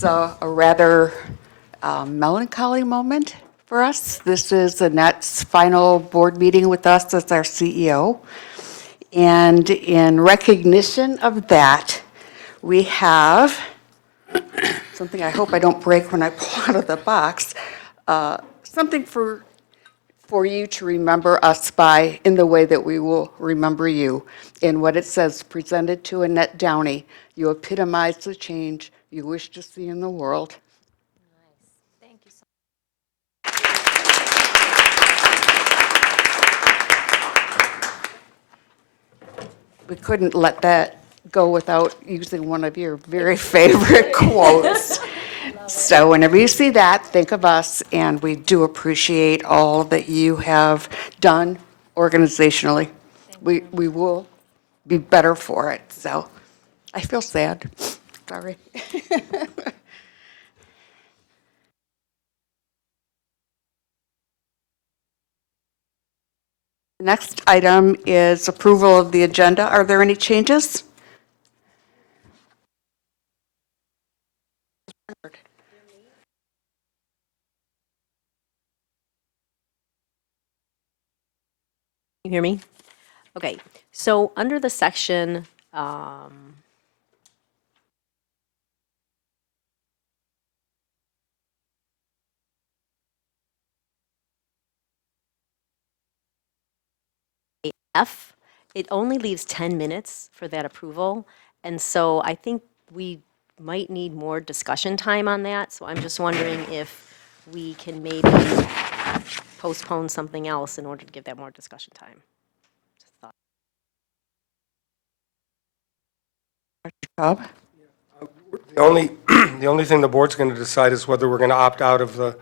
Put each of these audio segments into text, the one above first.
is a rather melancholy moment for us. This is Annette's final board meeting with us as our CEO. And in recognition of that, we have something I hope I don't break when I pull out of the box, something for you to remember us by in the way that we will remember you. In what it says, presented to Annette Downey, you epitomize the change you wish to see in the world. Thank you so We couldn't let that go without using one of your very favorite quotes. So whenever you see that, think of us, and we do appreciate all that you have done organizationally. We will be better for it, so I feel sad. Sorry. The next item is approval of the agenda. Are there any changes? You hear me? Okay, so under the section, F, it only leaves 10 minutes for that approval. And so I think we might need more discussion time on that. So I'm just wondering if we can maybe postpone something else in order to give that more discussion time. Just thought. Bob? The only thing the board's going to decide is whether we're going to opt out of the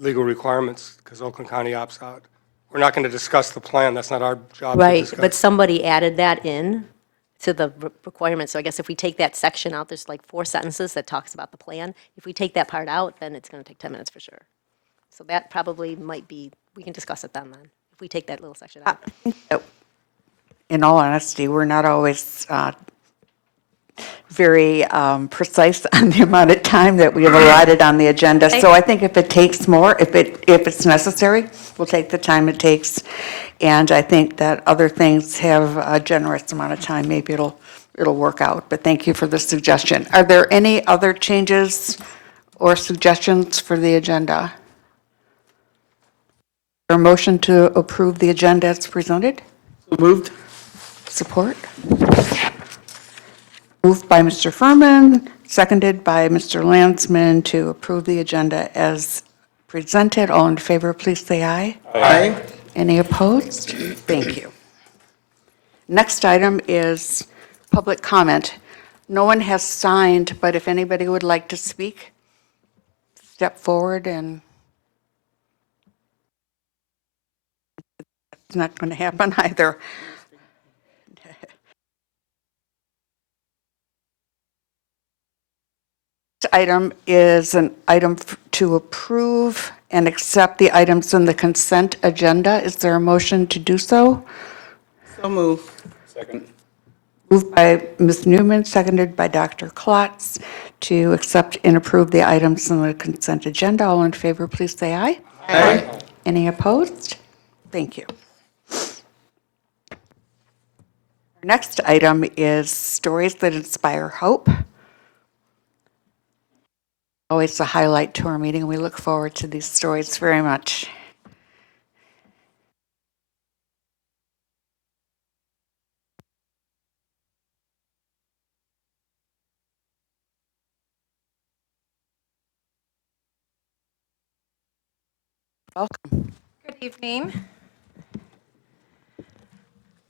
legal requirements, because Oakland County opts out. We're not going to discuss the plan. That's not our job to Right, discuss. but somebody added that in to the requirements. So I guess if we take that section out, there's like 4 sentences that talks about the plan. If we take that part out, then it's going to take 10 minutes for sure. So that probably might be, we can discuss it then, if we take that little section out. In all honesty, we're not always very precise on the amount of time that we have allotted on the agenda. So I think if it takes more, if it's necessary, we'll take the time it takes. And I think that other things have a generous amount of time. Maybe it'll work out. But thank you for the suggestion. Are there any other changes or suggestions for the agenda? Or motion to approve the agenda as presented? So moved. Support? Moved by Mr. Furman, seconded by Mr. Landsman to approve the agenda as presented. All in favor, please say aye. Aye. Any opposed? Thank you. Next item is public comment. No one has signed, but if anybody would like to speak, step forward, and it's not going to happen either. Item is an item to approve and accept the items in the consent agenda. Is there a motion to do so? So moved. Second. Moved by Ms. Newman, seconded by Dr. Klotz to accept and approve the items in the consent agenda. All in favor, please say aye. Aye. Any opposed? Thank you. Our next item is stories that inspire hope. Always a highlight to our meeting. We look forward to these stories very much. Welcome. Good evening.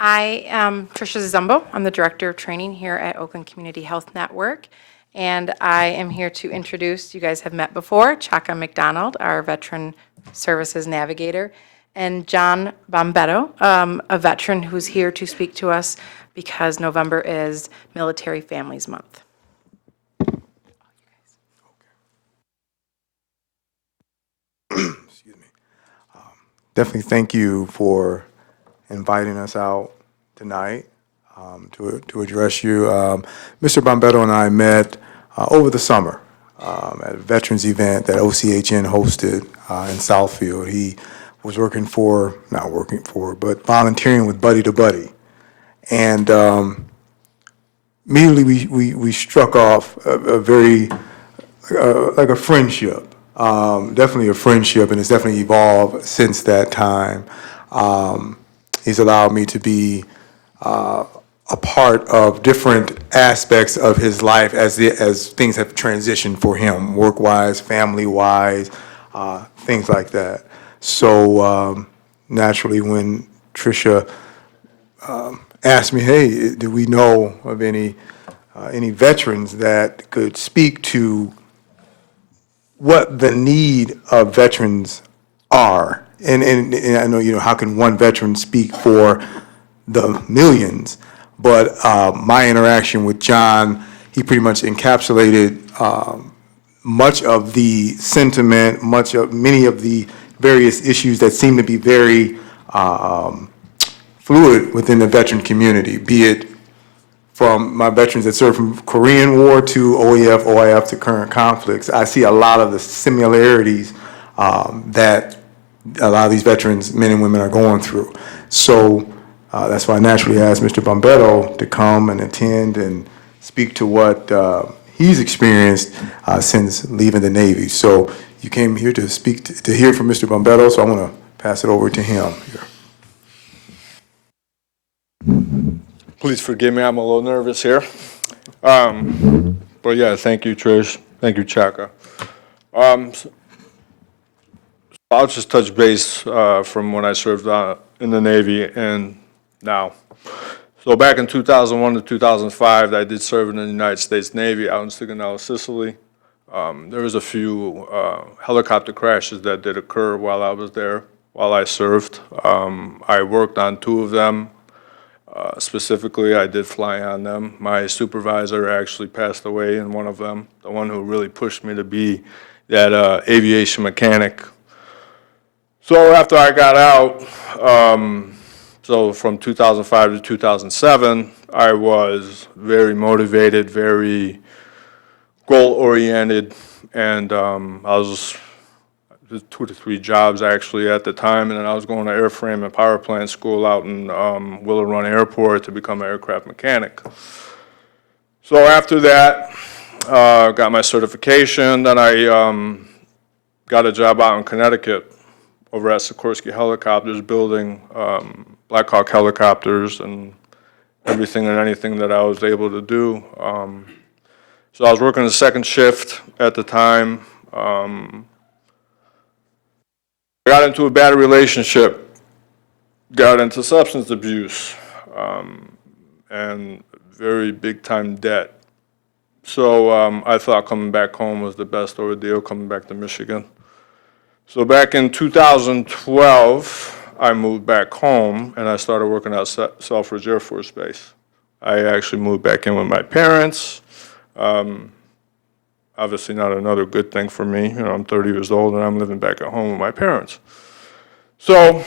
I am Tricia Zumbo. I'm the Director of Training here at Oakland Community Health Network, and I am here to introduce, you guys have met before, Chaka McDonald, our Veteran Services Navigator, and John Bombetto, a veteran who's here to speak to us because November is Military Families Month. Excuse me. Definitely thank you for inviting us out tonight to address you. Mr. Bombetto and I met over the summer at a veterans event that OCHN hosted in Southfield. He was not working for, but volunteering with Buddy to Buddy. And immediately we struck off a very, like a friendship. Definitely a friendship, and it's definitely evolved since that time. He's allowed me to be a part of different aspects of his life as things have transitioned for him, work-wise, family-wise, things like that. So naturally, when Tricia asked me, "Hey, do we know of any veterans that could speak to what the need of veterans are?" And I know, how can one veteran speak for the millions? But my interaction with John, he pretty much encapsulated much of the sentiment, many of the various issues that seem to be very fluid within the veteran community, be it from my veterans that served from Korean War to OEF, OIF to current conflicts. I see a lot of the similarities that a lot of these veterans, men and women, are going through. So that's why I naturally asked Mr. Bombetto to come and attend and speak to what he's experienced since leaving the Navy. So you came here to speak, to hear from Mr. Bombetto, so I want to pass it over to him. Please forgive me, I'm a little nervous here. But yeah, thank you, Trish. Thank you, Chaka. I'll just touch base from when I served in the Navy and now. So back in 2001 to 2005, I did serve in the United States Navy out in Sigonella, Sicily. There was a few helicopter crashes that did occur while I was there, while I served. I worked on 2 of them. Specifically, I did fly on them. My supervisor actually passed away in one of them, the one who really pushed me to be that aviation mechanic. So after I got out, so from 2005 to 2007, I was very motivated, very goal-oriented, and I was 2 to 3 jobs actually at the time, and then I was going to airframe and power plant school out in Willow Run Airport to become an aircraft mechanic. So after that, got my certification, then I got a job out in Connecticut over at Sikorsky Helicopters building Black Hawk helicopters and everything and anything that I was able to do. So I was working the second shift at the time. I got into a bad relationship, got into substance abuse, and very big time debt. So I thought coming back home was the best ordeal, coming back to Michigan. So back in 2012, I moved back home and I started working at Selfridge Air Force Base. I actually moved back in with my parents. Obviously not another good thing for me. I'm 30 years old and I'm living back at home with my parents. So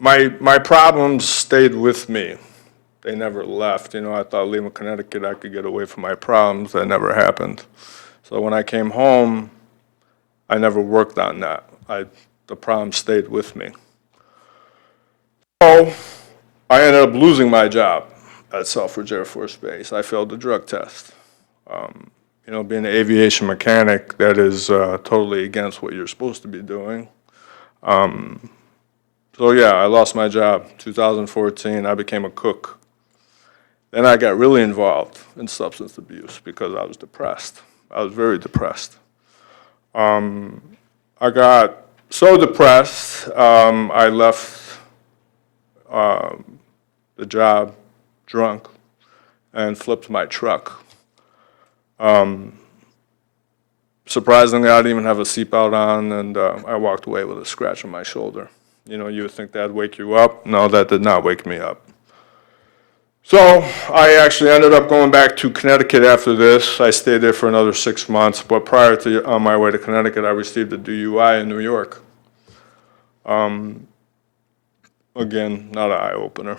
my problems stayed with me. They never left. I thought leaving Connecticut I could get away from my problems. That never happened. So when I came home, I never worked on that. The problem stayed with me. So I ended up losing my job at Selfridge Air Force Base. I failed the drug test. Being an aviation mechanic, that is totally against what you're supposed to be doing. So yeah, I lost my job. 2014, I became a cook. Then I got really involved in substance abuse because I was depressed. I was very depressed. I got so depressed, I left the job drunk and flipped my truck. Surprisingly, I didn't even have a seatbelt on, and I walked away with a scratch on my shoulder. You would think that'd wake you up. No, that did not wake me up. So I actually ended up going back to Connecticut after this. I stayed there for another 6 months, but prior to on my way to Connecticut, I received a DUI in New York. Again, not an eye-opener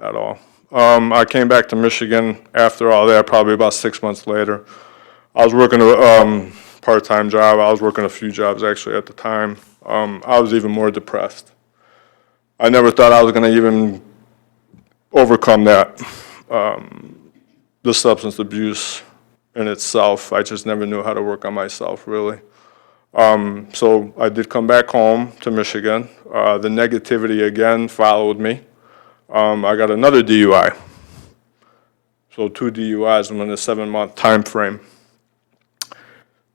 at all. I came back to Michigan after all that, probably about 6 months later. I was working a part-time job. I was working a few jobs actually at the time. I was even more depressed. I never thought I was going to even overcome that, the substance abuse in itself. I just never knew how to work on myself, really. So I did come back home to Michigan. The negativity again followed me. I got another DUI. So 2 DUIs within a 7-month time frame.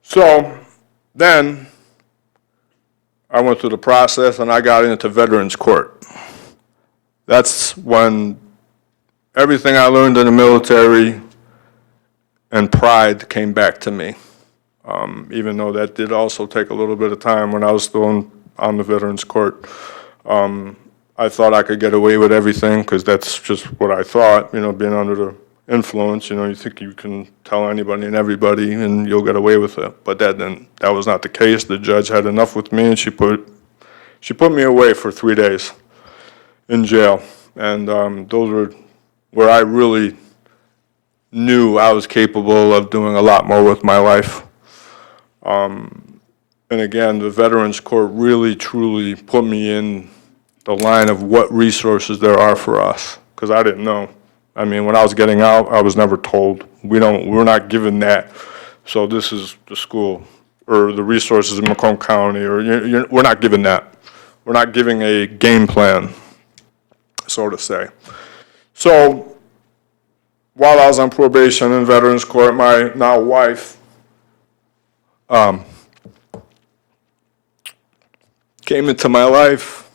So then I went through the process and I got into Veterans Court. That's when everything I learned in the military and pride came back to me. Even though that did also take a little bit of time when I was still on the Veterans Court. I thought I could get away with everything because that's just what I thought, being under the influence, you think you can tell anybody and everybody and you'll get away with it. But that was not the case. The judge had enough with me and she put me away for 3 days in jail. And those were where I really knew I was capable of doing a lot more with my life. And again, the Veterans Court really, truly put me in the line of what resources there are for us, because I didn't know. I mean, when I was getting out, I was never told. We're not given that. So this is the school or the resources in Macomb County, or we're not given that. We're not giving a game plan, so to say. So while I was on probation in Veterans Court, my now wife came into my life,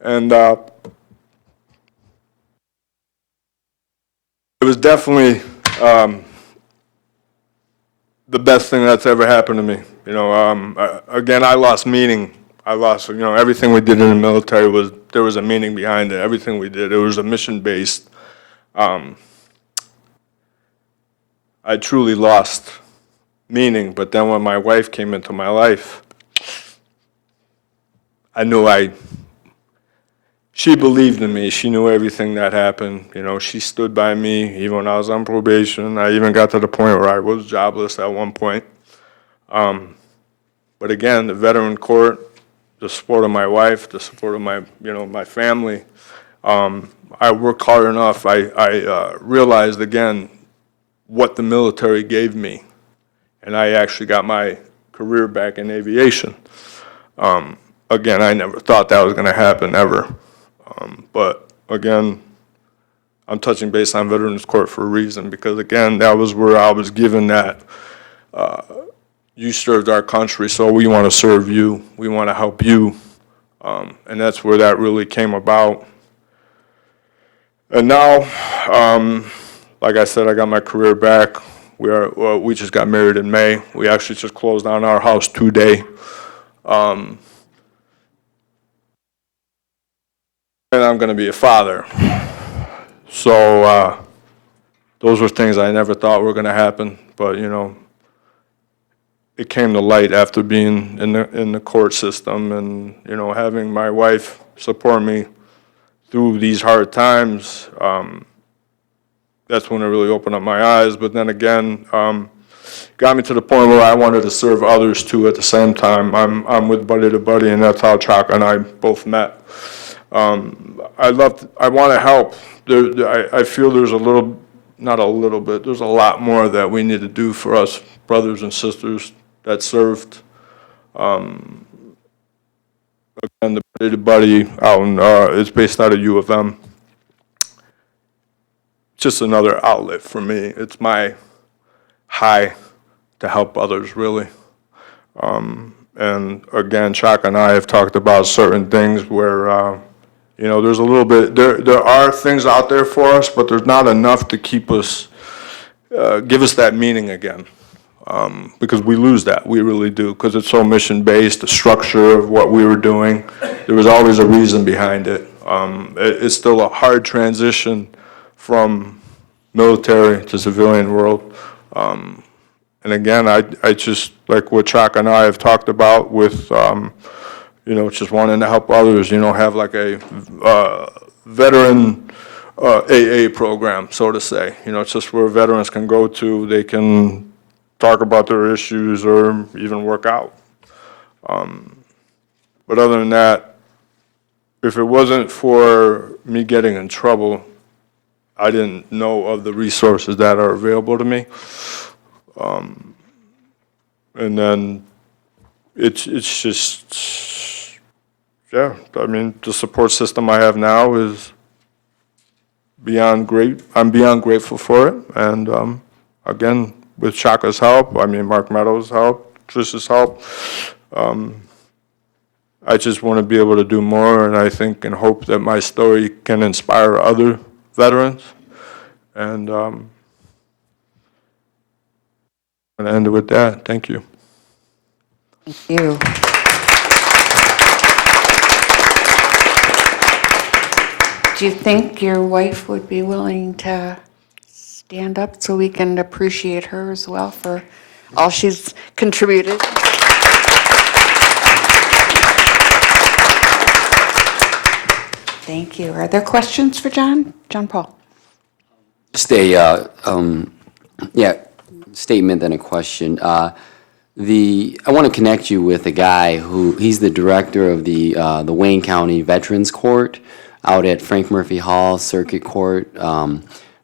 and it was definitely the best thing that's ever happened to me. Again, I lost meaning. I lost, everything we did in the military there was a meaning behind it. Everything we did, it was a mission-based. I truly lost meaning, but then when my wife came into my life, I knew she believed in me. She knew everything that happened. She stood by me even when I was on probation. I even got to the point where I was jobless at one point. But again, the Veteran Court, the support of my wife, the support of my family, I worked hard enough. I realized again what the military gave me, and I actually got my career back in aviation. Again, I never thought that was going to happen ever. But again, I'm touching base on Veterans Court for a reason, because again, that was where I was given that you served our country, so we want to serve you. We want to help you. And that's where that really came about. And now, like I said, I got my career back. We just got married in May. We actually just closed on our house today. And I'm going to be a father. So those were things I never thought were going to happen, but it came to light after being in the court system, and having my wife support me through these hard times. That's when it really opened up my eyes. But then again, got me to the point where I wanted to serve others too at the same time. I'm with Buddy to Buddy, and that's how Chaka and I both met. I want to help. I feel there's there's a lot more that we need to do for us brothers and sisters that served. Again, the Buddy to Buddy it's based out of U of M. Just another outlet for me. It's my high to help others, really. And again, Chaka and I have talked about certain things where there's a little bit, there are things out there for us, but there's not enough to keep us, give us that meaning again. Because we lose that, we really do, because it's so mission-based, the structure of what we were doing, there was always a reason behind it. It's still a hard transition from military to civilian world. And again, I just, like what Chaka and I have talked about with, just wanting to help others, have like a veteran AA program, so to say. You know, it's just where veterans can go to, they can talk about their issues or even work out. But other than that, if it wasn't for me getting in trouble, I didn't know of the resources that are available to me. And then it's just, yeah, I mean, the support system I have now is beyond great. I'm beyond grateful for it. And again, with Chaka's help, I mean, Mark Meadows' help, Trish's help, I just want to be able to do more, and I think and hope that my story can inspire other veterans. And I'm going to end it with that. Thank you. Thank you. Do you think your wife would be willing to stand up so we can appreciate her as well for all she's contributed? Thank you. Are there questions for John? John Paul? Just a, statement and a question. I want to connect you with a guy he's the director of the Wayne County Veterans Court out at Frank Murphy Hall Circuit Court.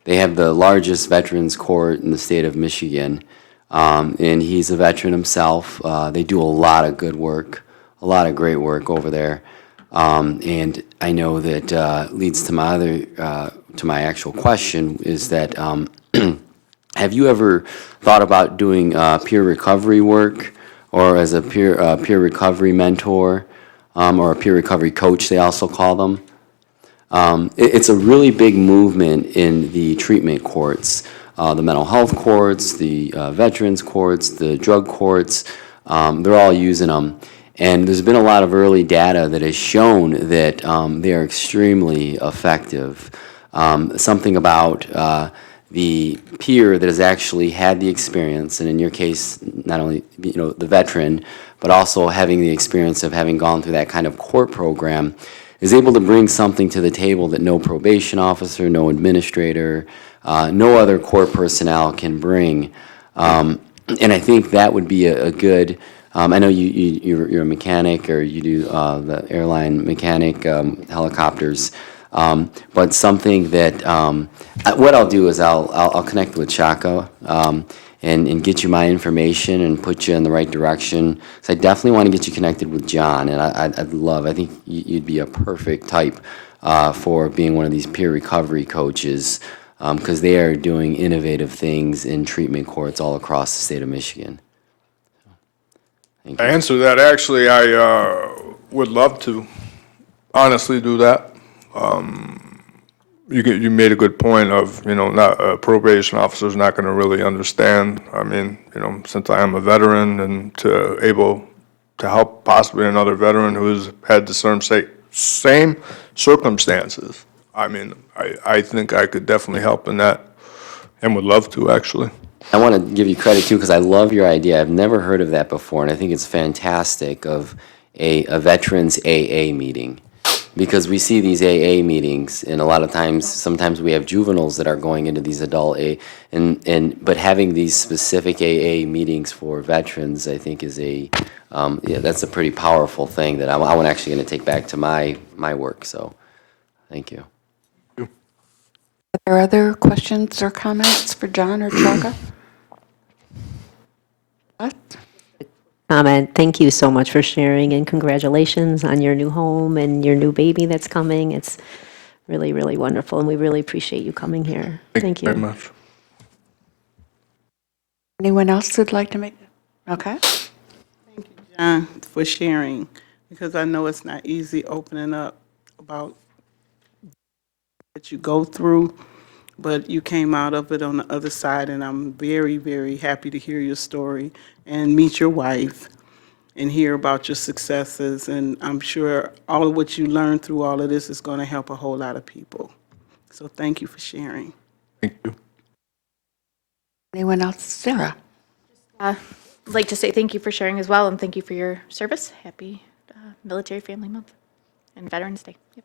They have the largest veterans court in the state of Michigan, and he's a veteran himself. They do a lot of good work, a lot of great work over there. And I know that leads to my actual question is that have you ever thought about doing peer recovery work or as a peer recovery mentor or a peer recovery coach, they also call them? It's a really big movement in the treatment courts, the mental health courts, the veterans courts, the drug courts. They're all using them. And there's been a lot of early data that has shown that they are extremely effective. Something about the peer that has actually had the experience, and in your case, not only the veteran, but also having the experience of having gone through that kind of court program, is able to bring something to the table that no probation officer, no administrator, no other court personnel can bring. And I think that would be a good. I know you're a mechanic, or you do the airline mechanic helicopters, but something that what I'll do is I'll connect with Chaka and get you my information and put you in the right direction. So I definitely want to get you connected with John, and I think you'd be a perfect type for being one of these peer recovery coaches, because they are doing innovative things in treatment courts all across the state of Michigan. To answer that, actually, I would love to honestly do that. You made a good point of, not a probation officer is not going to really understand. I mean, since I am a veteran and able to help possibly another veteran who has had the same circumstances, I mean, I think I could definitely help in that and would love to, actually. I want to give you credit, too, because I love your idea. I've never heard of that before, and I think it's fantastic of a veterans AA meeting. Because we see these AA meetings, and a lot of times, sometimes we have juveniles that are going into these adult AA, but having these specific AA meetings for veterans, I think is that's a pretty powerful thing that I'm actually going to take back to my work, so thank you. Are there other questions or comments for John or Chaka? What? Comment. Thank you so much for sharing, and congratulations on your new home and your new baby that's coming. It's really, really wonderful, and we really appreciate you coming here. Thank you. Very much. Anyone else who'd like to make? Okay. Thank you, John, for sharing, because I know it's not easy opening up about what you go through, but you came out of it on the other side, and I'm very, very happy to hear your story and meet your wife and hear about your successes. And I'm sure all of what you learned through all of this is going to help a whole lot of people. So thank you for sharing. Thank you. Anyone else? Sarah? I'd like to say thank you for sharing as well, and thank you for your service. Happy Military Family Month and Veterans Day. Yep.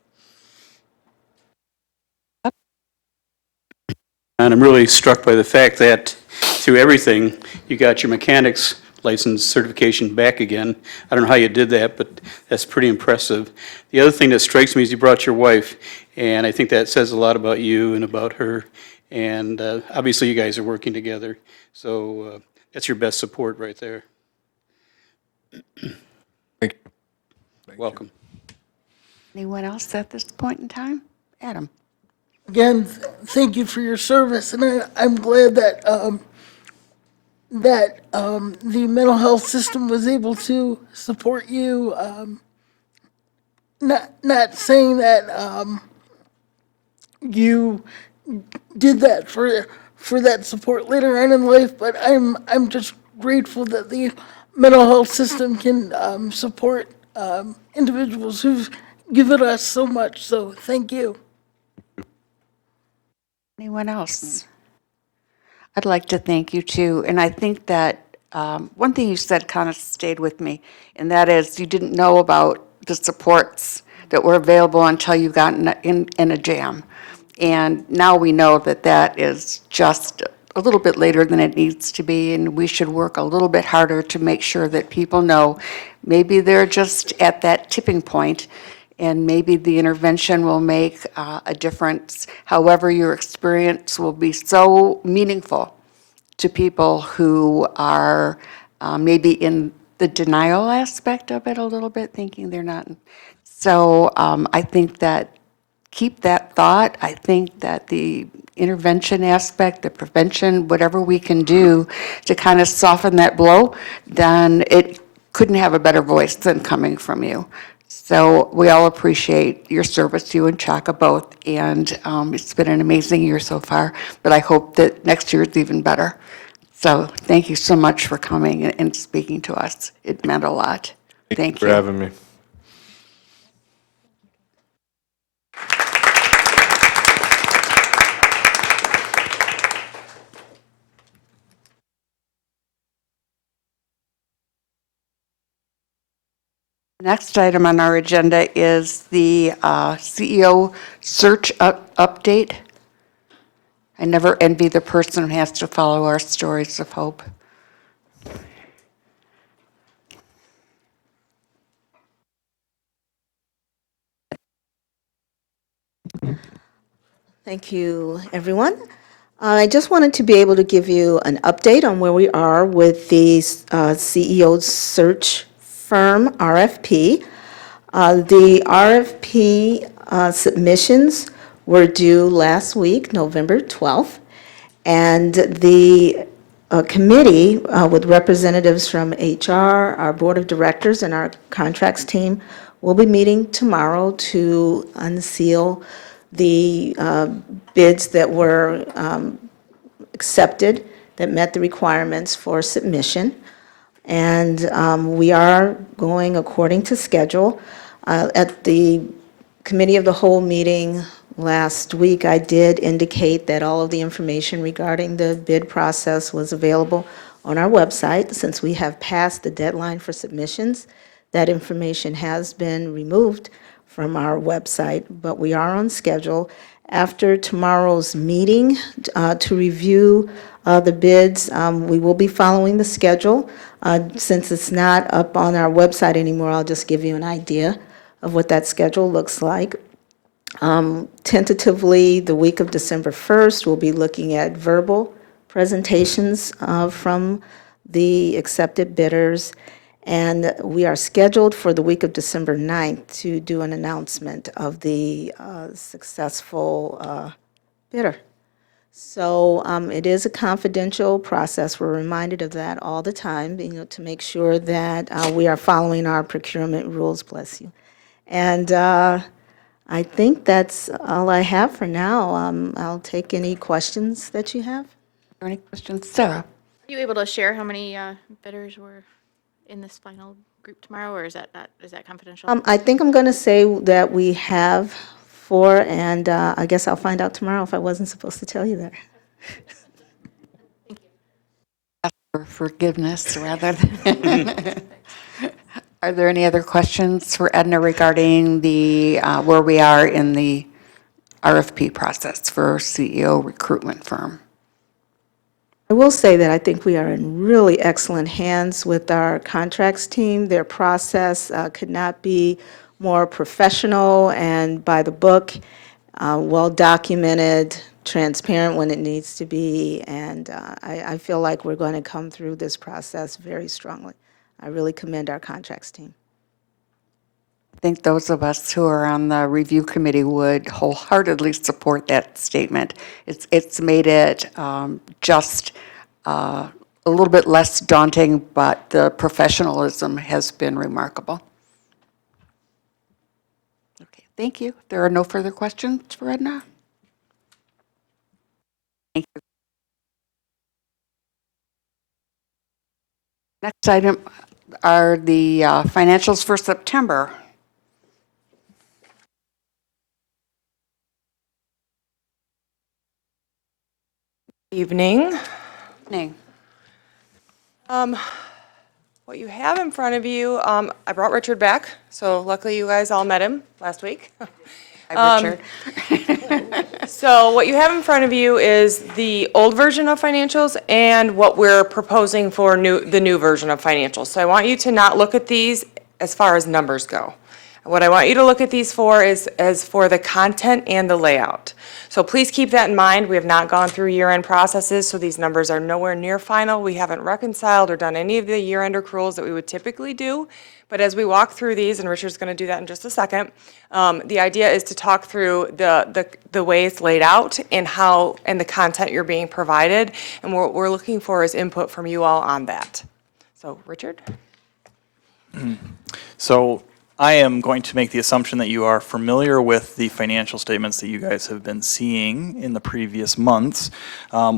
And I'm really struck by the fact that through everything, you got your mechanics license certification back again. I don't know how you did that, but that's pretty impressive. The other thing that strikes me is you brought your wife, and I think that says a lot about you and about her. And obviously, you guys are working together, so that's your best support right there. Thank you. Welcome. Anyone else at this point in time? Adam? Again, thank you for your service, and I'm glad that the mental health system was able to support you. Not saying that you did that for that support later on in life, but I'm just grateful that the mental health system can support individuals who've given us so much. So thank you. Anyone else? I'd like to thank you too, and I think that one thing you said kind of stayed with me, and that is you didn't know about the supports that were available until you got in a jam. And now we know that that is just a little bit later than it needs to be, and we should work a little bit harder to make sure that people know maybe they're just at that tipping point, and maybe the intervention will make a difference. However, your experience will be so meaningful to people who are maybe in the denial aspect of it a little bit, thinking they're not. So I think that keep that thought. I think that the intervention aspect, the prevention, whatever we can do to kind of soften that blow, then it couldn't have a better voice than coming from you. So we all appreciate your service, you and Chaka both, and it's been an amazing year so far, but I hope that next year is even better. So thank you so much for coming and speaking to us. It meant a lot. Thank For you. having me. Next item on our agenda is the CEO search update. I never envy the person who has to follow our stories of hope. Thank you, everyone. I just wanted to be able to give you an update on where we are with the CEO search firm RFP. The RFP submissions were due last week, November 12th, and the committee with representatives from HR, our board of directors, and our contracts team will be meeting tomorrow to unseal the bids that were accepted, that met the requirements for submission. And we are going according to schedule. At the committee of the whole meeting last week, I did indicate that all of the information regarding the bid process was available on our website. Since we have passed the deadline for submissions, that information has been removed from our website, but we are on schedule. After tomorrow's meeting to review the bids, we will be following the schedule. Since it's not up on our website anymore, I'll just give you an idea of what that schedule looks like. Tentatively, the week of December 1st, we'll be looking at verbal presentations from the accepted bidders. And we are scheduled for the week of December 9th to do an announcement of the successful bidder. So it is a confidential process. We're reminded of that all the time, to make sure that we are following our procurement rules, bless you. And I think that's all I have for now. I'll take any questions that you have. Are any questions? Sarah? Are you able to share how many bidders were in this final group tomorrow, or is that confidential? I think I'm going to say that we have 4, and I guess I'll find out tomorrow if I wasn't supposed to tell you that. Ask for forgiveness rather than. Are there any other questions for Edna regarding the, where we are in the RFP process for CEO recruitment firm. I will say that I think we are in really excellent hands with our contracts team. Their process could not be more professional and by the book, well-documented, transparent when it needs to be, and I feel like we're going to come through this process very strongly. I really commend our contracts team. I think those of us who are on the review committee would wholeheartedly support that statement. It's made it just a little bit less daunting, but the professionalism has been remarkable. Okay, thank you. There are no further questions for Edna? Thank you. Next item are the financials for September. Evening. Evening. What you have in front of you, I brought Richard back, so luckily you guys all met him last week. Hi, Richard. So what you have in front of you is the old version of financials and what we're proposing for the new version of financials. So I want you to not look at these as far as numbers go. What I want you to look at these for is for the content and the layout. So please keep that in mind. We have not gone through year-end processes, so these numbers are nowhere near final. We haven't reconciled or done any of the year-end accruals that we would typically do. But as we walk through these, and Richard's going to do that in just a second, the idea is to talk through the way it's laid out and the content you're being provided. And what we're looking for is input from you all on that. So, Richard? So I am going to make the assumption that you are familiar with the financial statements that you guys have been seeing in the previous months.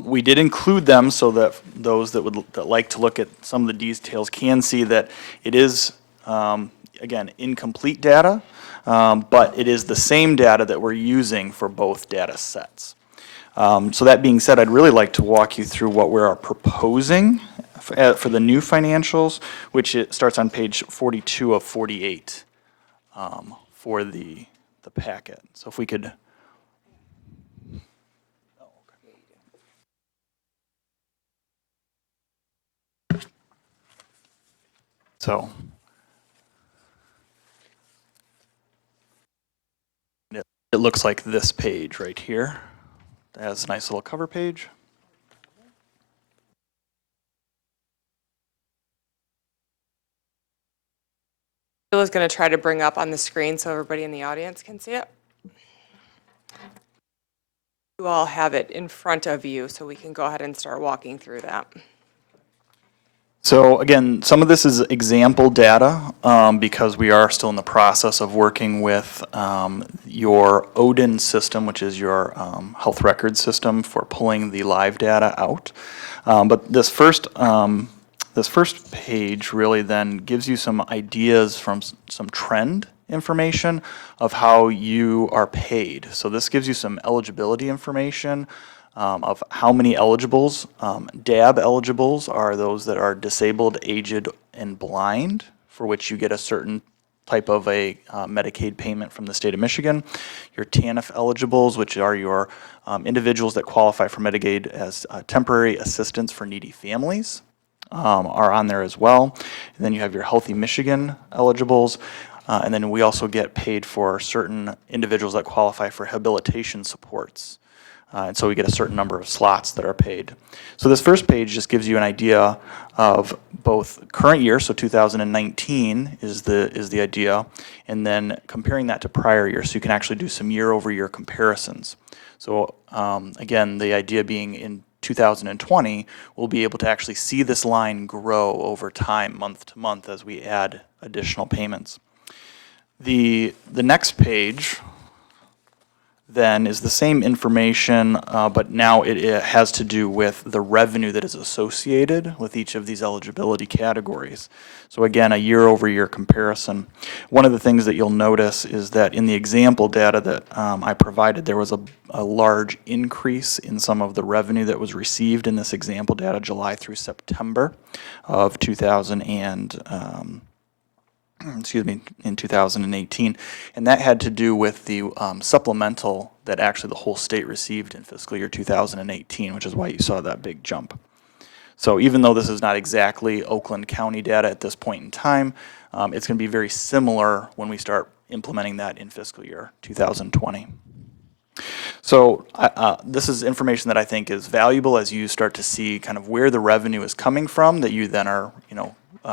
We did include them so that those that like to look at some of the details can see that it is, again, incomplete data, but it is the same data that we're using for both data sets. So that being said, I'd really like to walk you through what we are proposing for the new financials, which it starts on page 42 of 48 for the packet. So if we could. So it looks like this page right here. It has a nice little cover page. Is going to try to bring up on the screen so everybody in the audience can see it. You all have it in front of you, so we can go ahead and start walking through that. So again, some of this is example data because we are still in the process of working with your OCHN system, which is your health record system for pulling the live data out. But this first page really then gives you some ideas from some trend information of how you are paid. So this gives you some eligibility information of how many eligibles. DAB eligibles are those that are disabled, aged, and blind, for which you get a certain type of a Medicaid payment from the state of Michigan. Your TANF eligibles, which are your individuals that qualify for Medicaid as temporary assistance for needy families, are on there as well. And then you have your Healthy Michigan eligibles. And then we also get paid for certain individuals that qualify for habilitation supports. And so we get a certain number of slots that are paid. So this first page just gives you an idea of both current year, so 2019 is the idea, and then comparing that to prior year, so you can actually do some year-over-year comparisons. So again, the idea being in 2020, we'll be able to actually see this line grow over time, month to month, as we add additional payments. The next page then is the same information, but now it has to do with the revenue that is associated with each of these eligibility categories. So again, a year-over-year comparison. One of the things that you'll notice is that in the example data that I provided, there was a large increase in some of the revenue that was received in this example data, July through September of 2019. excuse me, in 2018, and that had to do with the supplemental that actually the whole state received in fiscal year 2018, which is why you saw that big jump. So even though this is not exactly Oakland County data at this point in time, it's going to be very similar when we start implementing that in fiscal year 2020. So this is information that I think is valuable as you start to see kind of where the revenue is coming from that you then are,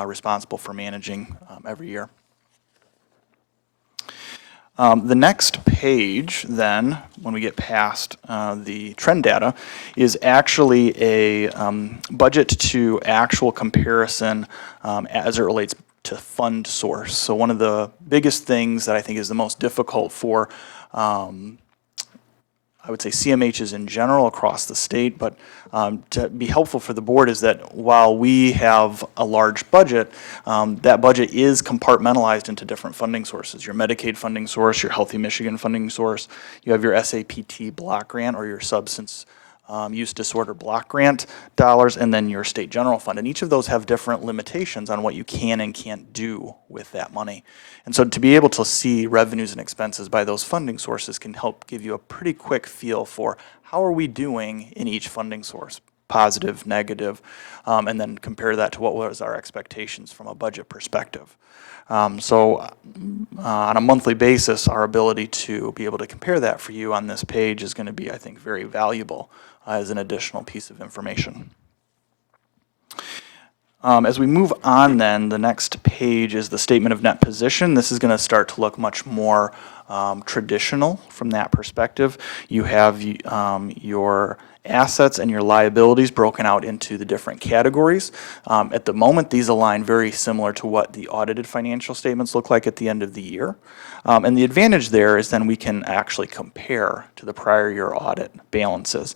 responsible for managing every year. The next page then, when we get past the trend data, is actually a budget to actual comparison as it relates to fund source. So one of the biggest things that I think is the most difficult for I would say CMHs in general across the state, but to be helpful for the board is that while we have a large budget, that budget is compartmentalized into different funding sources. Your Medicaid funding source, your Healthy Michigan funding source, you have your SAPT block grant or your substance use disorder block grant dollars, and then your state general fund. And each of those have different limitations on what you can and can't do with that money. And so to be able to see revenues and expenses by those funding sources can help give you a pretty quick feel for how are we doing in each funding source, positive, negative, and then compare that to what was our expectations from a budget perspective. So on a monthly basis, our ability to be able to compare that for you on this page is going to be, I think, very valuable as an additional piece of information. As we move on then, the next page is the statement of net position. This is going to start to look much more traditional from that perspective. You have your assets and your liabilities broken out into the different categories. At the moment, these align very similar to what the audited financial statements look like at the end of the year. And the advantage there is then we can actually compare to the prior year audit balances.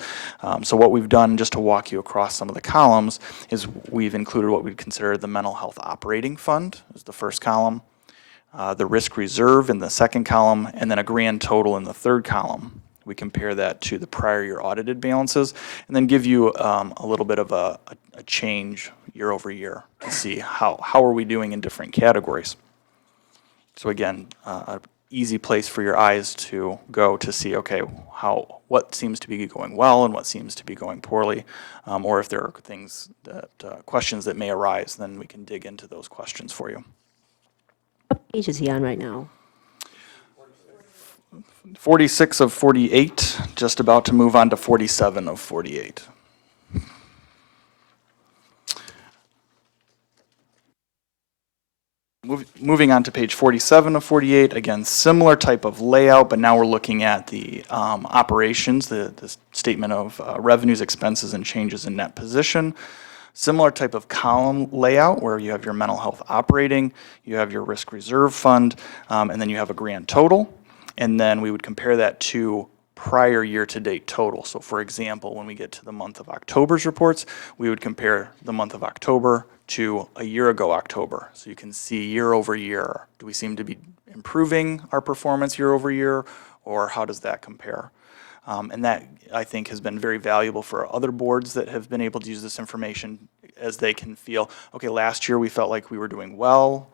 So what we've done, just to walk you across some of the columns, is we've included what we consider the mental health operating fund as the first column, the risk reserve in the second column, and then a grand total in the third column. We compare that to the prior year audited balances, and then give you a little bit of a change year over year to see how are we doing in different categories. So again, an easy place for your eyes to go to see, okay, what seems to be going well and what seems to be going poorly, or if there are things that questions that may arise, then we can dig into those questions for you. What page is he on right now? 46 of 48, just about to move on to 47 of 48. Moving on to page 47 of 48, again, similar type of layout, but now we're looking at the operations, the statement of revenues, expenses, and changes in net position. Similar type of column layout where you have your mental health operating, you have your risk reserve fund, and then you have a grand total. And then we would compare that to prior year-to-date total. So for example, when we get to the month of October's reports, we would compare the month of October to a year ago October. So you can see year over year, do we seem to be improving our performance year over year, or how does that compare? And that, I think, has been very valuable for other boards that have been able to use this information as they can feel, okay, last year we felt like we were doing well,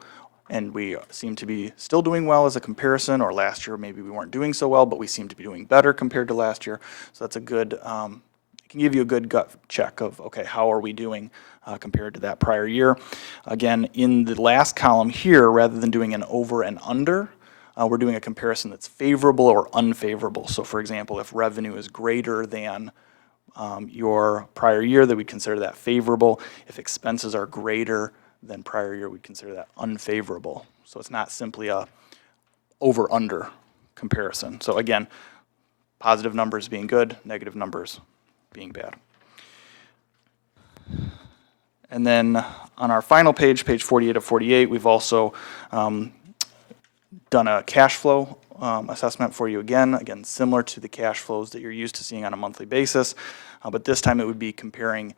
and we seem to be still doing well as a comparison, or last year maybe we weren't doing so well, but we seem to be doing better compared to last year. So that's a good, it can give you a good gut check of, okay, how are we doing compared to that prior year. Again, in the last column here, rather than doing an over and under, we're doing a comparison that's favorable or unfavorable. So for example, if revenue is greater than your prior year, that we consider that favorable. If expenses are greater than prior year, we'd consider that unfavorable. So it's not simply a over-under comparison. So again, positive numbers being good, negative numbers being bad. And then on our final page, page 48 of 48, we've also done a cash flow assessment for you again, similar to the cash flows that you're used to seeing on a monthly basis, but this time it would be comparing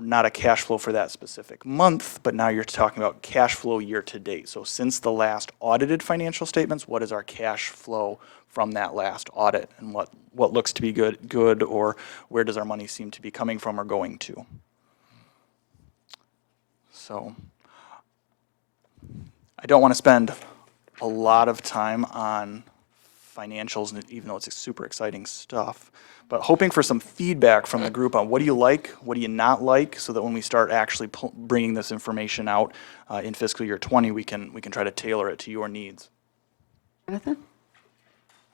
not a cash flow for that specific month, but now you're talking about cash flow year to date. So since the last audited financial statements, what is our cash flow from that last audit, and what looks to be good, or where does our money seem to be coming from or going to? I don't want to spend a lot of time on financials, even though it's super exciting stuff, but hoping for some feedback from the group on what do you like, what do you not like, so that when we start actually bringing this information out in fiscal year 20, we can try to tailor it to your needs. Jonathan?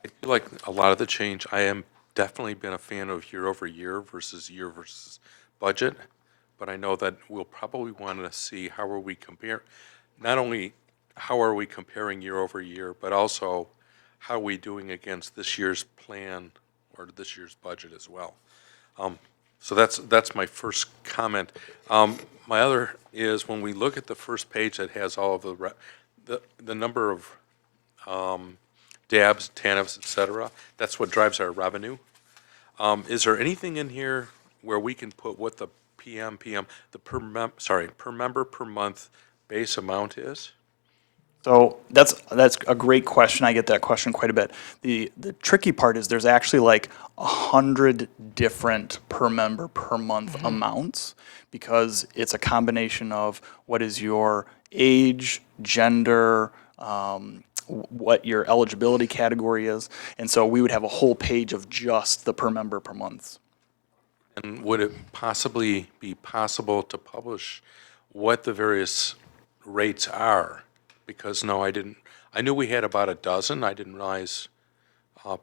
I do like a lot of the change. I am definitely been a fan of year over year versus budget, but I know that we'll probably want to see how are we compare, not only how are we comparing year over year, but also how are we doing against this year's plan or this year's budget as well. So that's my first comment. My other is when we look at the first page that has all of the number of DABs, TANFs, et cetera, that's what drives our revenue. Is there anything in here where we can put what the the per member per month base amount is? So that's a great question. I get that question quite a bit. The tricky part is there's actually like 100 different per member per month amounts, because it's a combination of what is your age, gender, what your eligibility category is. And so we would have a whole page of just the per member per months. And would it possibly be possible to publish what the various rates are? Because no, I knew we had about a dozen. I didn't realize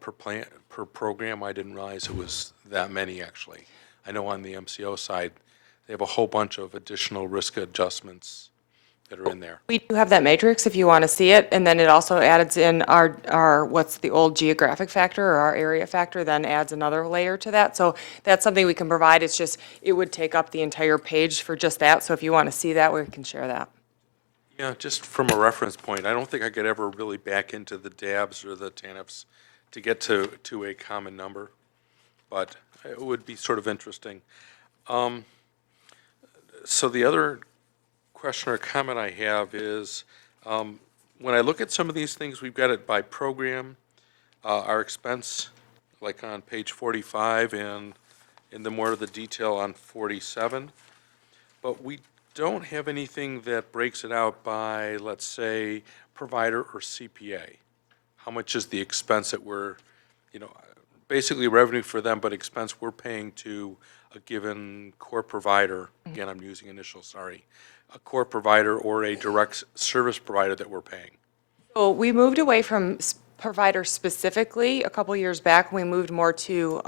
per program, I didn't realize it was that many actually. I know on the MCO side, they have a whole bunch of additional risk adjustments that are in there. We do have that matrix if you want to see it, and then it also adds in our what's the old geographic factor or our area factor, then adds another layer to that. So that's something we can provide. It's just, it would take up the entire page for just that. So if you want to see that, we can share that. Yeah, just from a reference point, I don't think I could ever really back into the DABs or the TANFs to get to a common number, but it would be sort of interesting. So the other question or comment I have is, when I look at some of these things, we've got it by program, our expense, like on page 45 and in the more of the detail on 47, but we don't have anything that breaks it out by, let's say, provider or CPA. How much is the expense that we're, basically revenue for them, but expense we're paying to a given core provider. Again, I'm using initials, sorry. A core provider or a direct service provider that we're paying. So we moved away from provider specifically a couple years back. We moved more to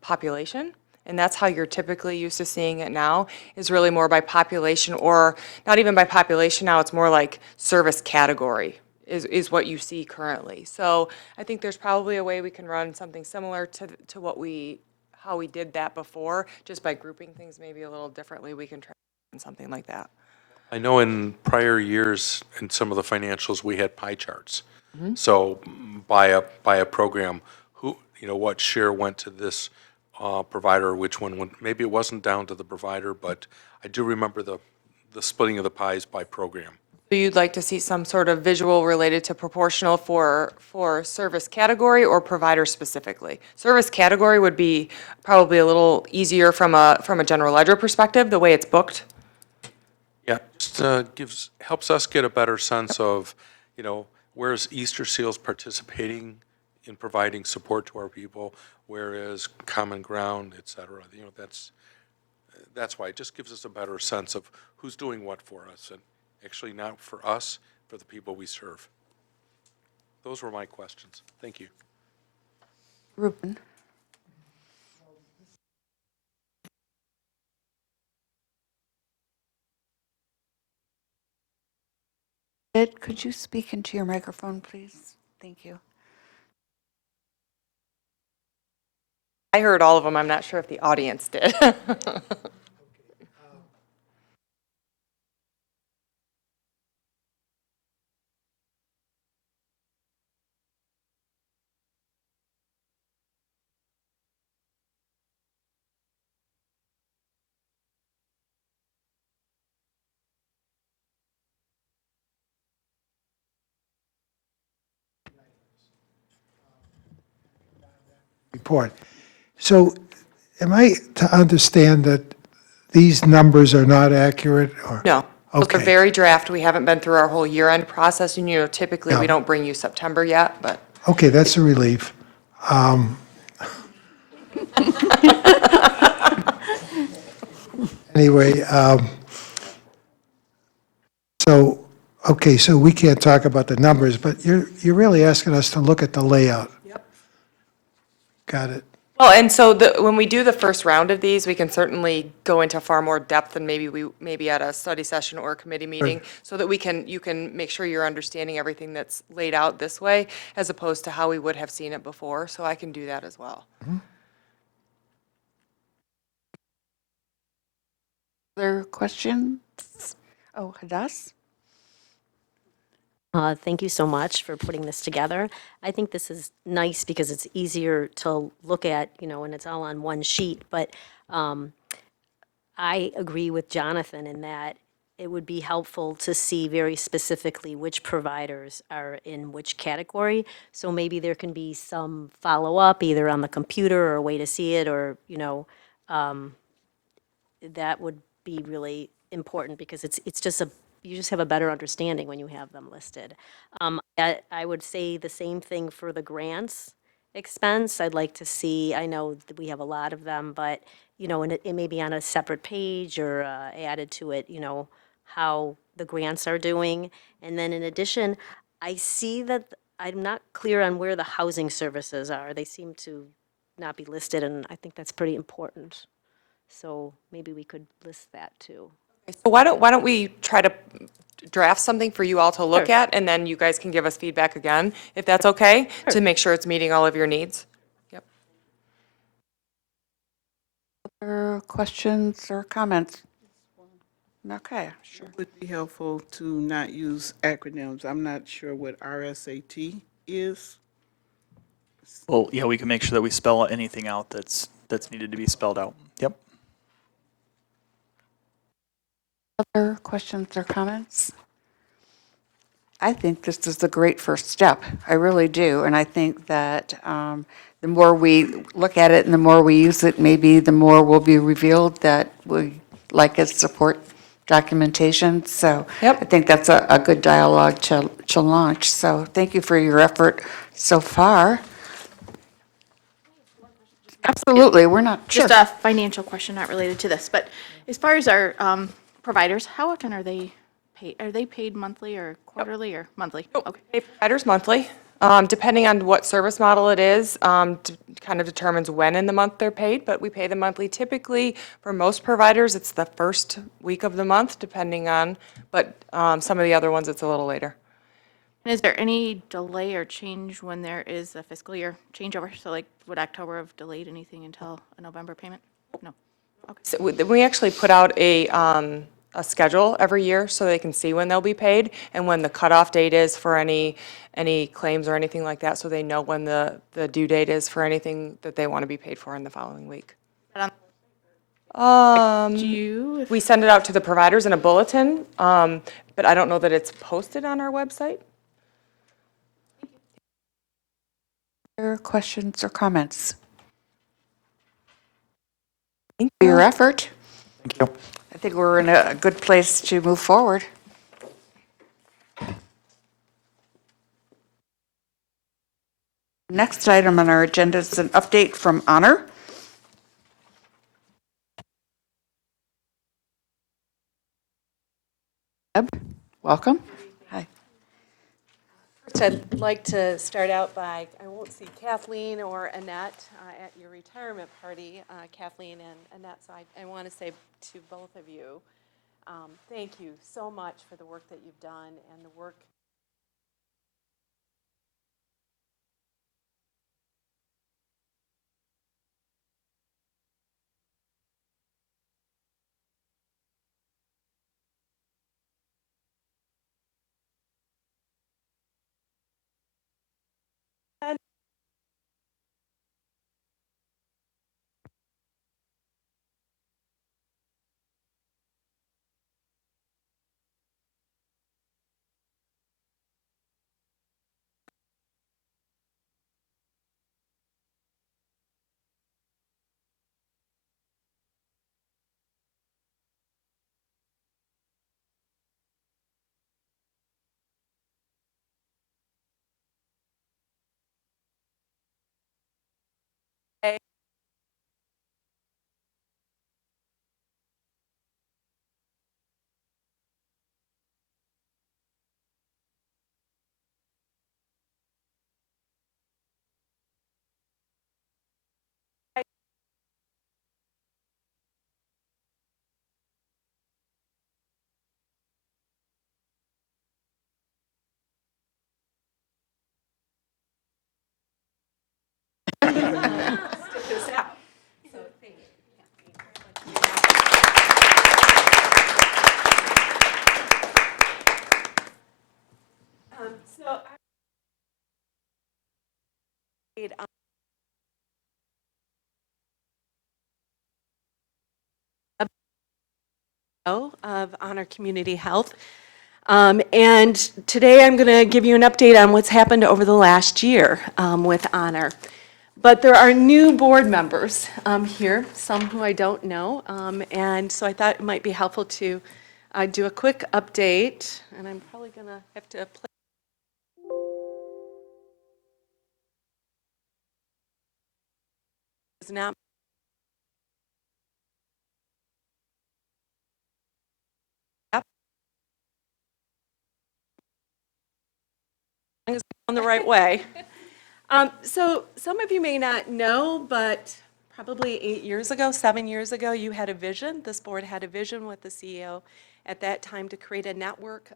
population. And that's how you're typically used to seeing it now, is really more by population, or not even by population now, it's more like service category is what you see currently. So I think there's probably a way we can run something similar to how we did that before, just by grouping things maybe a little differently, we can try something like that. I know in prior years, in some of the financials, we had pie charts. So by a program, what share went to this provider, which one went, maybe it wasn't down to the provider, but I do remember the splitting of the pies by program. So you'd like to see some sort of visual related to proportional for service category or provider specifically? Service category would be probably a little easier from a general ledger perspective, the way it's booked. Yeah, just helps us get a better sense of, where's Easter Seals participating in providing support to our people, whereas Common Ground, et cetera. That's why it just gives us a better sense of who's doing what for us, and actually not for us, for the people we serve. Those were my questions. Thank you. Ruben? Ed, could you speak into your microphone, please? Thank you. I heard all of them. I'm not sure if the audience did. Report. So am I to understand that these numbers are not accurate? Or? No. Those are Okay. very draft. We haven't been through our whole year-end process, and typically we Yeah. don't bring you September yet, but. Okay, that's a relief. Anyway, so, okay, so we can't talk about the numbers, but you're really asking us to look at the layout. Yep. Got it. Well, and so when we do the first round of these, we can certainly go into far more depth than maybe at a study session or a committee meeting, so that you can make sure you're understanding everything that's laid out this way, as opposed to how we would have seen it before, so I can do that as well. Other questions? Oh, Hadass? Thank you so much for putting this together. I think this is nice because it's easier to look at, when it's all on one sheet. But I agree with Jonathan in that it would be helpful to see very specifically which providers are in which category. So maybe there can be some follow-up either on the computer or a way to see it, or, that would be really important because it's just you just have a better understanding when you have them listed. I would say the same thing for the grants expense. I'd like to see, I know that we have a lot of them, but, and it may be on a separate page or added to it, how the grants are doing. And then in addition, I see that I'm not clear on where the housing services are. They seem to not be listed, and I think that's pretty important. So maybe we could list that too. So why don't we try to draft something for you all to look at, and then you guys can give us feedback again, if that's okay, to make sure it's meeting all of your needs? Yep. Other questions or comments? Okay, sure. It would be helpful to not use acronyms. I'm not sure what RSAT is. Well, yeah, we can make sure that we spell anything out that's needed to be spelled out. Yep. Other questions or comments? I think this is a great first step. I really do. And I think that the more we look at it and the more we use it, maybe the more will be revealed that we like as support documentation. So Yep. I think that's a good dialogue to launch. So thank you for your effort so far. Absolutely, we're not sure. Just a financial question, not related to this, but as far as our providers, how often are they paid? Are they paid monthly or quarterly or monthly? Okay. Pay providers monthly. Depending on what service model it is, kind of determines when in the month they're paid, but we pay them monthly. Typically, for most providers, it's the first week of the month, depending on, but some of the other ones, it's a little later. And is there any delay or change when there is a fiscal year changeover? So like, would October have delayed anything until a November payment? No. Okay. So we actually put out a schedule every year so they can see when they'll be paid and when the cutoff date is for any claims or anything like that, so they know when the due date is for anything that they want to be paid for in the following week. We send it out to the providers in a bulletin, but I don't know that it's posted on our website. Other questions or comments? Thank For your effort. Thank you. I think we're in a good place to move forward. Next item on our agenda is an update from Honor. Deb, welcome. Hi. First, I'd like to start out by, I won't see Kathleen or Annette at your retirement party, Kathleen and Annette, so I want to say to both of you, thank you so much for the work that you've done and the work of Honor Community Health. And today I'm going to give you an update on what's happened over the last year with Honor. But there are new board members here, some who I don't know, and so I thought it might be helpful to do a quick update, and I'm probably going to have to play. Is not on the right way. So some of you may not know, but probably 8 years ago, 7 years ago, you had a vision. This board had a vision with the CEO at that time to create a network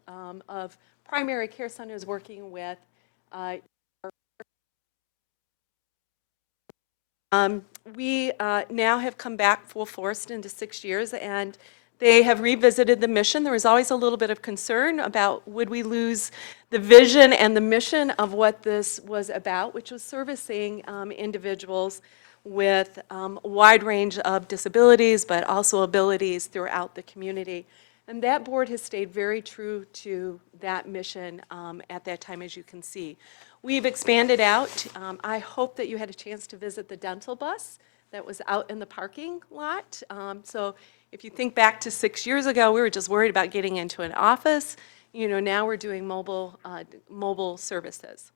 of primary care centers working with we now have come back full force into 6 years, and they have revisited the mission. There was always a little bit of concern about would we lose the vision and the mission of what this was about, which was servicing individuals with a wide range of disabilities, but also abilities throughout the community. And that board has stayed very true to that mission at that time, as you can see. We've expanded out. I hope that you had a chance to visit the dental bus that was out in the parking lot. So if you think back to 6 years ago, we were just worried about getting into an office. You know, now we're doing mobile services.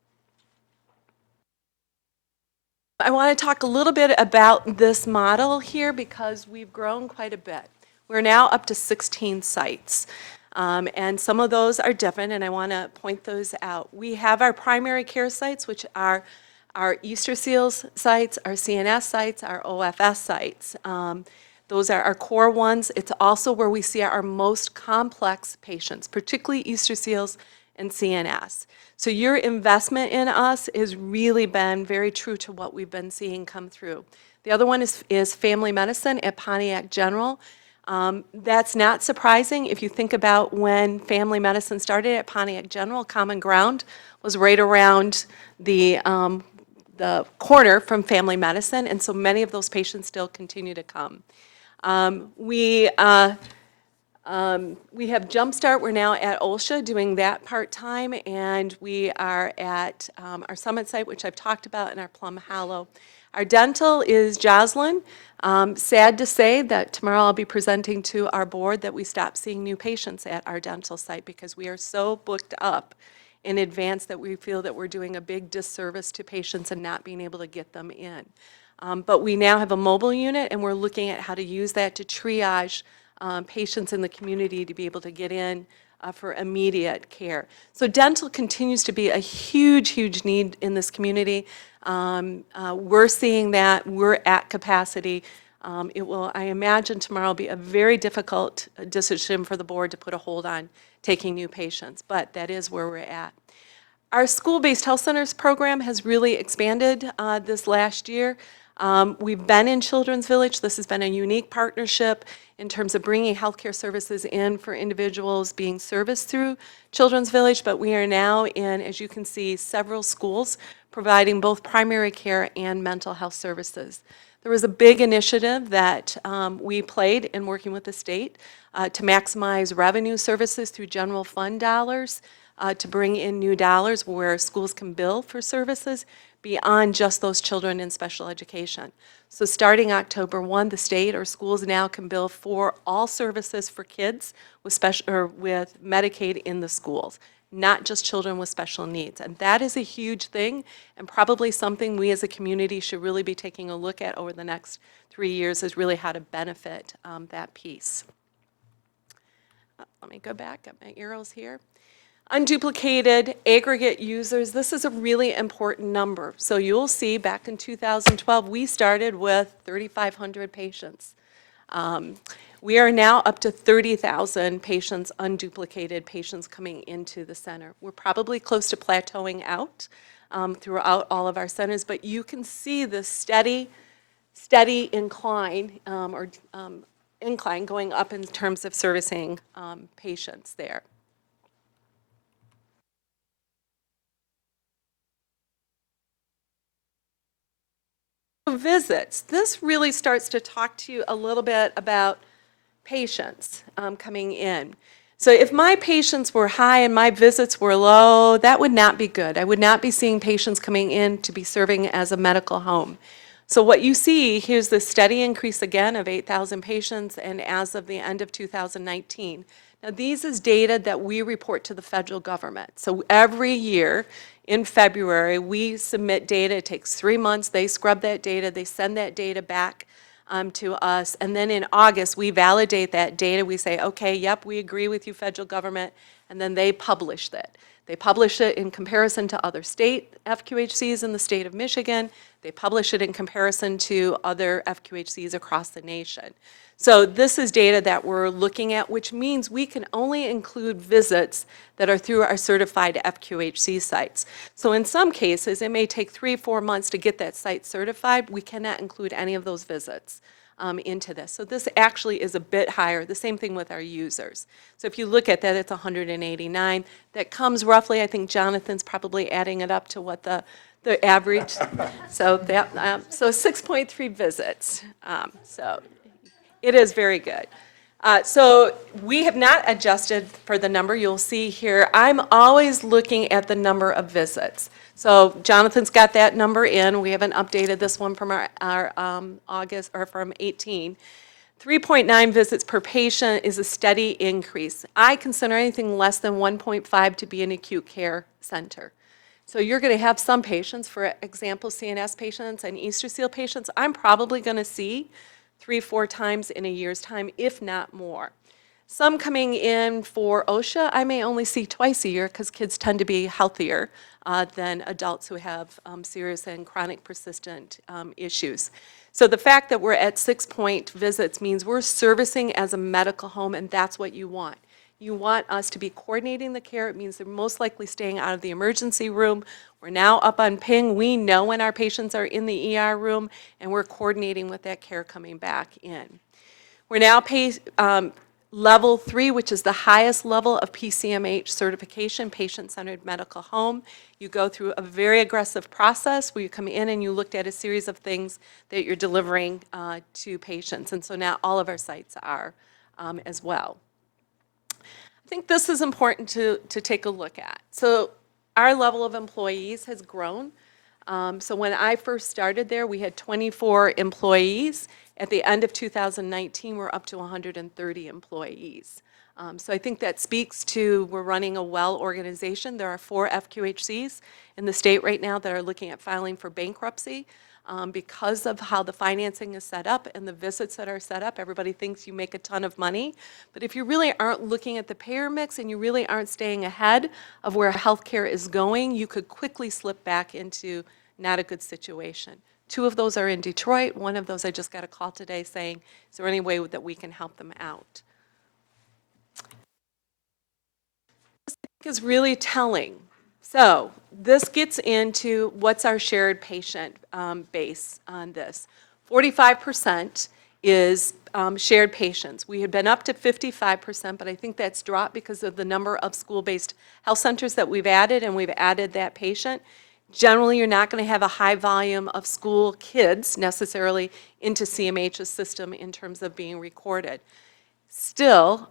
I want to talk a little bit about this model here because we've grown quite a bit. We're now up to 16 sites. And some of those are different, and I want to point those out. We have our primary care sites, which are our Easter Seals sites, our CNS sites, our OFS sites. Those are our core ones. It's also where we see our most complex patients, particularly Easter Seals and CNS. So your investment in us has really been very true to what we've been seeing come through. The other one is family medicine at Pontiac General. That's not surprising if you think about when family medicine started at Pontiac General. Common Ground was right around the corner from family medicine, and so many of those patients still continue to come. We have Jumpstart. We're now at OCHN doing that part-time, and we are at our Summit site, which I've talked about, in our Plum Hollow. Our dental is Joslyn. Sad to say that tomorrow I'll be presenting to our board that we stopped seeing new patients at our dental site because we are so booked up in advance that we feel that we're doing a big disservice to patients and not being able to get them in. But we now have a mobile unit, and we're looking at how to use that to triage patients in the community to be able to get in for immediate care. So dental continues to be a huge, huge need in this community. We're seeing that. We're at capacity. It will, I imagine, tomorrow be a very difficult decision for the board to put a hold on taking new patients, but that is where we're at. Our school-based health centers program has really expanded this last year. We've been in Children's Village. This has been a unique partnership in terms of bringing healthcare services in for individuals being serviced through Children's Village, but we are now in, as you can see, several schools providing both primary care and mental health services. There was a big initiative that we played in working with the state to maximize revenue services through general fund dollars, to bring in new dollars where schools can bill for services beyond just those children in special education. So starting October 1, the state or schools now can bill for all services for kids with with Medicaid in the schools, not just children with special needs. And that is a huge thing, and probably something we as a community should really be taking a look at over the next 3 years, is really how to benefit that piece. Let me go back, got my arrows here. Unduplicated aggregate users, this is a really important number. So you'll see back in 2012, we started with 3,500 patients. We are now up to 30,000 patients, unduplicated patients coming into the center. We're probably close to plateauing out throughout all of our centers, but you can see the steady incline incline going up in terms of servicing patients there. Visits. This really starts to talk to you a little bit about patients coming in. So if my patients were high and my visits were low, that would not be good. I would not be seeing patients coming in to be serving as a medical home. So what you see, here's the steady increase again of 8,000 patients, and as of the end of 2019. Now, these is data that we report to the federal government. So every year in February, we submit data. It takes 3 months. They scrub that data. They send that data back to us. And then in August, we validate that data. We say, okay, yep, we agree with you, federal government. And then they publish that. They publish it in comparison to other state FQHCs in the state of Michigan. They publish it in comparison to other FQHCs across the nation. So this is data that we're looking at, which means we can only include visits that are through our certified FQHC sites. So in some cases, it may take 3-4 months to get that site certified. We cannot include any of those visits into this. So this actually is a bit higher. The same thing with our users. So if you look at that, it's 189. That comes roughly, I think Jonathan's probably adding it up to what the average. So that so 6.3 visits. So it is very good. So we have not adjusted for the number you'll see here. I'm always looking at the number of visits. So Jonathan's got that number in. We haven't updated this one from our August, or from 18. 3.9 visits per patient is a steady increase. I consider anything less than 1.5 to be an acute care center. So you're going to have some patients, for example, CNS patients and Easter seal patients, I'm probably going to see 3-4 times in a year's time, if not more. Some coming in for OSHA, I may only see twice a year because kids tend to be healthier than adults who have serious and chronic persistent issues. So the fact that we're at 6-point visits means we're servicing as a medical home, and that's what you want. You want us to be coordinating the care. It means they're most likely staying out of the emergency room. We're now up on ping. We know when our patients are in the ER room, and we're coordinating with that care coming back in. We're now level 3, which is the highest level of PCMH certification, patient-centered medical home. You go through a very aggressive process where you come in and you looked at a series of things that you're delivering to patients. And so now all of our sites are as well. I think this is important to take a look at. So our level of employees has grown. So when I first started there, we had 24 employees. At the end of 2019, we're up to 130 employees. So I think that speaks to we're running a well organization. There are 4 FQHCs in the state right now that are looking at filing for bankruptcy. Because of how the financing is set up and the visits that are set up, everybody thinks you make a ton of money. But if you really aren't looking at the payer mix and you really aren't staying ahead of where healthcare is going, you could quickly slip back into not a good situation. 2 of those are in Detroit. 1 of those I just got a call today saying, is there any way that we can help them out? This is really telling. So this gets into what's our shared patient base on this. 45% is shared patients. We had been up to 55%, but I think that's dropped because of the number of school-based health centers that we've added, and we've added that patient. Generally, you're not going to have a high volume of school kids necessarily into CMH's system in terms of being recorded. Still,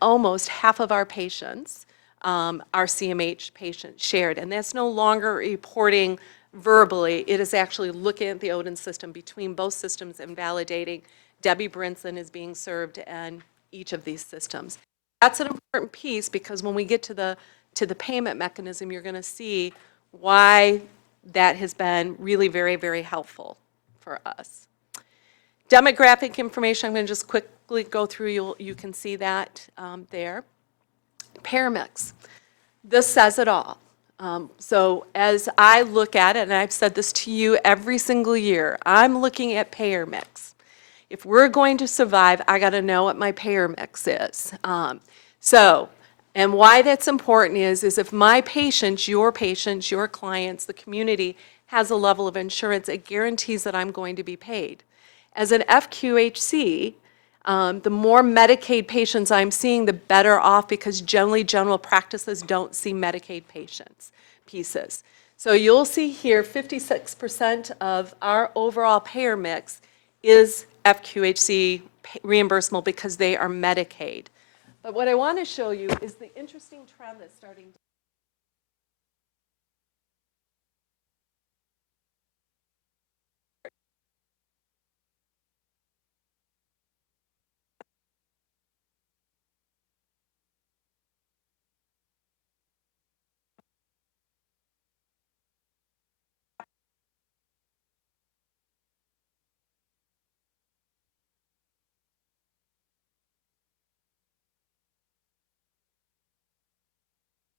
almost half of our patients are CMH patients shared, and that's no longer reporting verbally. It is actually looking at the OCHN system between both systems and validating Debbie Brinson is being served in each of these systems. That's an important piece because when we get to the payment mechanism, you're going to see why that has been really very, very helpful for us. Demographic information, I'm going to just quickly go through. You can see that there. Payer mix. This says it all. So as I look at it, and I've said this to you every single year, I'm looking at payer mix. If we're going to survive, I got to know what my payer mix is. And why that's important is if my patients, your clients, the community has a level of insurance, it guarantees that I'm going to be paid. As an FQHC, the more Medicaid patients I'm seeing, the better off, because generally general practices don't see Medicaid pieces. So you'll see here 56% of our overall payer mix is FQHC reimbursable because they are Medicaid. But what I want to show you is the interesting trend that's starting to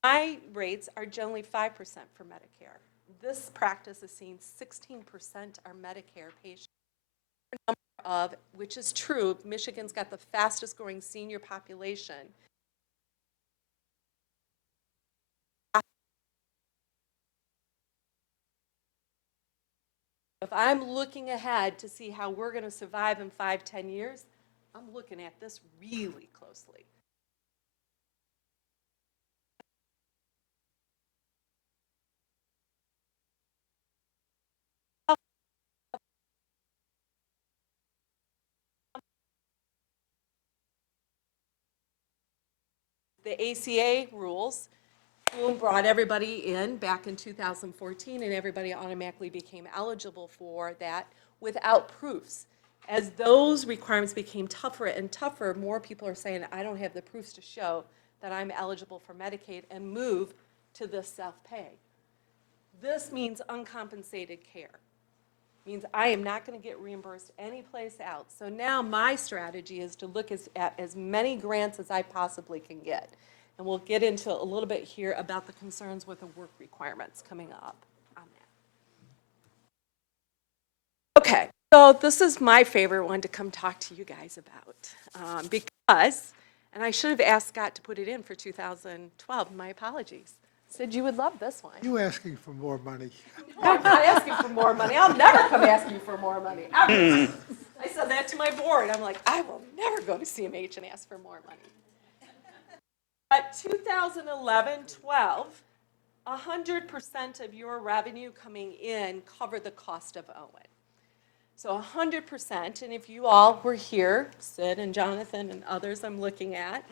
my rates are generally 5% for Medicare. This practice is seeing 16% are Medicare patients. Of, which is true, Michigan's got the fastest growing senior population. If I'm looking ahead to see how we're going to survive in 5-10 years, I'm looking at this really closely. The ACA rules, boom, brought everybody in back in 2014, and everybody automatically became eligible for that without proofs. As those requirements became tougher and tougher, more people are saying, I don't have the proofs to show that I'm eligible for Medicaid, and move to this self-pay. This means uncompensated care. Means I am not going to get reimbursed anyplace else. So now my strategy is to look at as many grants as I possibly can get. And we'll get into a little bit here about the concerns with the work requirements coming up on that. Okay, so this is my favorite one to come talk to you guys about. Because, and I should have asked Scott to put it in for 2012, my apologies. Said you would love this one. You asking for more money. No, I'm not asking for more money. I'll never come ask you for more money, ever. I said that to my board. I'm like, I will never go to CMH and ask for more money. At 2011-12, 100% of your revenue coming in covered the cost of Owen. So 100%, and if you all were here, Sid and Jonathan and others I'm looking at,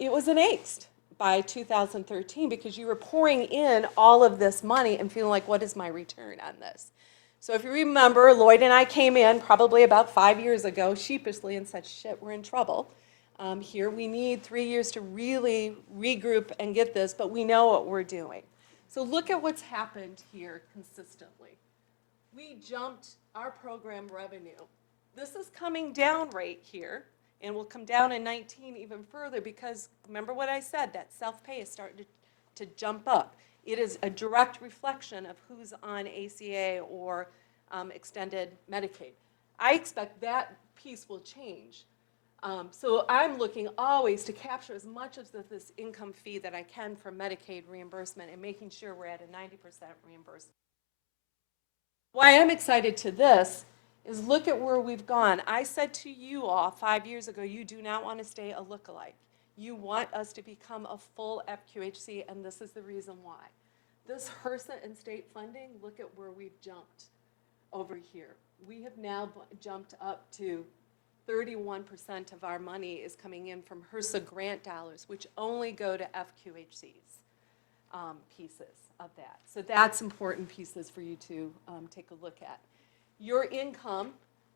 it was an angst by 2013 because you were pouring in all of this money and feeling like, what is my return on this? So if you remember, Lloyd and I came in probably about 5 years ago sheepishly and said, shit, we're in trouble. Here we need 3 years to really regroup and get this, but we know what we're doing. So look at what's happened here consistently. We jumped our program revenue. This is coming down right here. And will come down in 19 even further because remember what I said, that self-pay is starting to jump up. It is a direct reflection of who's on ACA or extended Medicaid. I expect that piece will change. So I'm looking always to capture as much of this income fee that I can from Medicaid reimbursement and making sure we're at a 90% reimbursement. Why I'm excited to this is look at where we've gone. I said to you all 5 years ago, you do not want to stay a lookalike. You want us to become a full FQHC, and this is the reason why. This HRSA and state funding, look at where we've jumped over here. We have now jumped up to 31% of our money is coming in from HRSA grant dollars, which only go to FQHCs, pieces of that. So that's important pieces for you to take a look at. Your income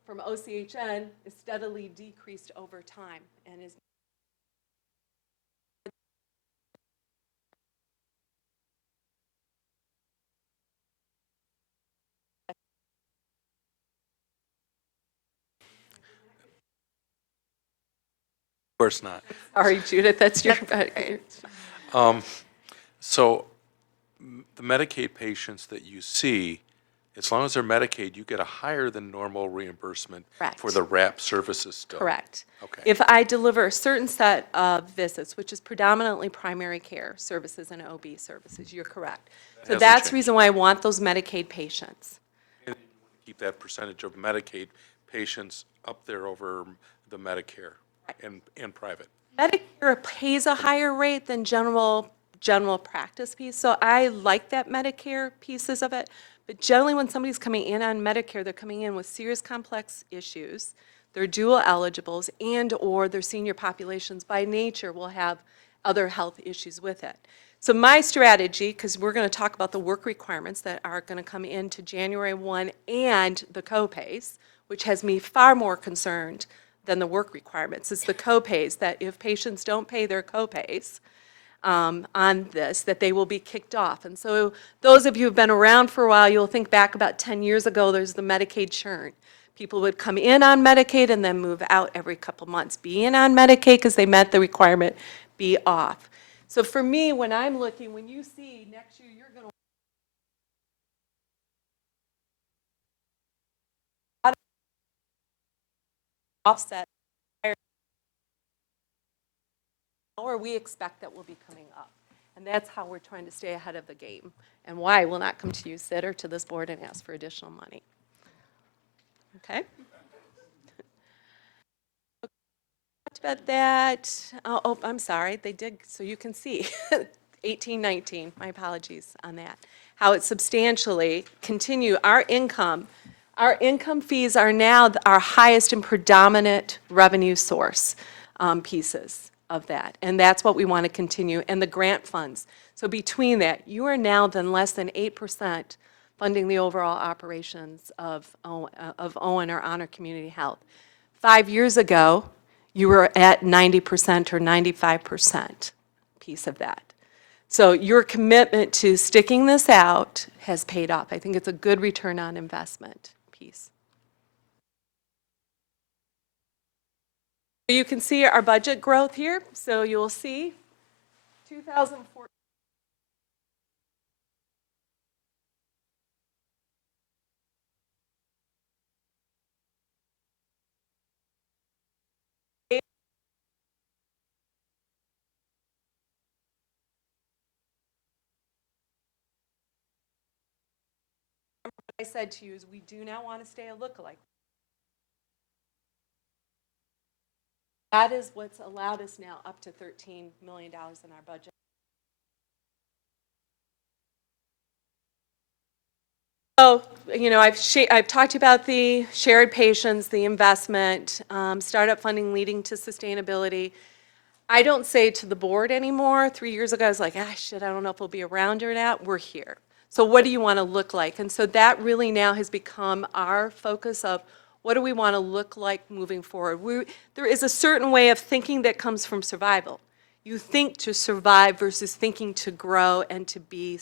from OCHN is steadily decreased over time and is Of course not. sorry, Judith, that's your. So the Medicaid patients that you see, as long as they're Medicaid, you get a higher than normal reimbursement for Correct. the WRAP services still. Correct. Okay. If I deliver a certain set of visits, which is predominantly primary care services and OB services, you're correct. So hasn't that's the changed. reason why I want those Medicaid patients. And keep that percentage of Medicaid patients up there over the Medicare and private. Medicare pays a higher rate than general practice piece, so I like that Medicare pieces of it. But generally, when somebody's coming in on Medicare, they're coming in with serious complex issues. they're dual eligibles, and/or their senior populations by nature will have other health issues with it. So my strategy, because we're going to talk about the work requirements that are going to come into January 1 and the co-pays, which has me far more concerned than the work requirements. It's the co-pays, that if patients don't pay their co-pays on this, that they will be kicked off. And so those of you who've been around for a while, you'll think back about 10 years ago, there's the Medicaid churn. People would come in on Medicaid and then move out every couple months. Be in on Medicaid because they met the requirement, be off. So for me, when I'm looking, when you see next year, you're going to offset, or we expect that will be coming up. And that's how we're trying to stay ahead of the game, and why I will not come to you, Sid, or to this board and ask for additional money. Okay? Talked about that. Oh, I'm sorry, they did, so you can see, 18, 19, my apologies on that. How it substantially continue, our income fees are now our highest and predominant revenue source pieces of that. And that's what we want to continue, and the grant funds. So between that, you are now then less than 8% funding the overall operations of OWN or Honor Community Health. 5 years ago, you were at 90% or 95% piece of that. So your commitment to sticking this out has paid off. I think it's a good return on investment piece. You can see our budget growth here. So you'll see 2014. What I said to you is we do not want to stay a lookalike. That is what's allowed us now up to $13 million in our budget. So, you know, I've talked about the shared patients, the investment, startup funding leading to sustainability. I don't say to the board anymore. 3 years ago, I was like, shit, I don't know if we'll be around or not. We're here. So what do you want to look like? And so that really now has become our focus of what do we want to look like moving forward. There is a certain way of thinking that comes from survival. You think to survive versus thinking to grow and to be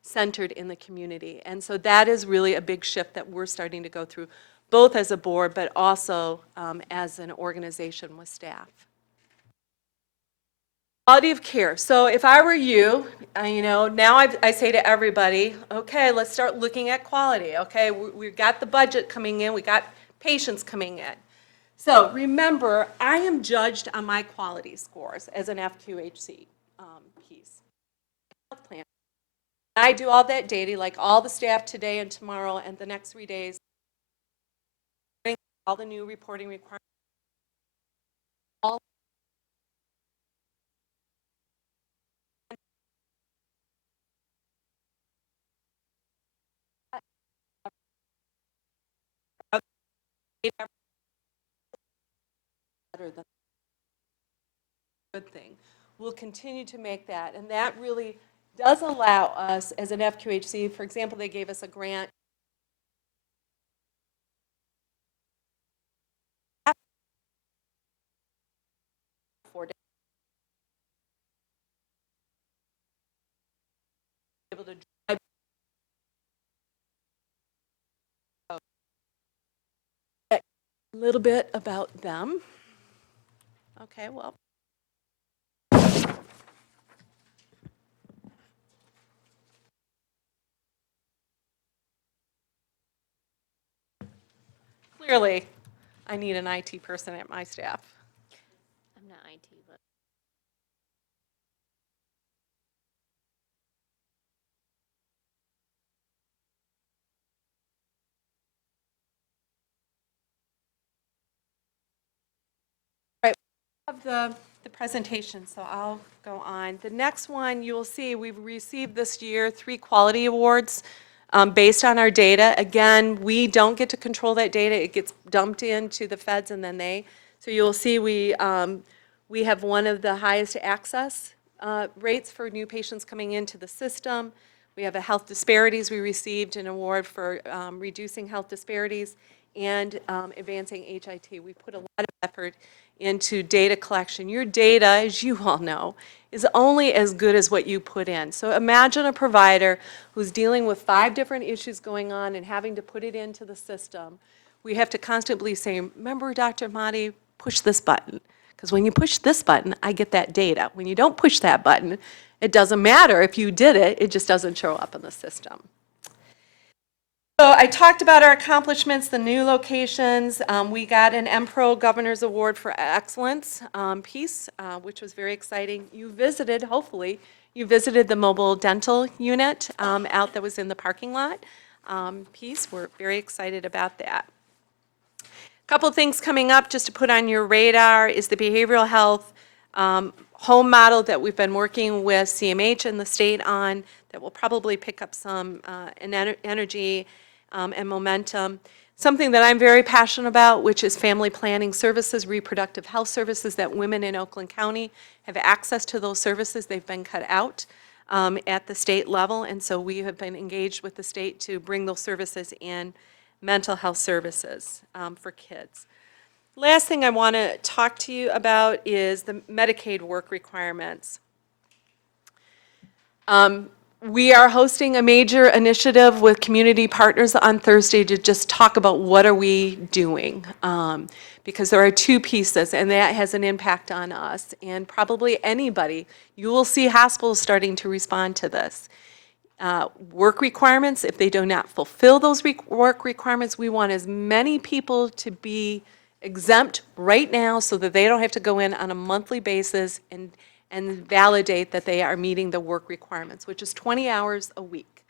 centered in the community. And so that is really a big shift that we're starting to go through, both as a board, but also as an organization with staff. Quality of care. So if I were you, you know, now I say to everybody, okay, let's start looking at quality. Okay, we've got the budget coming in, we got patients coming in. So remember, I am judged on my quality scores as an FQHC piece. Health plan. I do all that daily, like all the staff today and tomorrow and the next 3 days. All the new reporting requirements. All better than good thing. We'll continue to make that, and that really does allow us as an FQHC, for example, they gave us a grant for able to drive a little bit about them. Okay, well. Clearly, I need an IT person at my staff. I'm not IT, but. Right, we have the presentation, so I'll go on. The next one, you will see we've received this year 3 quality awards based on our data. Again, we don't get to control that data. It gets dumped into the feds and then so you'll see we have one of the highest access rates for new patients coming into the system. We have a health disparities. We received an award for reducing health disparities and advancing HIT. We put a lot of effort into data collection. Your data, as you all know, is only as good as what you put in. So imagine a provider who's dealing with 5 different issues going on and having to put it into the system. We have to constantly say, remember, Dr. Mahdi, push this button. Because when you push this button, I get that data. When you don't push that button, it doesn't matter if you did it, it just doesn't show up in the system. So I talked about our accomplishments, the new locations. We got an MPRO Governor's Award for Excellence piece, which was very exciting. You visited, hopefully, you visited the mobile dental unit out that was in the parking lot piece. We're very excited about that. A couple things coming up just to put on your radar is the behavioral health home model that we've been working with CMH and the state on that will probably pick up some energy and momentum. Something that I'm very passionate about, which is family planning services, reproductive health services, that women in Oakland County have access to those services. They've been cut out at the state level, and so we have been engaged with the state to bring those services in, mental health services for kids. Last thing I want to talk to you about is the Medicaid work requirements. We are hosting a major initiative with community partners on Thursday to just talk about what are we doing. Because there are 2 pieces, and that has an impact on us. And probably anybody, you will see hospitals starting to respond to this. Work requirements, if they do not fulfill those work requirements, we want as many people to be exempt right now so that they don't have to go in on a monthly basis and validate that they are meeting the work requirements, which is 20 hours a week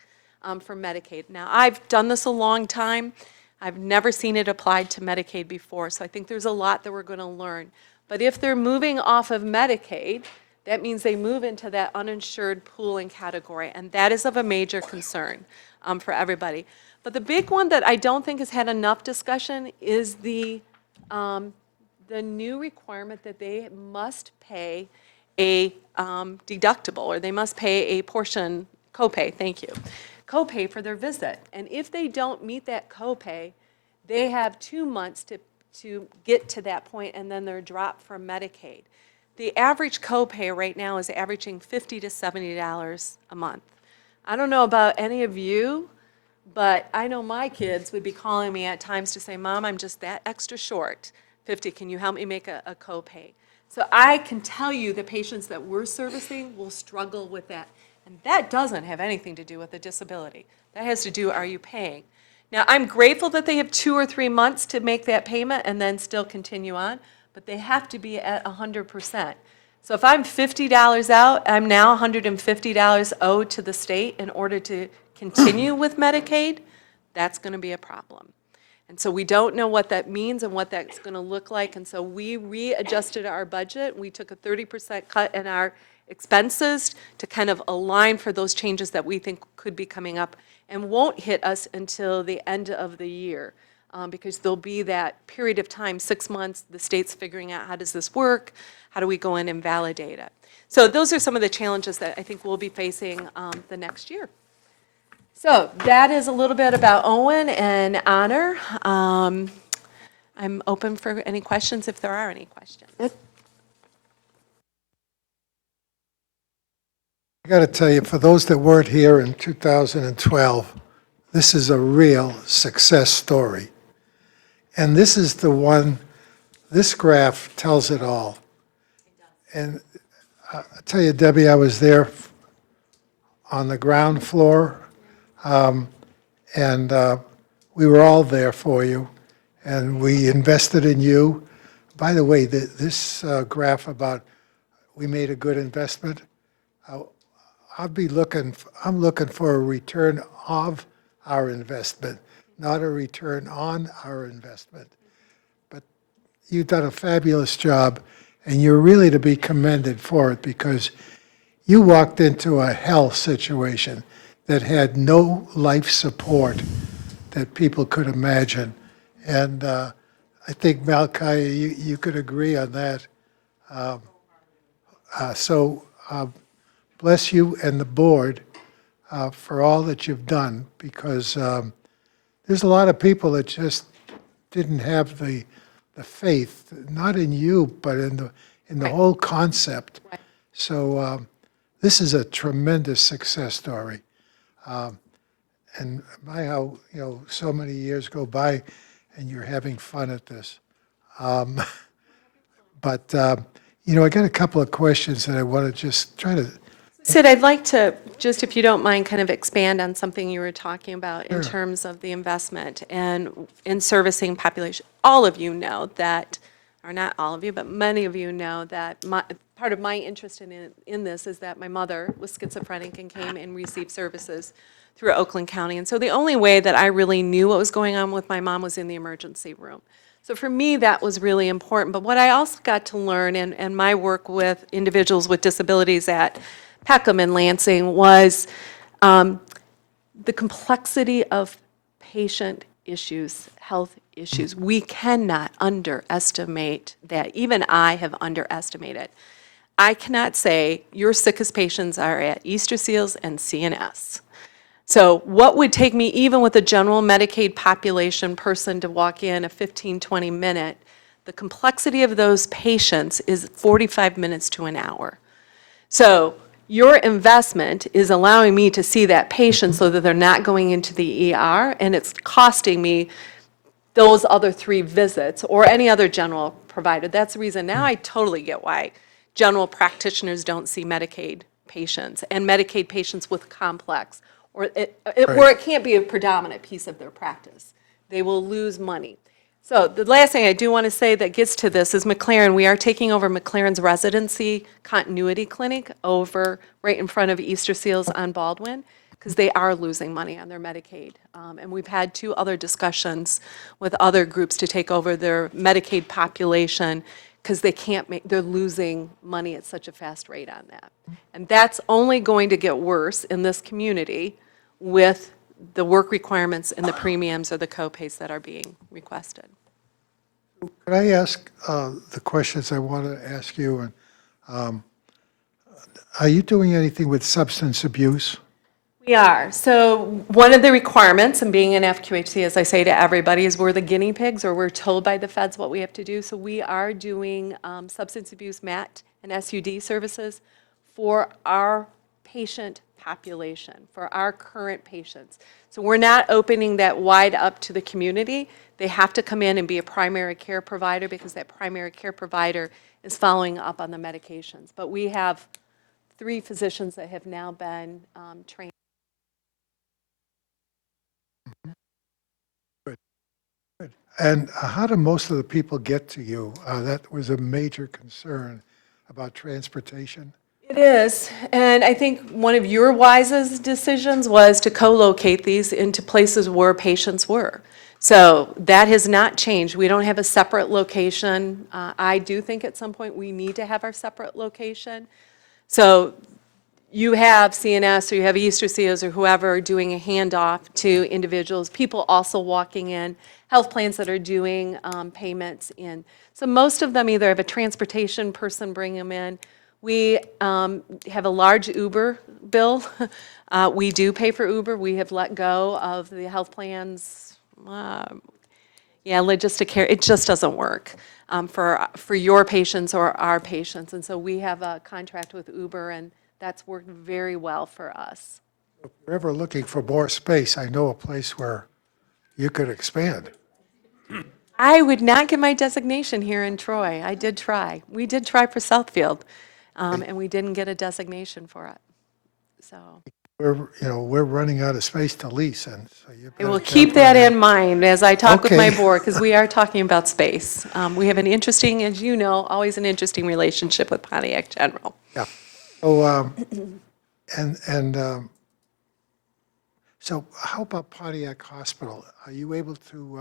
for Medicaid. Now, I've done this a long time. I've never seen it applied to Medicaid before, so I think there's a lot that we're going to learn. But if they're moving off of Medicaid, that means they move into that uninsured pooling category, and that is of a major concern for everybody. But the big one that I don't think has had enough discussion is the new requirement that they must pay a deductible, or they must pay a portion, copay, thank you, copay for their visit. And if they don't meet that copay, they have 2 months to get to that point, and then they're dropped from Medicaid. The average copay right now is averaging $50 to $70 a month. I don't know about any of you, but I know my kids would be calling me at times to say, Mom, I'm just that extra short. 50, can you help me make a copay? So I can tell you the patients that we're servicing will struggle with that. And that doesn't have anything to do with a disability. That has to do, are you paying? Now, I'm grateful that they have 2 or 3 months to make that payment and then still continue on, but they have to be at 100%. So if I'm $50 out, I'm now $150 owed to the state in order to continue with Medicaid. That's going to be a problem. And so we don't know what that means and what that's going to look like. And so we readjusted our budget. We took a 30% cut in our expenses to kind of align for those changes that we think could be coming up and won't hit us until the end of the year. Because there'll be that period of time, 6 months, the state's figuring out how does this work, how do we go in and validate it. So those are some of the challenges that I think we'll be facing the next year. So that is a little bit about Owen and Honor. I'm open for any questions if there are any questions. I got to tell you, for those that weren't here in 2012, this is a real success story. And this is the one, this graph tells it all. And I tell you, Debbie, I was there on the ground floor, and we were all there for you, and we invested in you. By the way, this graph about we made a good investment, I'm looking for a return of our investment, not a return on our investment. But you've done a fabulous job, and you're really to be commended for it, because you walked into a hell situation. that had no life support that people could imagine. And I think, Malachi, you could agree on that. So bless you and the board for all that you've done, because there's a lot of people that just didn't have the faith, not in you, but in the whole concept. So this is a tremendous success story. And my, how, so many years go by and you're having fun at this. But, I got a couple of questions that I want to just try to. Sid, I'd like to, just if you don't mind, kind of expand on something you were talking about in Sure. terms of the investment and in servicing population. All of you know that, or not all of you, but many of you know that part of my interest in this is that my mother was schizophrenic and came and received services through Oakland County. And so the only way that I really knew what was going on with my mom was in the emergency room. So for me, that was really important. But what I also got to learn in my work with individuals with disabilities at Peckham and Lansing was the complexity of patient issues, health issues. We cannot underestimate that. Even I have underestimated. I cannot say your sickest patients are at Easter Seals and CNS. So what would take me, even with a general Medicaid population person, to walk in a 15, 20-minute, the complexity of those patients is 45 minutes to an hour. So your investment is allowing me to see that patient so that they're not going into the ER, and it's costing me those other 3 visits or any other general provider. That's the reason now I totally get why general practitioners don't see Medicaid patients and Medicaid patients with complex, or it can't be a predominant piece of their practice. They will lose money. So the last thing I do want to say that gets to this is McLaren. We are taking over McLaren's residency continuity clinic over right in front of Easter Seals on Baldwin, because they are losing money on their Medicaid. And we've had 2 other discussions with other groups to take over their Medicaid population, because they can't they're losing money at such a fast rate on that. And that's only going to get worse in this community with the work requirements and the premiums or the co-pays that are being requested. Could I ask the questions I want to ask you? And are you doing anything with substance abuse? We are. So one of the requirements, and being an FQHC, as I say to everybody, is we're the guinea pigs, or we're told by the feds what we have to do. So we are doing substance abuse MAT and SUD services for our patient population, for our current patients. So we're not opening that wide up to the community. They have to come in and be a primary care provider, because that primary care provider is following up on the medications. But we have 3 physicians that have now been trained. And how do most of the people get to you? That was a major concern about transportation. It is, and I think one of your wisest decisions was to co-locate these into places where patients were. So that has not changed. We don't have a separate location. I do think at some point we need to have our separate location. So you have CNS or you have Easter Seals or whoever doing a handoff to individuals, people also walking in, health plans that are doing payments in. So most of them either have a transportation person bring them in. We have a large Uber bill. We do pay for Uber. We have let go of the health plans. Logistic care, it just doesn't work for your patients or our patients. And so we have a contract with Uber, and that's worked very well for us. If you're ever looking for more space, I know a place where you could expand. I would not get my designation here in Troy. I did try. We did try for Southfield, and we didn't get a designation for it. So We're running out of space to lease, and so you I will better keep jump that on in mind as I talk with my Okay. board, because we are talking about space. We have an interesting, as you know, always an interesting relationship with Pontiac General. Yeah. So, so how about Pontiac Hospital? Are you able to,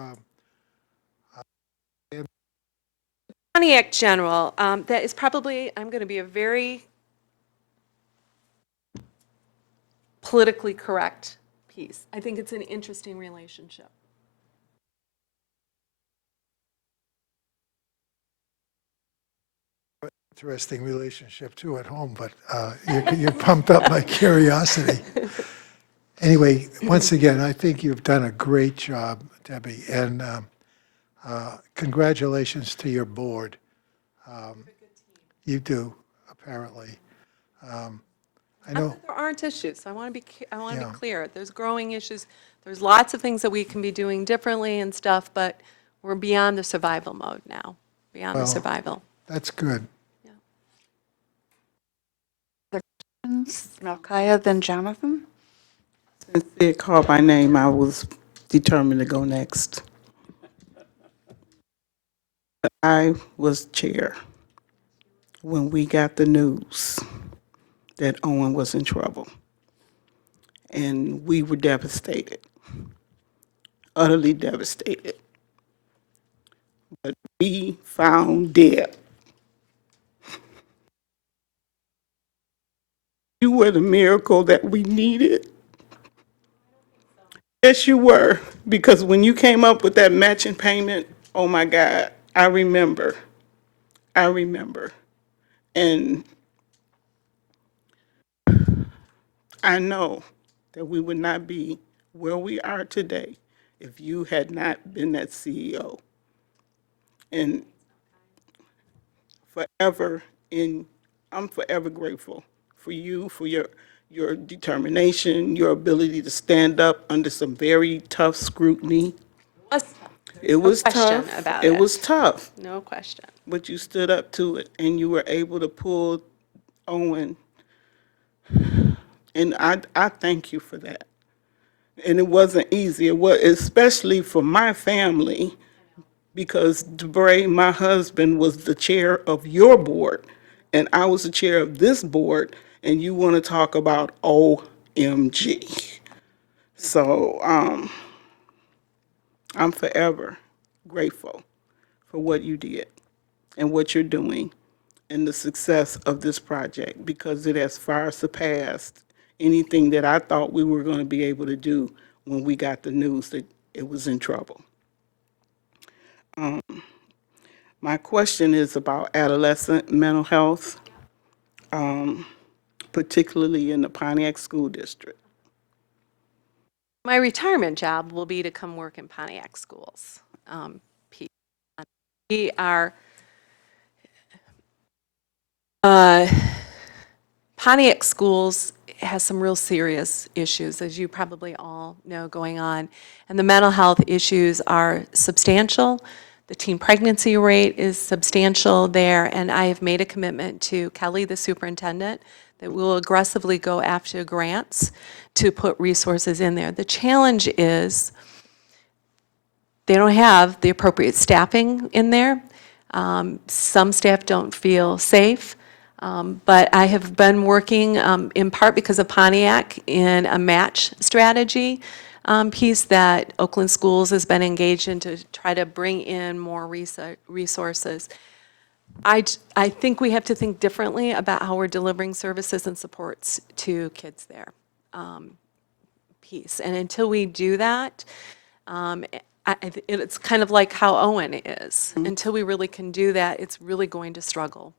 Pontiac General, that is probably, I'm going to be a very politically correct piece. I think it's an interesting relationship. Interesting relationship too at home, but you pumped up my curiosity. Anyway, once again, I think you've done a great job, Debbie, and congratulations to your board. You do, apparently. I know. There aren't issues. I want to Yeah. be clear. There's growing issues. There's lots of things that we can be doing differently and stuff, but we're beyond the survival mode now, beyond the Well, survival. That's good. Malkaya, then Jonathan? Since it called my name, I was determined to go next. I was chair when we got the news that Owen was in trouble. And we were devastated, utterly devastated. But we found Deb. You were the miracle that we needed. Yes, you were, because when you came up with that matching payment, oh my God, I remember. And I know that we would not be where we are today if you had not been that CEO. And I'm forever grateful for you, for your determination, your ability to stand up under some very tough scrutiny. It was question tough. about It it. was tough, No question. but you stood up to it and you were able to pull Owen. And I thank you for that. And it wasn't easy. It was, especially for my family, because DeBray, my husband, was the chair of your board, and I was the chair of this board, and you want to talk about OMG. So I'm forever grateful for what you did and what you're doing and the success of this project, because it has far surpassed anything that I thought we were going to be able to do when we got the news that it was in trouble. My question is about adolescent mental health, particularly in the Pontiac School District. My retirement job will be to come work in Pontiac schools. We are, Pontiac schools has some real serious issues, as you probably all know, going on. And the mental health issues are substantial. The teen pregnancy rate is substantial there. And I have made a commitment to Kelly, the superintendent, that we will aggressively go after grants to put resources in there. The challenge is they don't have the appropriate staffing in there. Some staff don't feel safe. But I have been working, in part because of Pontiac, in a match strategy piece that Oakland Schools has been engaged in to try to bring in more resources. I think we have to think differently about how we're delivering services and supports to kids there, piece. And until we do that, it's kind of like how Owen is. Until we really can do that, it's really going to struggle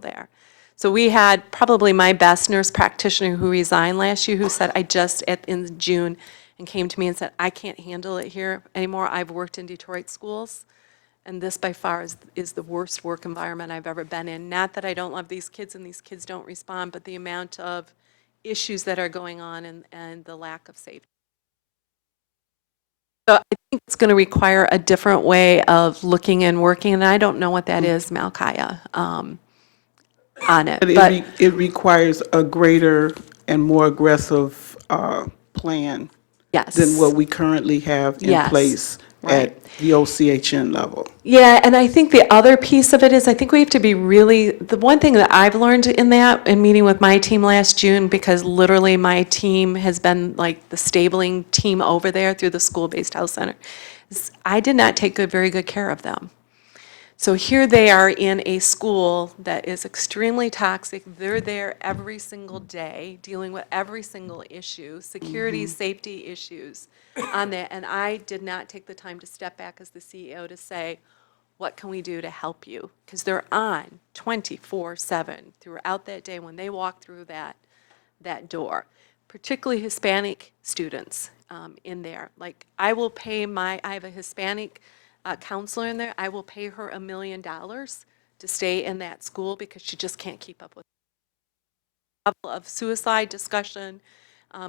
there. So we had probably my best nurse practitioner who resigned last year, who said, in June, and came to me and said, I can't handle it here anymore. I've worked in Detroit schools, and this by far is the worst work environment I've ever been in. Not that I don't love these kids and these kids don't respond, but the amount of issues that are going on and the lack of safety. So I think it's going to require a different way of looking and working, and I don't know what that is, Malkaya, on it. But it requires a greater and more aggressive plan Yes. than what we currently have in Yes, place right. at the OCHN level. Yeah, and I think the other piece of it is I think we have to be the one thing that I've learned in meeting with my team last June, because literally my team has been like the stabling team over there through the school-based health center, is I did not take very good care of them. So here they are in a school that is extremely toxic. They're there every single day, dealing with every single issue, security, safety issues on that. And I did not take the time to step back as the CEO to say, what can we do to help you? Because they're on 24/7 throughout that day when they walk through that door, particularly Hispanic students in there. Like, I have a Hispanic counselor in there. I will pay her $1 million to stay in that school because she just can't keep up with the level of suicide discussion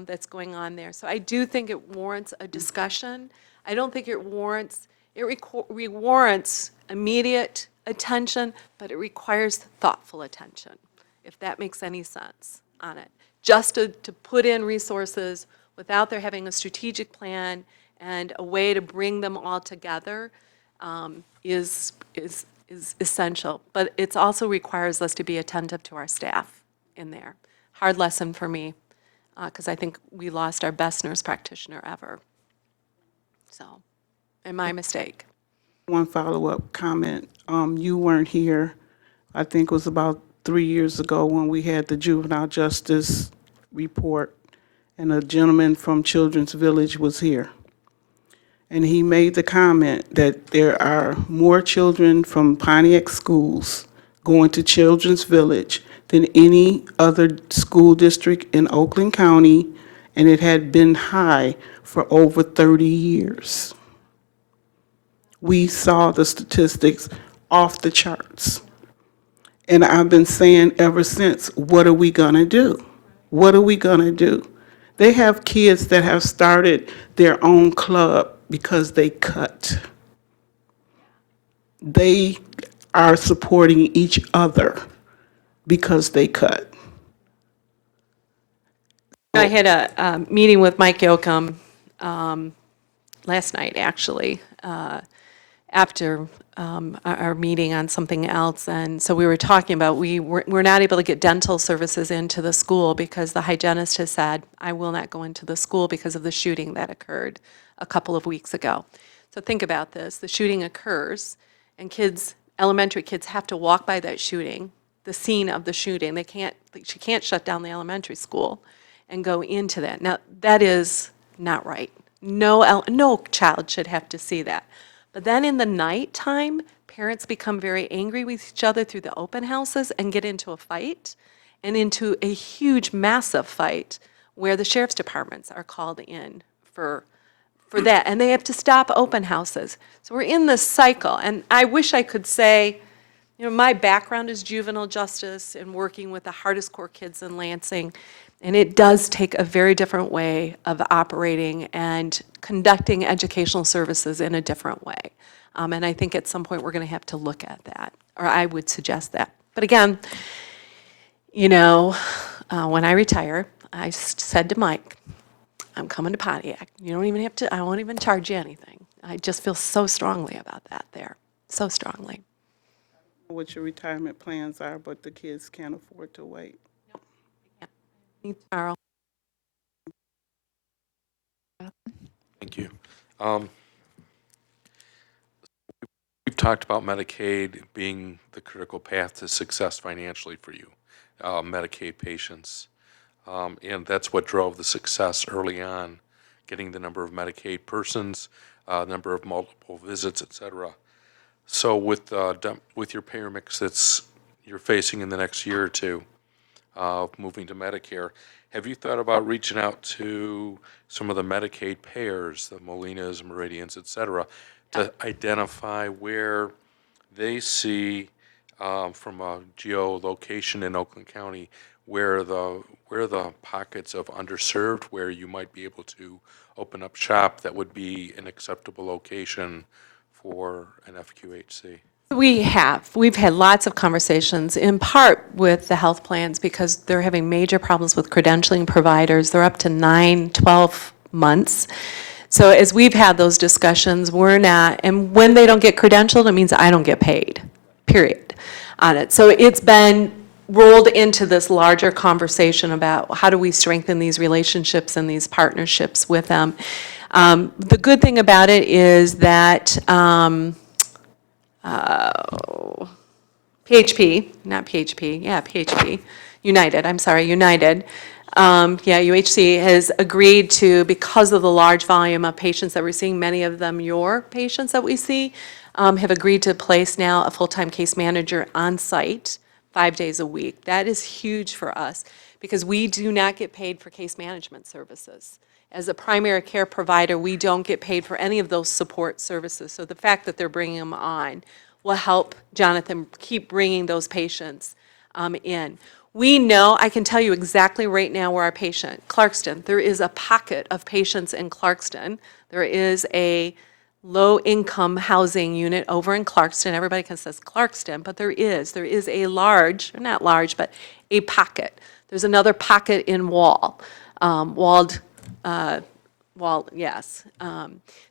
that's going on there. So I do think it warrants a discussion. I don't think it warrants, warrants immediate attention, but it requires thoughtful attention, if that makes any sense on it. Just to put in resources without there having a strategic plan and a way to bring them all together is essential. But it also requires us to be attentive to our staff in there. Hard lesson for me, because I think we lost our best nurse practitioner ever. So, and my mistake. One follow-up comment. You weren't here, I think it was about 3 years ago when we had the juvenile justice report, and a gentleman from Children's Village was here. And he made the comment that there are more children from Pontiac schools going to Children's Village than any other school district in Oakland County, and it had been high for over 30 years. We saw the statistics off the charts. And I've been saying ever since, what are we gonna do? What are we gonna do? They have kids that have started their own club because they cut. They are supporting each other because they cut. I had a meeting with Mike Yoakum last night, actually, after our meeting on something else. And so we were talking about we're not able to get dental services into the school because the hygienist has said, I will not go into the school because of the shooting that occurred a couple of weeks ago. So think about this. The shooting occurs, and elementary kids have to walk by that shooting, the scene of the shooting. She can't shut down the elementary school and go into that. Now, that is not right. No child should have to see that. But then in the nighttime, parents become very angry with each other through the open houses and get into a fight, and into a huge, massive fight where the sheriff's departments are called in for that, and they have to stop open houses. So we're in this cycle, and I wish I could say, my background is juvenile justice and working with the hardest core kids in Lansing, and it does take a very different way of operating and conducting educational services in a different way. And I think at some point we're going to have to look at that, or I would suggest that. But again, when I retire, I said to Mike, I'm coming to Pontiac. You don't even have to, I won't even charge you anything. I just feel so strongly about that there, so strongly. What your retirement plans are, but the kids can't afford to wait. Tomorrow. Thank you. We've talked about Medicaid being the critical path to success financially for you, Medicaid patients. And that's what drove the success early on, getting the number of Medicaid persons, number of multiple visits, et cetera. So with your payer mix you're facing in the next year or two, moving to Medicare, have you thought about reaching out to some of the Medicaid payers, the Molinas, Meridians, et cetera, to identify where they see, from a geolocation in Oakland County, where the pockets of underserved, where you might be able to open up shop that would be an acceptable location for an FQHC? We've had lots of conversations, in part with the health plans, because they're having major problems with credentialing providers. They're up to 9, 12 months. So as we've had those discussions, we're not, and when they don't get credentialed, it means I don't get paid, period, on it. So it's been rolled into this larger conversation about how do we strengthen these relationships and these partnerships with them. The good thing about it is that PHP, not PHP, yeah, PHP, United, I'm sorry, United. Yeah, UHC has agreed to, because of the large volume of patients that we're seeing, many of them your patients that we see, have agreed to place now a full-time case manager on site 5 days a week. That is huge for us because we do not get paid for case management services. As a primary care provider, we don't get paid for any of those support services. So the fact that they're bringing them on will help Jonathan keep bringing those patients in. We know, I can tell you exactly right now where our patient, Clarkston, there is a pocket of patients in Clarkston. There is a low-income housing unit over in Clarkston. Everybody can say Clarkston, but there is a large, or not large, but a pocket. There's another pocket in Walled, yes.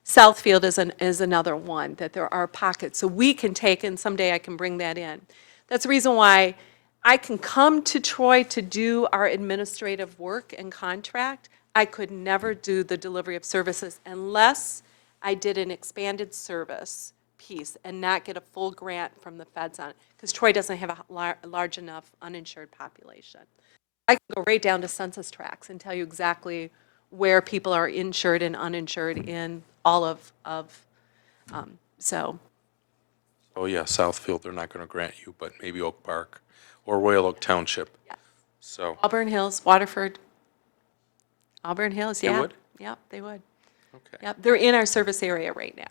Southfield is another one, that there are pockets. So we can take, and someday I can bring that in. That's the reason why I can come to Troy to do our administrative work and contract. I could never do the delivery of services unless I did an expanded service piece and not get a full grant from the feds on it, because Troy doesn't have a large enough uninsured population. I can go right down to census tracts and tell you exactly where people are insured and uninsured in all of so. Oh, yeah, Southfield, they're not going to grant you, but maybe Oak Park or Royal Oak Township. Yeah. So, Auburn Hills, Waterford. Auburn Hills, yeah. They would? Yep, they would. okay. Yep, they're in our service area right now.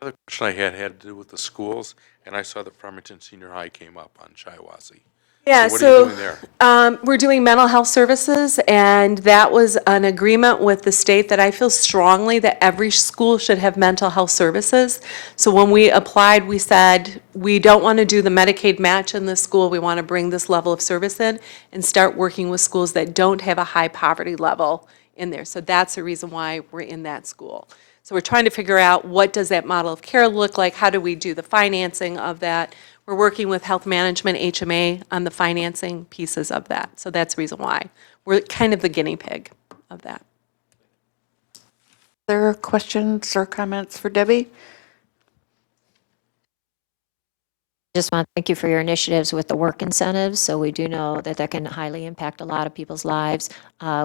The other question I had to do with the schools, and I saw that Farmington Senior High came up on Shiawassee. Yeah, What are you doing there? We're doing mental health services, and that was an agreement with the state that I feel strongly that every school should have mental health services. So when we applied, we said, we don't want to do the Medicaid match in this school. We want to bring this level of service in and start working with schools that don't have a high poverty level in there. So that's the reason why we're in that school. So we're trying to figure out, what does that model of care look like? How do we do the financing of that? We're working with Health Management, HMA, on the financing pieces of that. So that's the reason why. We're kind of the guinea pig of that. There are questions or comments for Debbie? Just want to thank you for your initiatives with the work incentives. So we do know that that can highly impact a lot of people's lives.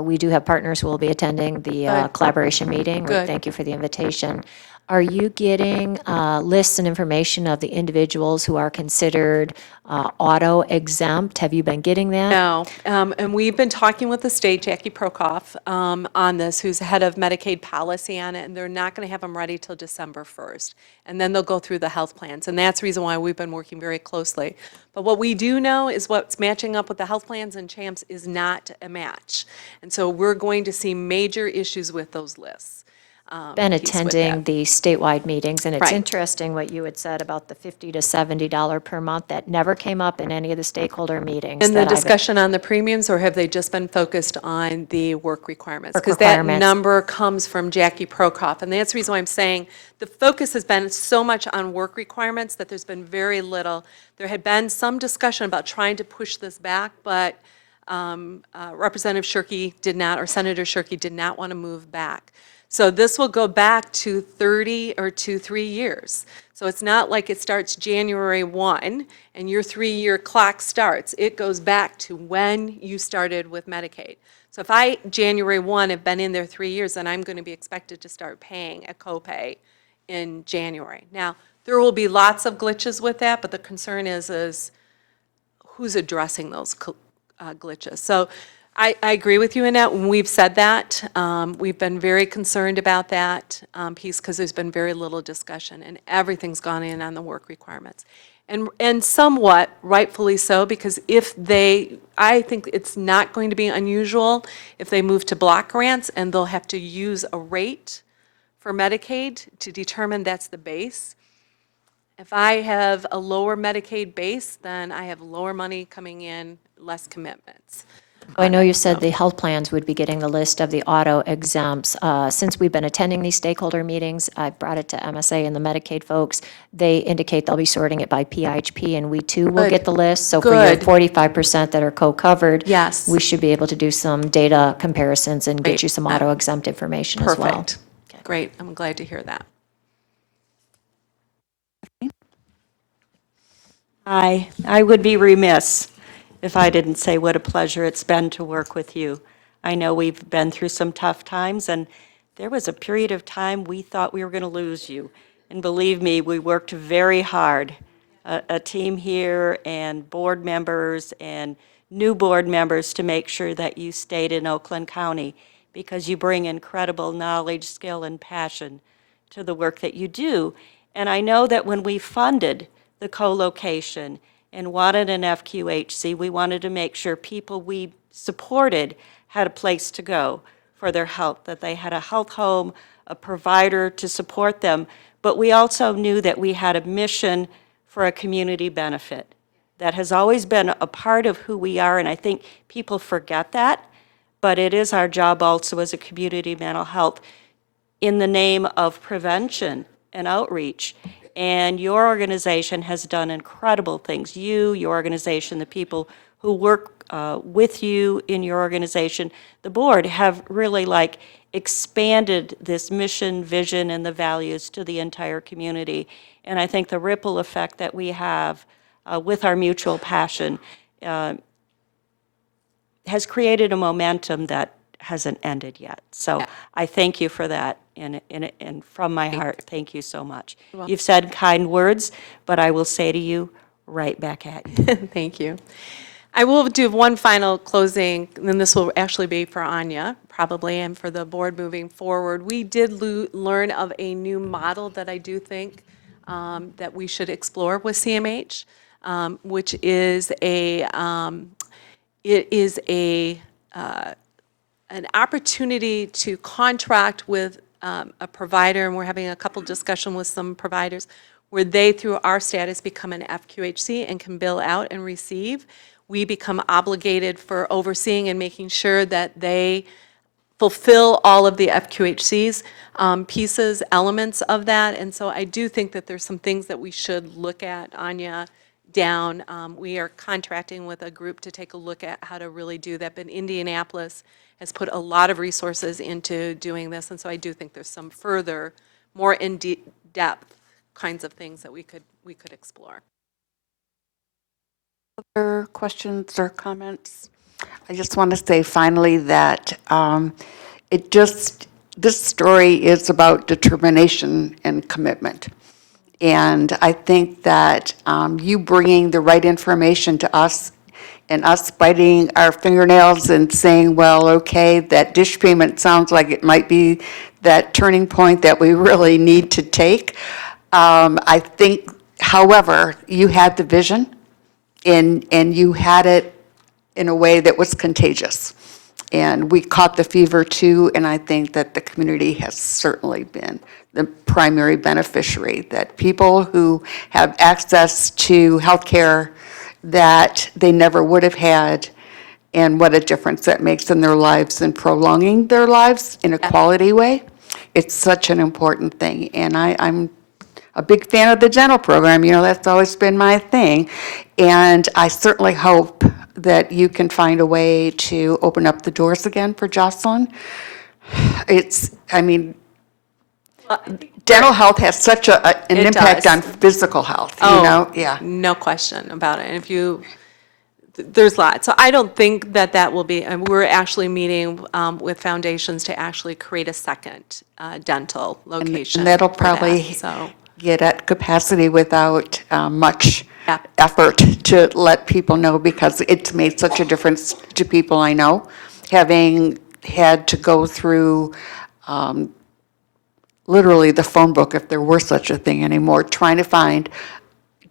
We do have partners who will be attending the Good. collaboration meeting. We Good. thank you for the invitation. Are you getting lists and information of the individuals who are considered auto exempt? Have you been getting that? No, and we've been talking with the state, Jackie Prokoff, on this, who's head of Medicaid policy on it, and they're not going to have them ready till December 1st. And then they'll go through the health plans, and that's the reason why we've been working very closely. But what we do know is what's matching up with the health plans and CHAMPS is not a match. And so we're going to see major issues with those lists. Been piece with attending that. the statewide meetings, and it's Right. interesting what you had said about the $50 to $70 per month. That never came up in any of the stakeholder meetings. And the that I've- discussion on the premiums, or have they just been focused on the work requirements? Work Because that requirements. number comes from Jackie Prokoff, and that's the reason why I'm saying the focus has been so much on work requirements that there's been very little. There had been some discussion about trying to push this back, but Representative Shirkey did not, or Senator Shirkey did not want to move back. So this will go back to 30 or to 3 years. So it's not like it starts January 1 and your 3-year clock starts. It goes back to when you started with Medicaid. So if I, January 1, have been in there 3 years, then I'm going to be expected to start paying a copay in January. Now, there will be lots of glitches with that, but the concern is who's addressing those glitches. So I agree with you, Annette. When we've said that, we've been very concerned about that piece, because there's been very little discussion, and everything's gone in on the work requirements. And somewhat rightfully so, because I think it's not going to be unusual if they move to block grants, and they'll have to use a rate for Medicaid to determine that's the base. If I have a lower Medicaid base, then I have lower money coming in, less commitments. I know you said the health plans would be getting the list of the auto exempts. Since we've been attending these stakeholder meetings, I've brought it to MSA and the Medicaid folks. They indicate they'll be sorting it by PHP, and we too will Good. get the list. So for your Good. 45% that are co-covered, Yes. we should be able to do some data comparisons and Great. get you some auto exempt information as well. Perfect. Great. I'm glad to hear that. I would be remiss if I didn't say what a pleasure it's been to work with you. I know we've been through some tough times, and there was a period of time we thought we were going to lose you. And believe me, we worked very hard, a team here and board members and new board members to make sure that you stayed in Oakland County because you bring incredible knowledge, skill, and passion to the work that you do. And I know that when we funded the co-location and wanted an FQHC, we wanted to make sure people we supported had a place to go for their health, that they had a health home, a provider to support them. But we also knew that we had a mission for a community benefit. That has always been a part of who we are, and I think people forget that. But it is our job also as a community mental health in the name of prevention and outreach. And your organization has done incredible things. You, your organization, the people who work with you in your organization, the board have really like expanded this mission, vision, and the values to the entire community. And I think the ripple effect that we have with our mutual passion has created a momentum that hasn't ended yet. So I thank you for that, and from my heart, thank you so much. You've said kind words, but I will say to you, right back at you. Thank you. I will do one final closing, and then this will actually be for Anya, probably, and for the board moving forward. We did learn of a new model that I do think that we should explore with CMH, which is an opportunity to contract with a provider, and we're having a couple discussion with some providers, where they, through our status, become an FQHC and can bill out and receive. We become obligated for overseeing and making sure that they fulfill all of the FQHC's pieces, elements of that. And so I do think that there's some things that we should look at, Anya, down. We are contracting with a group to take a look at how to really do that. But Indianapolis has put a lot of resources into doing this. And so I do think there's some further, more in-depth kinds of things that we could explore. Other questions or comments? I just want to say finally that this story is about determination and commitment. And I think that you bringing the right information to us and us biting our fingernails and saying, well, okay, that dish payment sounds like it might be that turning point that we really need to take. I think, however, you had the vision and you had it in a way that was contagious. And we caught the fever too, and I think that the community has certainly been the primary beneficiary, that people who have access to healthcare that they never would have had, and what a difference that makes in their lives and prolonging their lives in a quality way. It's such an important thing, and I'm a big fan of the dental program. You know, that's always been my thing. And I certainly hope that you can find a way to open up the doors again for Jocelyn. Dental health has such an impact on physical health, you know? Yeah. No question about it. And there's lots. So I don't think that will be, and we're actually meeting with foundations to actually create a second dental location. And that'll for probably that, get at capacity without much effort to let people know, because it's made such a difference to people I know, having had to go through literally the phone book, if there were such a thing anymore, trying to find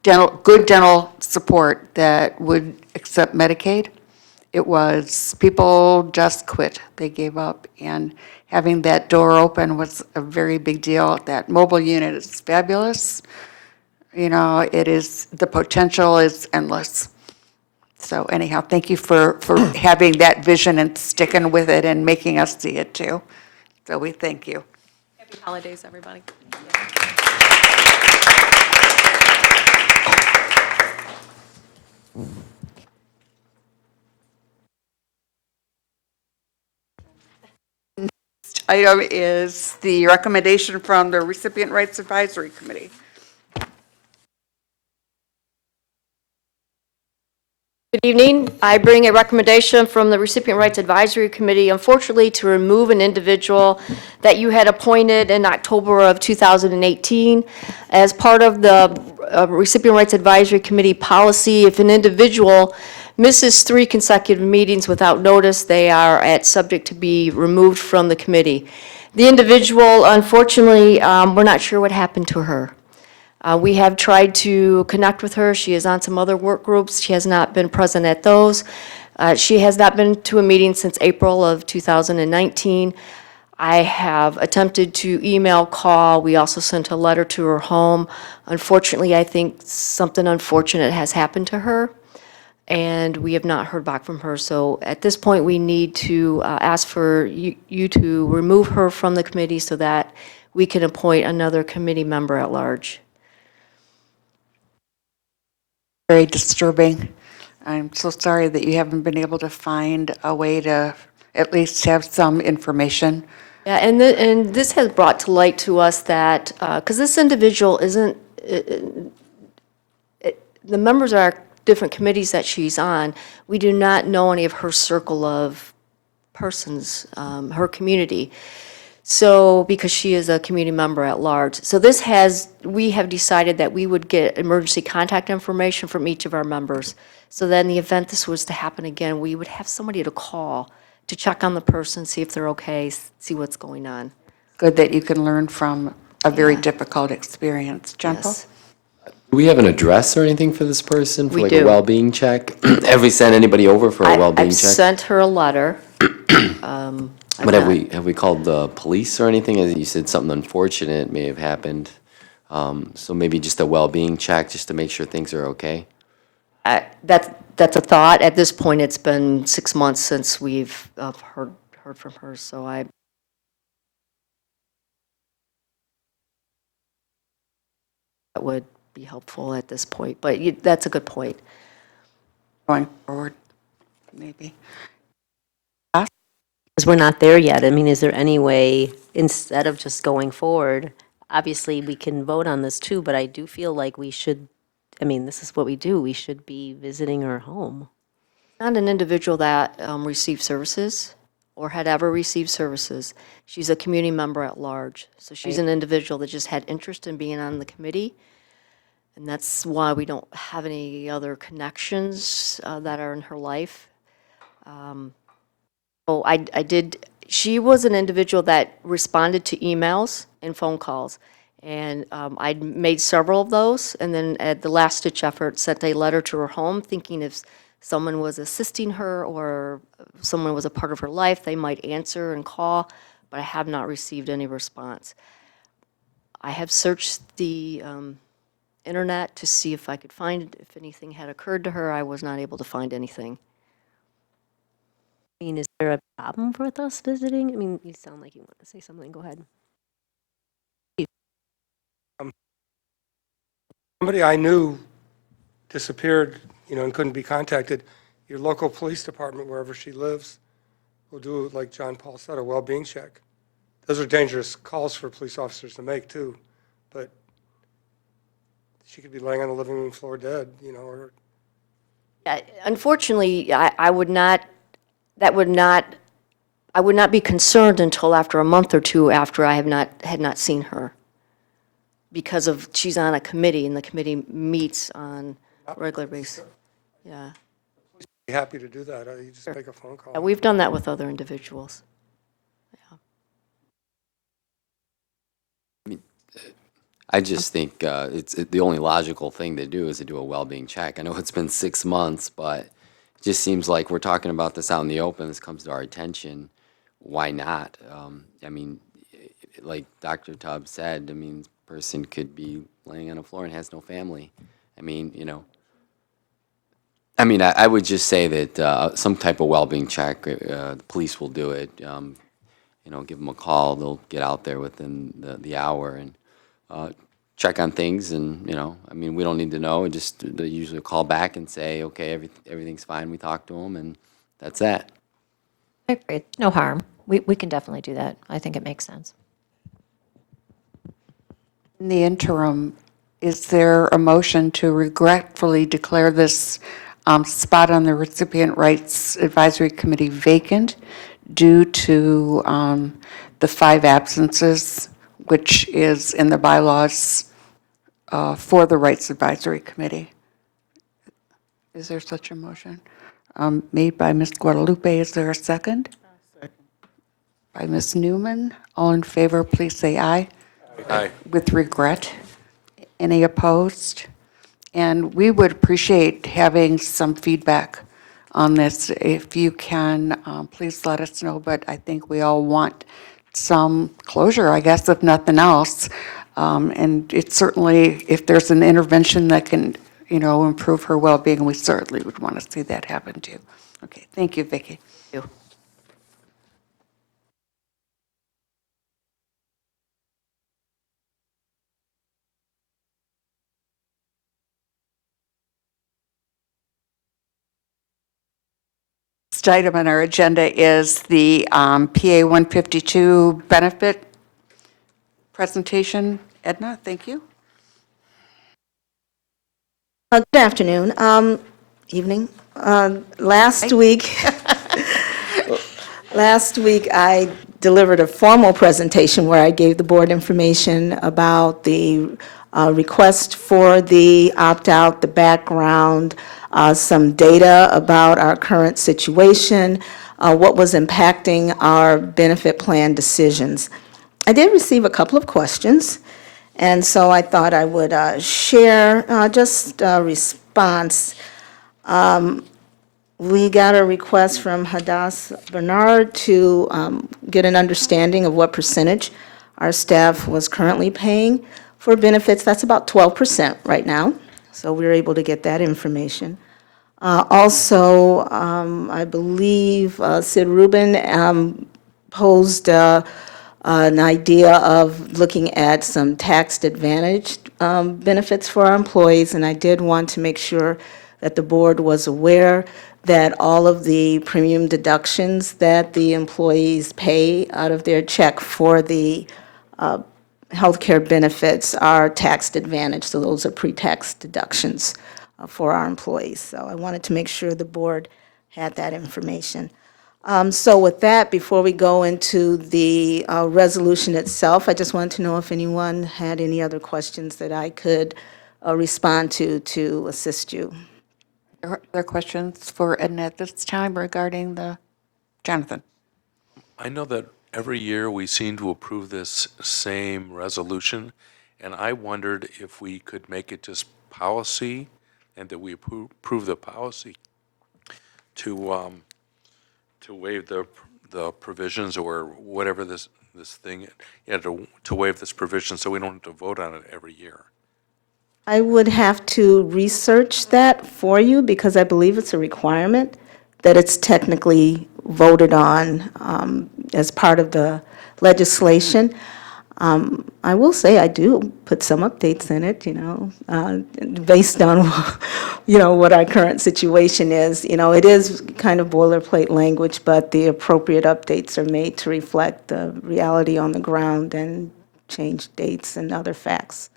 good dental support that would accept Medicaid. It was, people just quit, they gave up, and having that door open was a very big deal. That mobile unit is fabulous. You know, it is, the potential is endless. So anyhow, thank you for having that vision and sticking with it and making us see it too. So we thank you. Happy holidays, everybody. Item is the recommendation from the Recipient Rights Advisory Committee. Evening. I bring a recommendation from the Recipient Rights Advisory Committee, unfortunately, to remove an individual that you had appointed in October of 2018. As part of the Recipient Rights Advisory Committee policy, if an individual misses 3 consecutive meetings without notice, they are subject to be removed from the committee. The individual, unfortunately, we're not sure what happened to her. We have tried to connect with her. She is on some other work groups. She has not been present at those. She has not been to a meeting since April of 2019. I have attempted to email, call. We also sent a letter to her home. Unfortunately, I think something unfortunate has happened to her, and we have not heard back from her. So at this point, we need to ask for you to remove her from the committee so that we can appoint another committee member at large. Very disturbing. I'm so sorry that you haven't been able to find a way to at least have some information. Yeah, and this has brought to light to us that, because this individual isn't, the members of our different committees that she's on, we do not know any of her circle of persons, her community. So, because she is a community member at large. So we have decided that we would get emergency contact information from each of our members. So that in the event this was to happen again, we would have somebody to call to check on the person, see if they're okay, see what's going on. Good that you can learn from a very difficult experience. John Paul? Yes. Do we have an address or anything for this person for We like do. a well-being check? Have we sent anybody over for a well-being I've check? sent her a letter. But have we called the police or anything? As you said, something unfortunate may have happened. So maybe just a well-being check just to make sure things are okay. That's a thought. At this point, it's been 6 months since we've heard from her, so that would be helpful at this point, but that's a good point. Going forward, maybe. Because we're not there yet. I mean, is there any way, instead of just going forward, obviously, we can vote on this too, but I do feel like we should, I mean, this is what we do. We should be visiting her home. Not an individual that received services or had ever received services. She's a community member at large. So she's an individual that just had interest in being on the committee. And that's why we don't have any other connections that are in her life. She was an individual that responded to emails and phone calls. And I made several of those. And then at the last ditch effort, sent a letter to her home thinking if someone was assisting her or someone was a part of her life, they might answer and call, but I have not received any response. I have searched the internet to see if I could find if anything had occurred to her. I was not able to find anything. I mean, is there a problem with us visiting? I mean, you sound like you want to say something. Go ahead. Somebody I knew disappeared, and couldn't be contacted. Your local police department, wherever she lives, will do, like John Paul said, a well-being check. Those are dangerous calls for police officers to make, too. But she could be laying on the living room floor dead, or... Unfortunately, I would not be concerned until after a month or two after I had not seen her. Because she's on a committee, and the committee meets on a regular basis. Yeah. Be happy to do that. You just make a phone call. Yeah, we've done that with other individuals. I just think the only logical thing to do is to do a well-being check. I know it's been 6 months, but it just seems like we're talking about this out in the open. This comes to our attention. Why not? I mean, like Dr. Tubbs said, I mean, person could be laying on the floor and has no family. I mean, I would just say that some type of well-being check, the police will do it. Give them a call. They'll get out there within the hour and check on things. And, we don't need to know. They usually call back and say, okay, everything's fine. We talk to them, and that's that. I agree. No harm. We can definitely do that. I think it makes sense. In the interim, is there a motion to regretfully declare this spot on the Recipient Rights Advisory Committee vacant due to the 5 absences, which is in the bylaws for the Rights Advisory Committee. Is there such a motion? Made by Ms. Guadalupe. Is there a second? By Ms. Newman. All in favor, please say aye. Aye. With regret. Any opposed? And we would appreciate having some feedback on this. If you can, please let us know, but I think we all want some closure, I guess, if nothing else. And it's certainly, if there's an intervention that can, improve her well-being, we certainly would want to see that happen too. Okay, thank you, Vicki. Thank you. Next item on our agenda is the PA 152 benefit presentation. Edna, thank you. Good afternoon, evening. Last week, I delivered a formal presentation where I gave the board information about the request for the opt-out, the background, some data about our current situation, what was impacting our benefit plan decisions. I did receive a couple of questions, and so I thought I would share just a response. We got a request from Hadass Bernard to get an understanding of what percentage our staff was currently paying for benefits. That's about 12% right now, so we were able to get that information. Also, I believe Sid Rubin posed an idea of looking at some tax-advantaged benefits for our employees, and I did want to make sure that the board was aware that all of the premium deductions that the employees pay out of their check for the healthcare benefits are tax-advantaged, so those are pre-tax deductions for our employees. So I wanted to make sure the board had that information. So with that, before we go into the resolution itself, I just wanted to know if anyone had any other questions that I could respond to assist you. Are there questions for Edna at this time regarding the, Jonathan? I know that every year we seem to approve this same resolution, and I wondered if we could make it just policy and that we approve the policy to waive the provisions or whatever this thing, to waive this provision so we don't have to vote on it every year. I would have to research that for you because I believe it's a requirement that it's technically voted on as part of the legislation. I will say I do put some updates in it, based on, what our current situation is. It is kind of boilerplate language, but the appropriate updates are made to reflect the reality on the ground and change dates and other facts.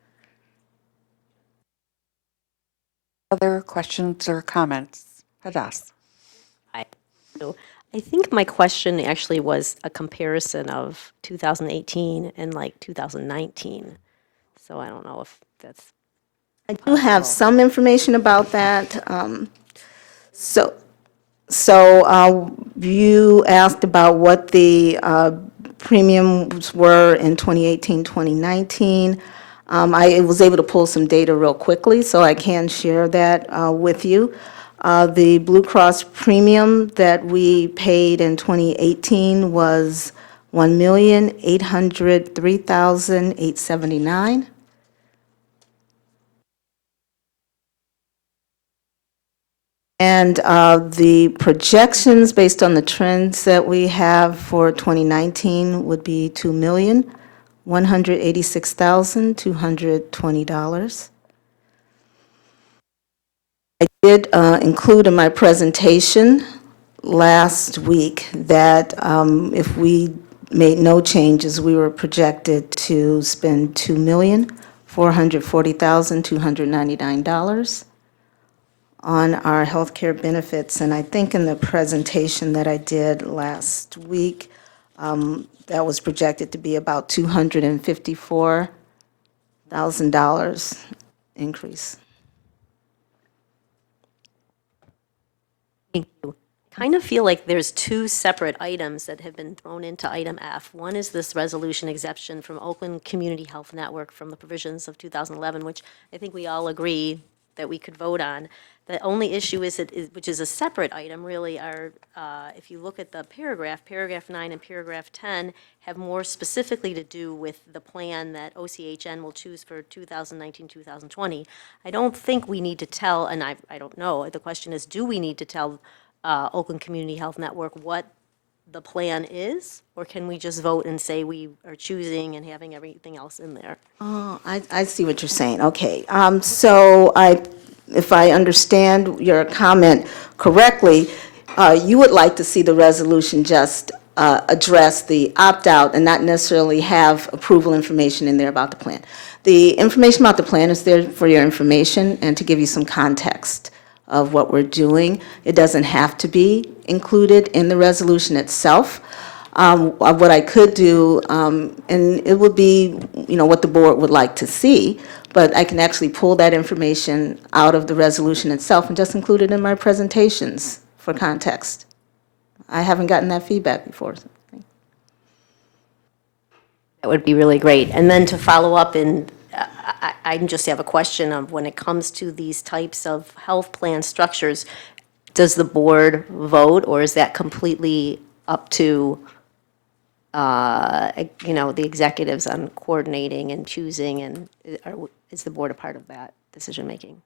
Other questions or comments? Hadass? I think my question actually was a comparison of 2018 and like 2019. So I don't know if that's. I do have some information about that. So you asked about what the premiums were in 2018, 2019. I was able to pull some data real quickly, so I can share that with you. The Blue Cross premium that we paid in 2018 was $1,803,879. And the projections based on the trends that we have for 2019 would be $2,186,220. I did include in my presentation last week that if we made no changes, we were projected to spend $2,440,299. on our healthcare benefits, and I think in the presentation that I did last week, that was projected to be about $254,000 increase. Thank you. Kind of feel like there's two separate items that have been thrown into item F. One is this resolution exemption from Oakland Community Health Network from the provisions of 2011, which I think we all agree that we could vote on. The only issue which is a separate item, really, are, if you look at the paragraph 9 and paragraph 10 have more specifically to do with the plan that OCHN will choose for 2019-2020. I don't think we need to tell, and I don't know, the question is, do we need to tell Oakland Community Health Network what the plan is, or can we just vote and say we are choosing and having everything else in there? Oh, I see what you're saying. Okay. If I understand your comment correctly, you would like to see the resolution just address the opt-out and not necessarily have approval information in there about the plan. The information about the plan is there for your information and to give you some context of what we're doing. It doesn't have to be included in the resolution itself. What I could do, and it would be, what the board would like to see, but I can actually pull that information out of the resolution itself and just include it in my presentations for context. I haven't gotten that feedback before. That would be really great. And then to follow up, I just have a question of when it comes to these types of health plan structures, does the board vote, or is that completely up to, the executives on coordinating and choosing, and is the board a part of that decision-making?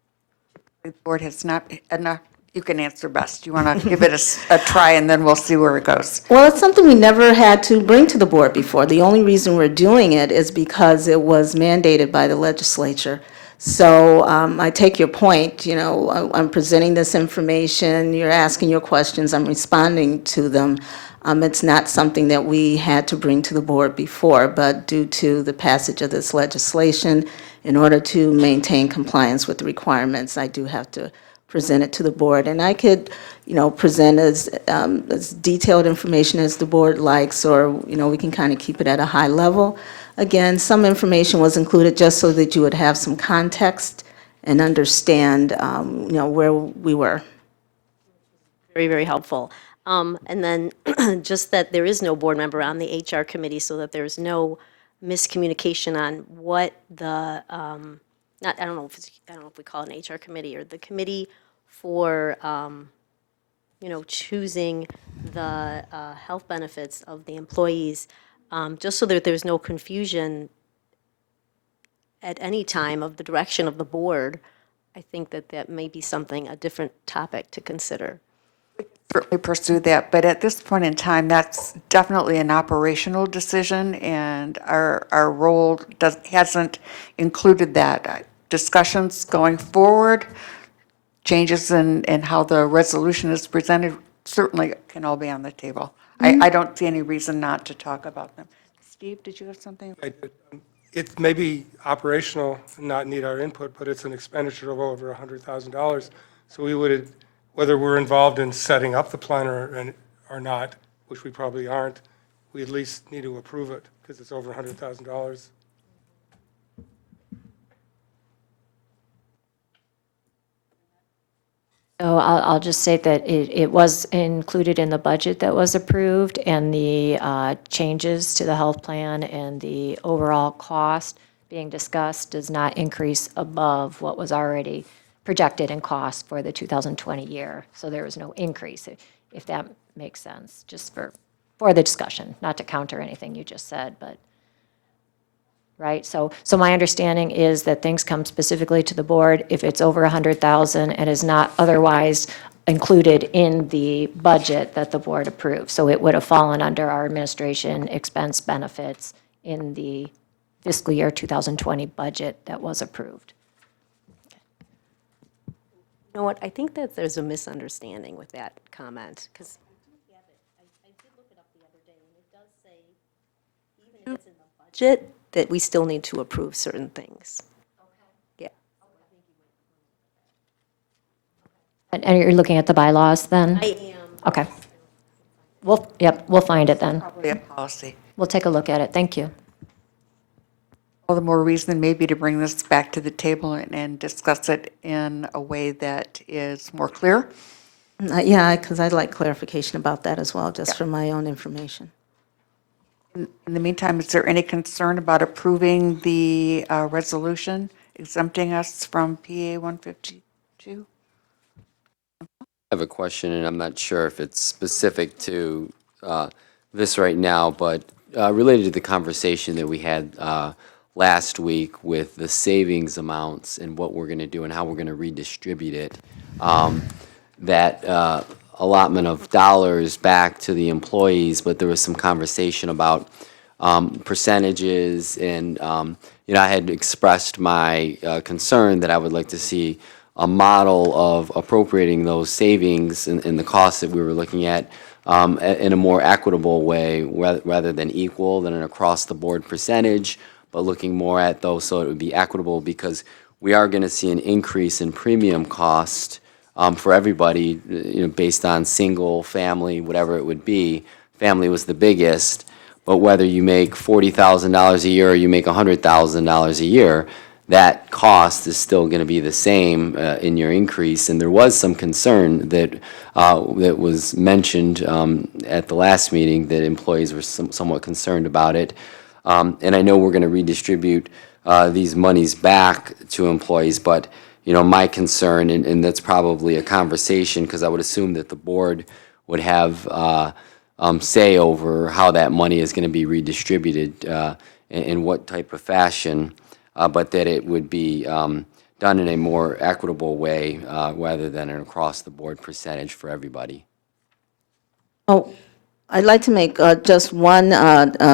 The board has not, enough. You can answer best. You want to give it a try, and then we'll see where it goes. Well, it's something we never had to bring to the board before. The only reason we're doing it is because it was mandated by the legislature. So I take your point, I'm presenting this information, you're asking your questions, I'm responding to them. It's not something that we had to bring to the board before, but due to the passage of this legislation, in order to maintain compliance with the requirements, I do have to present it to the board. And I could, present as detailed information as the board likes, or, we can kind of keep it at a high level. Again, some information was included just so that you would have some context and understand, where we were. Very, very helpful. And then just that there is no board member on the HR committee, so that there's no miscommunication on what the, I don't know if we call it an HR committee or the committee for, choosing the health benefits of the employees, just so that there's no confusion at any time of the direction of the board. I think that may be a different topic to consider. Certainly pursue that, but at this point in time, that's definitely an operational decision, and our role hasn't included that. Discussions going forward, changes in how the resolution is presented, certainly can all be on the table. I don't see any reason not to talk about them. Steve, did you have something? It may be operational and not need our input, but it's an expenditure of over $100,000. So we would, whether we're involved in setting up the plan or not, which we probably aren't, we at least need to approve it because it's over $100,000. So I'll just say that it was included in the budget that was approved, and the changes to the health plan and the overall cost being discussed does not increase above what was already projected in cost for the 2020 year. So there was no increase, if that makes sense, just for the discussion, not to counter anything you just said, but. Right, so my understanding is that things come specifically to the board if it's over 100,000 and is not otherwise included in the budget that the board approves. So it would have fallen under our administration expense benefits in the fiscal year 2020 budget that was approved. You know what, I think that there's a misunderstanding with that comment, because I did look it up the other day, and it does say, even if it's in the budget, that we still need to approve certain things. Yeah. And you're looking at the bylaws then? I am. Okay. We'll find it then. Probably a policy. We'll take a look at it. Thank you. All the more reason maybe to bring this back to the table and discuss it in a way that is more clear. Yeah, because I'd like clarification about that as well, just for my own information. In the meantime, is there any concern about approving the resolution exempting us from PA 152? I have a question, and I'm not sure if it's specific to this right now, but related to the conversation that we had last week with the savings amounts and what we're going to do and how we're going to redistribute it. That allotment of dollars back to the employees, but there was some conversation about percentages, and I had expressed my concern that I would like to see a model of appropriating those savings and the costs that we were looking at in a more equitable way, rather than equal, than an across-the-board percentage, but looking more at those so it would be equitable, because we are going to see an increase in premium cost for everybody, based on single, family, whatever it would be. Family was the biggest, but whether you make $40,000 a year or you make $100,000 a year, that cost is still going to be the same in your increase. And there was some concern that was mentioned at the last meeting, that employees were somewhat concerned about it. And I know we're going to redistribute these monies back to employees, but my concern, and that's probably a conversation, because I would assume that the board would have say over how that money is going to be redistributed, in what type of fashion, but that it would be done in a more equitable way, rather than an across-the-board percentage for everybody. Oh, I'd like to make just one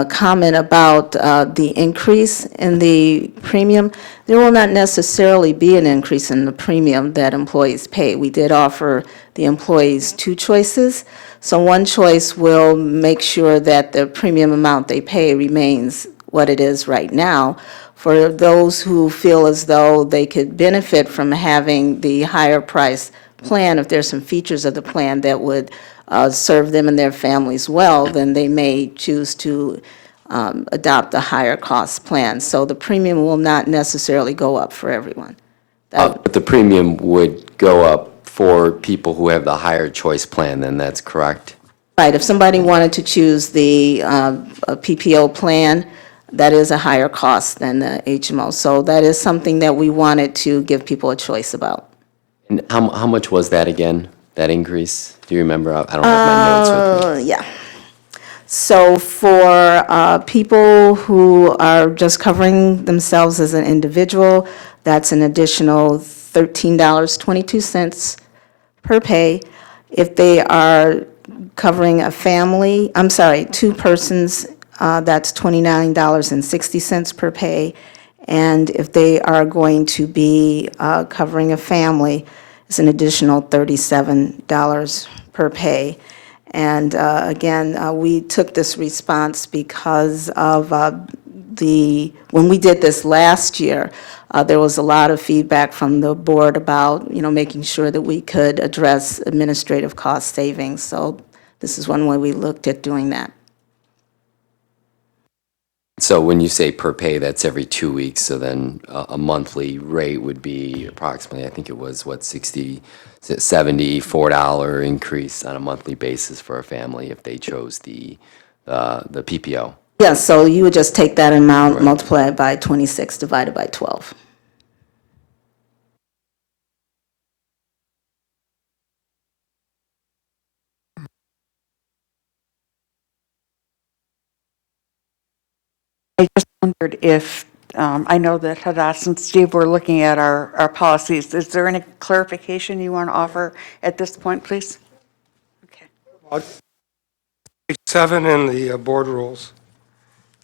comment about the increase in the premium. There will not necessarily be an increase in the premium that employees pay. We did offer the employees two choices. So one choice will make sure that the premium amount they pay remains what it is right now. For those who feel as though they could benefit from having the higher price plan, if there's some features of the plan that would serve them and their families well, then they may choose to adopt a higher cost plan. So the premium will not necessarily go up for everyone. But the premium would go up for people who have the higher choice plan, then that's correct? Right, if somebody wanted to choose the PPO plan, that is a higher cost than the HMO. So that is something that we wanted to give people a choice about. And how much was that again, that increase? Do you remember? I don't have my notes with me. Yeah. So for people who are just covering themselves as an individual, that's an additional $13.22 per pay. If they are covering a family, two persons, that's $29.60 per pay. And if they are going to be covering a family, it's an additional $37 per pay. And again, we took this response because of when we did this last year, there was a lot of feedback from the board about, making sure that we could address administrative cost savings. So this is one way we looked at doing that. So when you say per pay, that's every 2 weeks, so then a monthly rate would be approximately, I think it was, $60, $74 increase on a monthly basis for a family if they chose the PPO. Yes, so you would just take that amount, multiply it by 26, divided by 12. I just wondered if, I know that Hadass and Steve were looking at our policies. Is there any clarification you want to offer at this point, please? Page 7 in the board rules,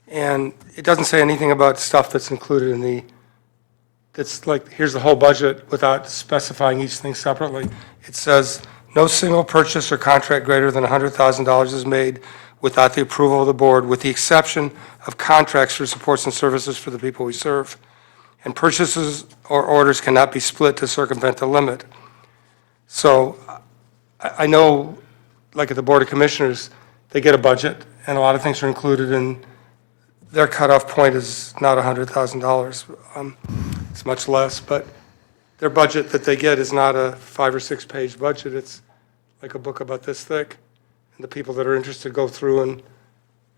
and it doesn't say anything about stuff that's included in that's like, here's the whole budget without specifying each thing separately. It says, no single purchase or contract greater than $100,000 is made without the approval of the board, with the exception of contracts for supports and services for the people we serve. And purchases or orders cannot be split to circumvent the limit. So I know, like at the Board of Commissioners, they get a budget, and a lot of things are included, and their cutoff point is not $100,000. It's much less, but their budget that they get is not a 5 or 6 page budget. It's like a book about this thick. And the people that are interested go through and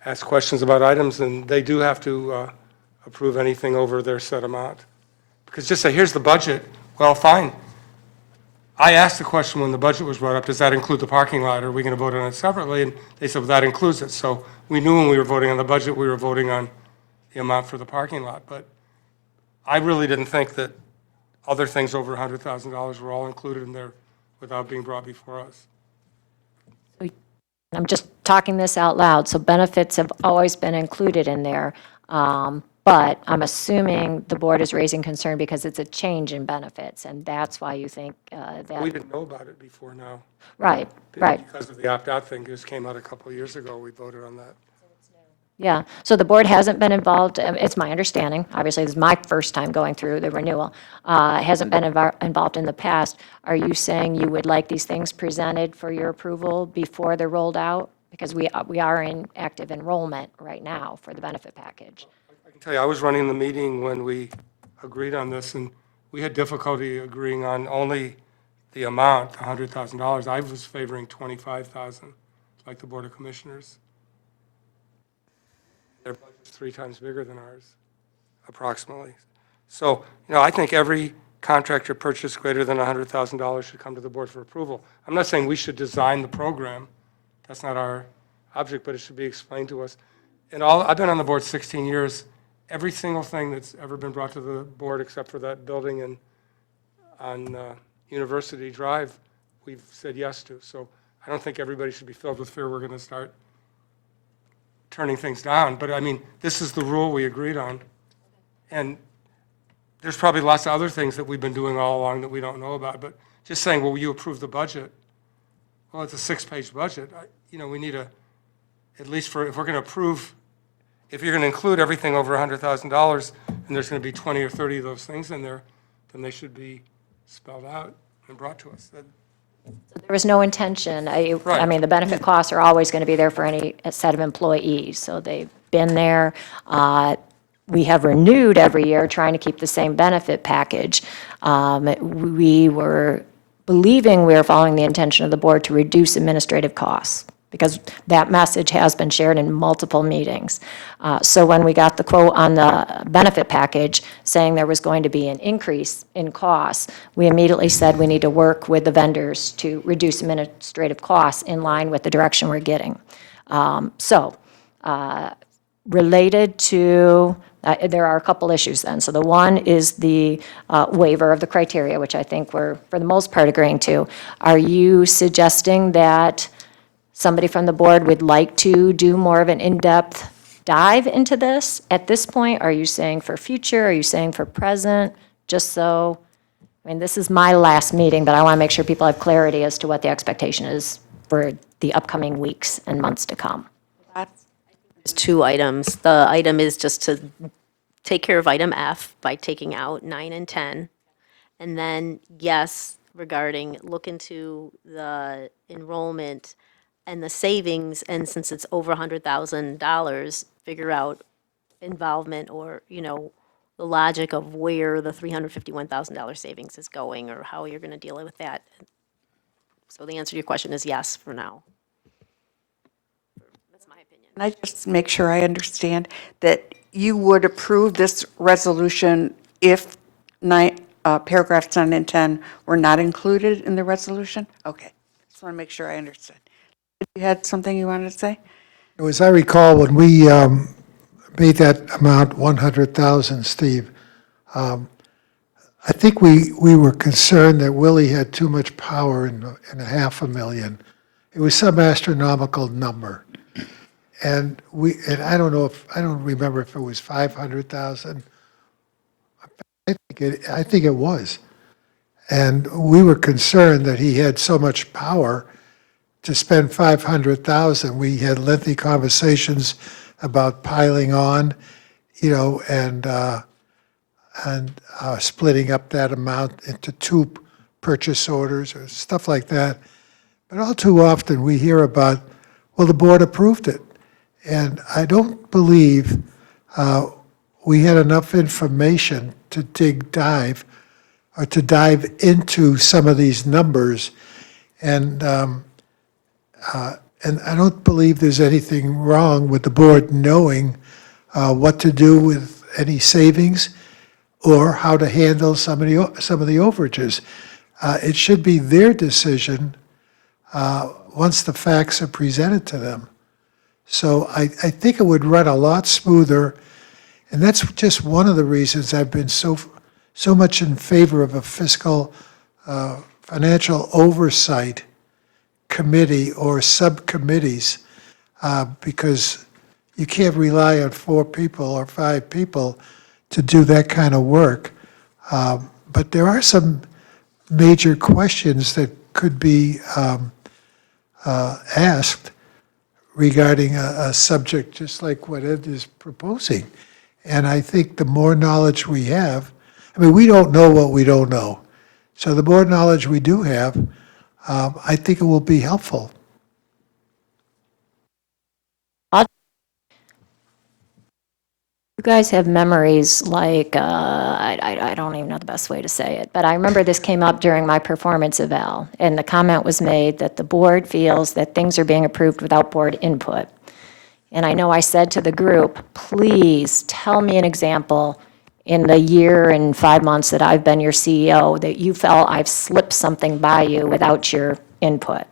ask questions about items, and they do have to approve anything over their set amount. Because just say, here's the budget, well, fine. I asked the question when the budget was brought up, does that include the parking lot, or are we going to vote on it separately? And they said, well, that includes it. So we knew when we were voting on the budget, we were voting on the amount for the parking lot. But I really didn't think that other things over $100,000 were all included in there without being brought before us. I'm just talking this out loud, so benefits have always been included in there. But I'm assuming the board is raising concern because it's a change in benefits, and that's why you think that. We didn't know about it before now. Right, right. Because of the opt-out thing, this came out a couple of years ago, we voted on that. Yeah, so the board hasn't been involved, it's my understanding, obviously this is my first time going through the renewal, hasn't been involved in the past. Are you saying you would like these things presented for your approval before they're rolled out? Because we are in active enrollment right now for the benefit package. I can tell you, I was running the meeting when we agreed on this, and we had difficulty agreeing on only the amount, $100,000. I was favoring $25,000, like the Board of Commissioners. Their budget's 3 times bigger than ours, approximately. So, I think every contractor purchase greater than $100,000 should come to the board for approval. I'm not saying we should design the program. That's not our object, but it should be explained to us. And I've been on the board 16 years. Every single thing that's ever been brought to the board, except for that building on University Drive, we've said yes to. So I don't think everybody should be filled with fear we're going to start turning things down. But I mean, this is the rule we agreed on. And there's probably lots of other things that we've been doing all along that we don't know about. But just saying, well, will you approve the budget? Well, it's a 6-page budget. We need at least if we're going to approve, if you're going to include everything over $100,000, and there's going to be 20 or 30 of those things in there, then they should be spelled out and brought to us. There was no intention, I Right. mean, the benefit costs are always going to be there for any set of employees, so they've been there. We have renewed every year, trying to keep the same benefit package. We were believing we were following the intention of the board to reduce administrative costs, because that message has been shared in multiple meetings. So when we got the quote on the benefit package saying there was going to be an increase in costs, we immediately said we need to work with the vendors to reduce administrative costs in line with the direction we're getting. Related to, there are a couple issues then. So the one is the waiver of the criteria, which I think we're, for the most part, agreeing to. Are you suggesting that somebody from the board would like to do more of an in-depth dive into this at this point? Are you saying for future? Are you saying for present? Just so, I mean, this is my last meeting, but I want to make sure people have clarity as to what the expectation is for the upcoming weeks and months to come. There's 2 items. The item is just to take care of item F by taking out 9 and 10. And then, yes, regarding look into the enrollment and the savings, and since it's over $100,000, figure out involvement or, the logic of where the $351,000 savings is going, or how you're going to deal with that. So the answer to your question is yes for now. That's my opinion. Can I just make sure I understand that you would approve this resolution if paragraphs 9 and 10 were not included in the resolution? Okay, just want to make sure I understood. You had something you wanted to say? As I recall, when we made that amount 100,000, Steve, I think we were concerned that Willie had too much power in $500,000. It was some astronomical number. And I don't remember if it was 500,000. I think it was. And we were concerned that he had so much power to spend 500,000. We had lengthy conversations about piling on, and splitting up that amount into 2 purchase orders or stuff like that. But all too often, we hear about, well, the board approved it. And I don't believe we had enough information to dive into some of these numbers. And I don't believe there's anything wrong with the board knowing what to do with any savings or how to handle some of the overages. It should be their decision once the facts are presented to them. So I think it would run a lot smoother, and that's just one of the reasons I've been so much in favor of a fiscal financial oversight committee or subcommittees, because you can't rely on 4 people or 5 people to do that kind of work. But there are some major questions that could be asked regarding a subject just like what Ed is proposing. And I think the more knowledge we have, I mean, we don't know what we don't know. So the more knowledge we do have, I think it will be helpful. You guys have memories like, I don't even know the best way to say it, but I remember this came up during my performance eval, and the comment was made that the board feels that things are being approved without board input. And I know I said to the group, please tell me an example in the year and 5 months that I've been your CEO that you felt I've slipped something by you without your input.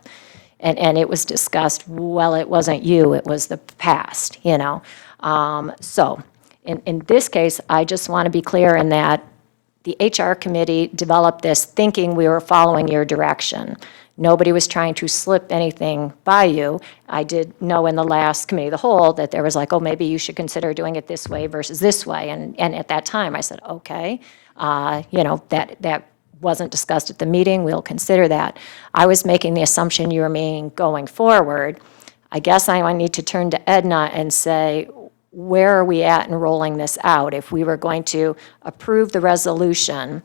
And it was discussed, well, it wasn't you, it was the past, you know. So in this case, I just want to be clear in that the HR committee developed this thinking we were following your direction. Nobody was trying to slip anything by you. I did know in the last committee of the whole that there was like, oh, maybe you should consider doing it this way versus this way. And at that time, I said, okay, that wasn't discussed at the meeting. We'll consider that. I was making the assumption you were meaning going forward. I guess I need to turn to Edna and say, where are we at in rolling this out? If we were going to approve the resolution,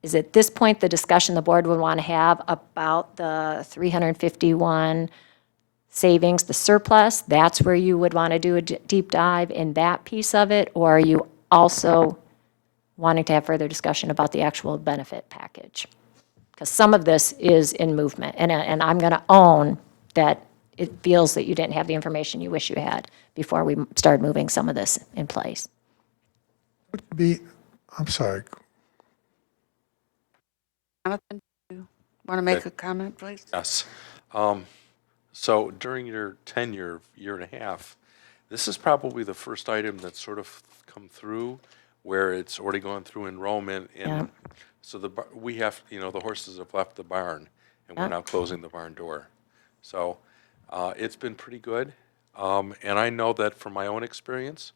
is at this point the discussion the board would want to have about the 351 savings, the surplus? That's where you would want to do a deep dive in that piece of it? Or are you also wanting to have further discussion about the actual benefit package? Because some of this is in movement, and I'm going to own that it feels that you didn't have the information you wish you had before we started moving some of this in place. I'm sorry. Jonathan, you want to make a comment, please? Yes. So during your tenure, year and a half, this is probably the first item that's sort of come through where it's already gone through enrollment. And so we have, the horses have left the barn, and we're now closing the barn door. So it's been pretty good. And I know that from my own experience,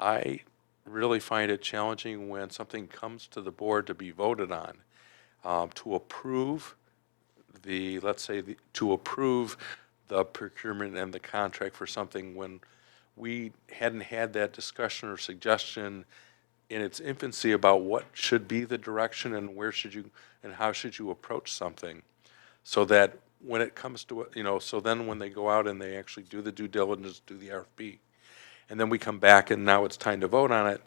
I really find it challenging when something comes to the board to be voted on. To approve to approve the procurement and the contract for something when we hadn't had that discussion or suggestion in its infancy about what should be the direction and and how should you approach something, so that when it comes to, so then when they go out and they actually do the due diligence, do the RFP, and then we come back and now it's time to vote on it,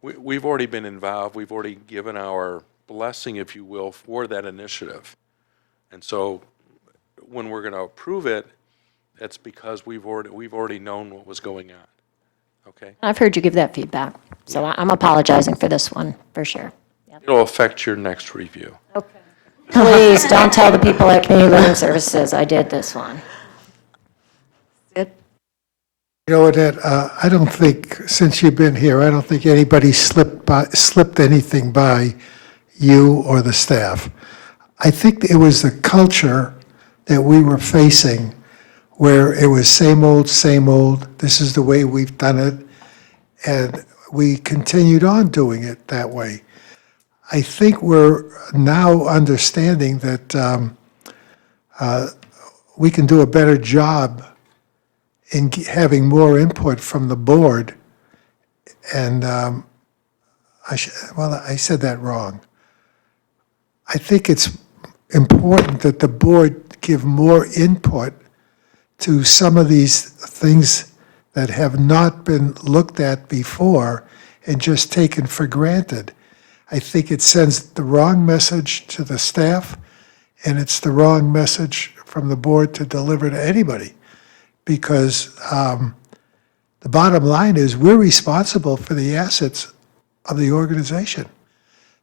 we've already been involved, we've already given our blessing, if you will, for that initiative. And so when we're going to approve it, it's because we've already known what was going on. Okay? I've heard you give that feedback, so I'm apologizing for this one, for sure. It'll affect your next review. Okay. Please don't tell the people at Community Living Services I did this one. Annette, I don't think, since you've been here, I don't think anybody slipped anything by you or the staff. I think it was the culture that we were facing where it was same old, this is the way we've done it, and we continued on doing it that way. I think we're now understanding that we can do a better job in having more input from the board, and I said that wrong. I think it's important that the board give more input to some of these things that have not been looked at before and just taken for granted. I think it sends the wrong message to the staff, and it's the wrong message from the board to deliver to anybody. Because the bottom line is we're responsible for the assets of the organization.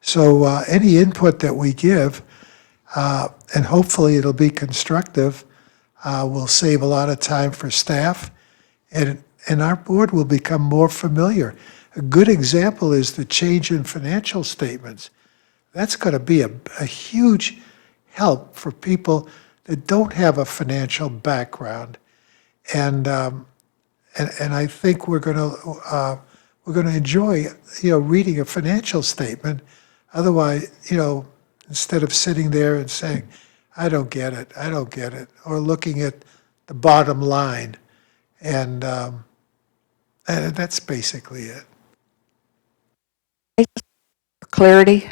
So any input that we give, and hopefully it'll be constructive, will save a lot of time for staff, and our board will become more familiar. A good example is the change in financial statements. That's going to be a huge help for people that don't have a financial background, and I think we're going to enjoy reading a financial statement. Otherwise, instead of sitting there and saying, I don't get it, or looking at the bottom line. And that's basically it. Clarity.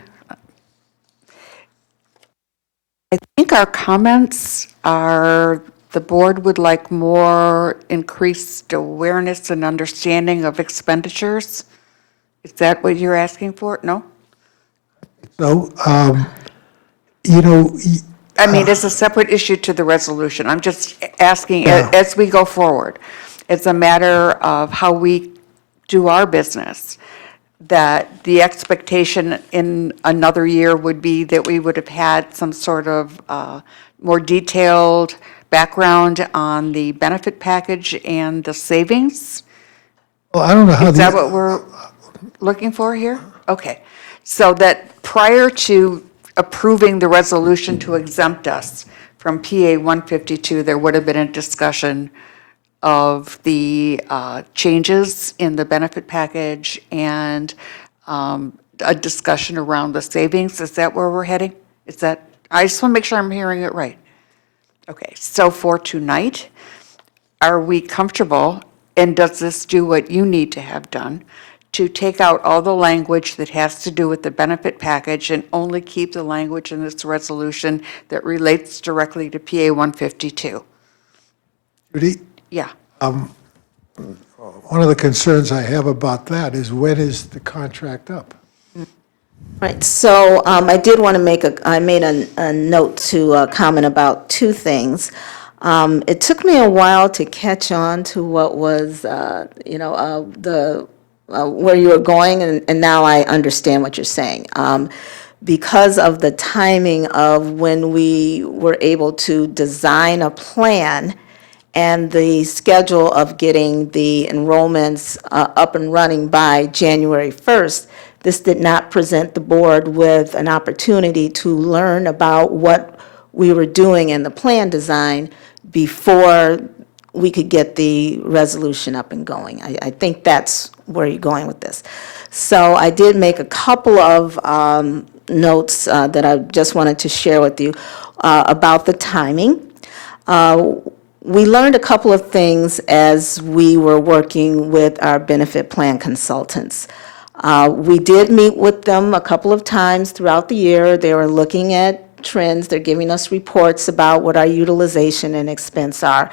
I think our comments are, the board would like more increased awareness and understanding of expenditures. Is that what you're asking for? No? So, I mean, it's a separate issue to the resolution. I'm just asking, as we go forward, it's a matter of how we do our business, that the expectation in another year would be that we would have had some sort of more detailed background on the benefit package and the savings. well, I don't know how Is that what we're looking for here? Okay. So that prior to approving the resolution to exempt us from PA 152, there would have been a discussion of the changes in the benefit package and a discussion around the savings. Is that where we're heading? Is that, I just want to make sure I'm hearing it right. Okay, so for tonight, are we comfortable, and does this do what you need to have done, to take out all the language that has to do with the benefit package and only keep the language in this resolution that relates directly to PA 152? Judy, Yeah. one of the concerns I have about that is when is the contract up? Right, so I did want to I made a note to comment about two things. It took me a while to catch on to what was, where you were going, and now I understand what you're saying. Because of the timing of when we were able to design a plan and the schedule of getting the enrollments up and running by January 1st, this did not present the board with an opportunity to learn about what we were doing in the plan design before we could get the resolution up and going. I think that's where you're going with this. So I did make a couple of notes that I just wanted to share with you about the timing. We learned a couple of things as we were working with our benefit plan consultants. We did meet with them a couple of times throughout the year. They were looking at trends. They're giving us reports about what our utilization and expense are.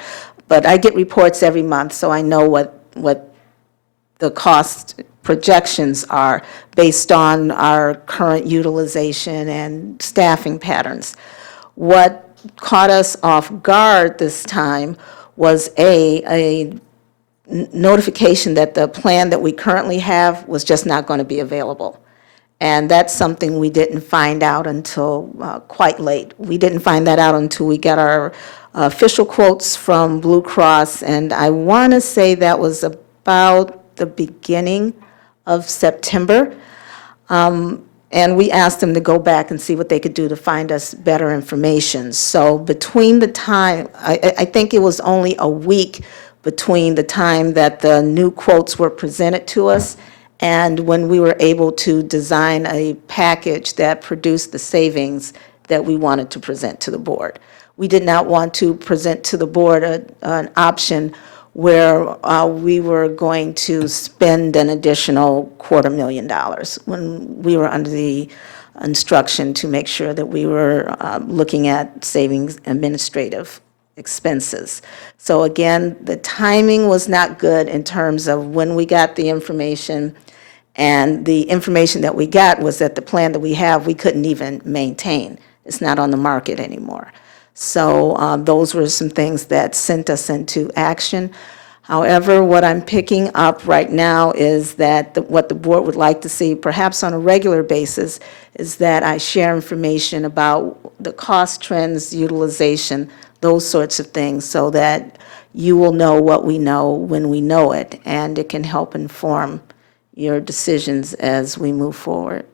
But I get reports every month, so I know what the cost projections are based on our current utilization and staffing patterns. What caught us off guard this time was a notification that the plan that we currently have was just not going to be available. And that's something we didn't find out until quite late. We didn't find that out until we got our official quotes from Blue Cross, and I want to say that was about the beginning of September. And we asked them to go back and see what they could do to find us better information. So between the time, I think it was only a week between the time that the new quotes were presented to us and when we were able to design a package that produced the savings that we wanted to present to the board. We did not want to present to the board an option where we were going to spend an additional $250,000 when we were under the instruction to make sure that we were looking at savings administrative expenses. So again, the timing was not good in terms of when we got the information, and the information that we got was that the plan that we have, we couldn't even maintain. It's not on the market anymore. So those were some things that sent us into action. However, what I'm picking up right now is that what the board would like to see, perhaps on a regular basis, is that I share information about the cost trends, utilization, those sorts of things, so that you will know what we know when we know it, and it can help inform your decisions as we move forward.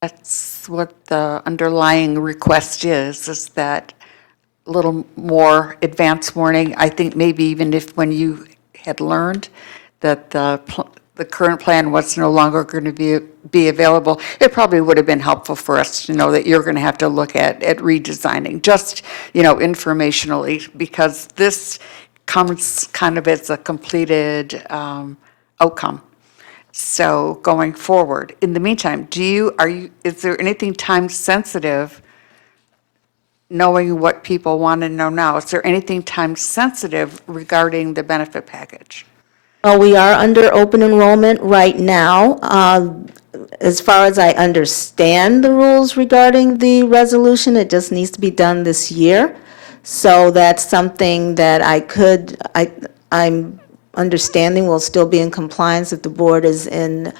That's what the underlying request is that a little more advance warning. I think maybe even if when you had learned that the current plan was no longer going to be available, it probably would have been helpful for us to know that you're going to have to look at redesigning, just, informationally, because this comes kind of as a completed outcome. So going forward, in the meantime, is there anything time sensitive, knowing what people want to know now? Is there anything time sensitive regarding the benefit package? Well, we are under open enrollment right now. As far as I understand the rules regarding the resolution, it just needs to be done this year. So that's something that I'm understanding will still be in compliance if the board is in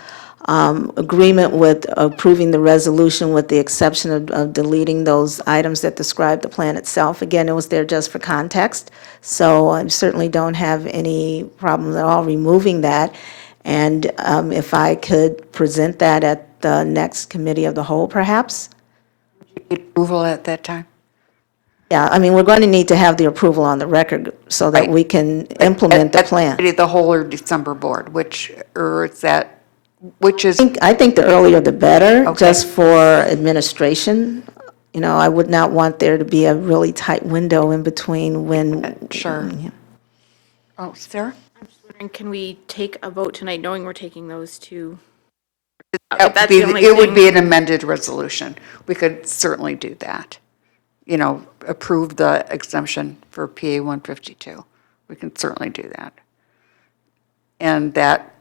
agreement with approving the resolution, with the exception of deleting those items that describe the plan itself. Again, it was there just for context, so I certainly don't have any problem at all removing that. And if I could present that at the next committee of the whole, perhaps? Approval at that time? Yeah, I mean, we're going to need to have the approval on the record so that we can implement the plan. At the whole or December board, which is, I think the earlier the better, Okay. just for administration. I would not want there to be a really tight window in between when. Sure. Oh, Sarah? I'm just wondering, can we take a vote tonight knowing we're taking those two? It would be an amended resolution. We could certainly do that. Approve the exemption for PA 152. We can certainly do that. And that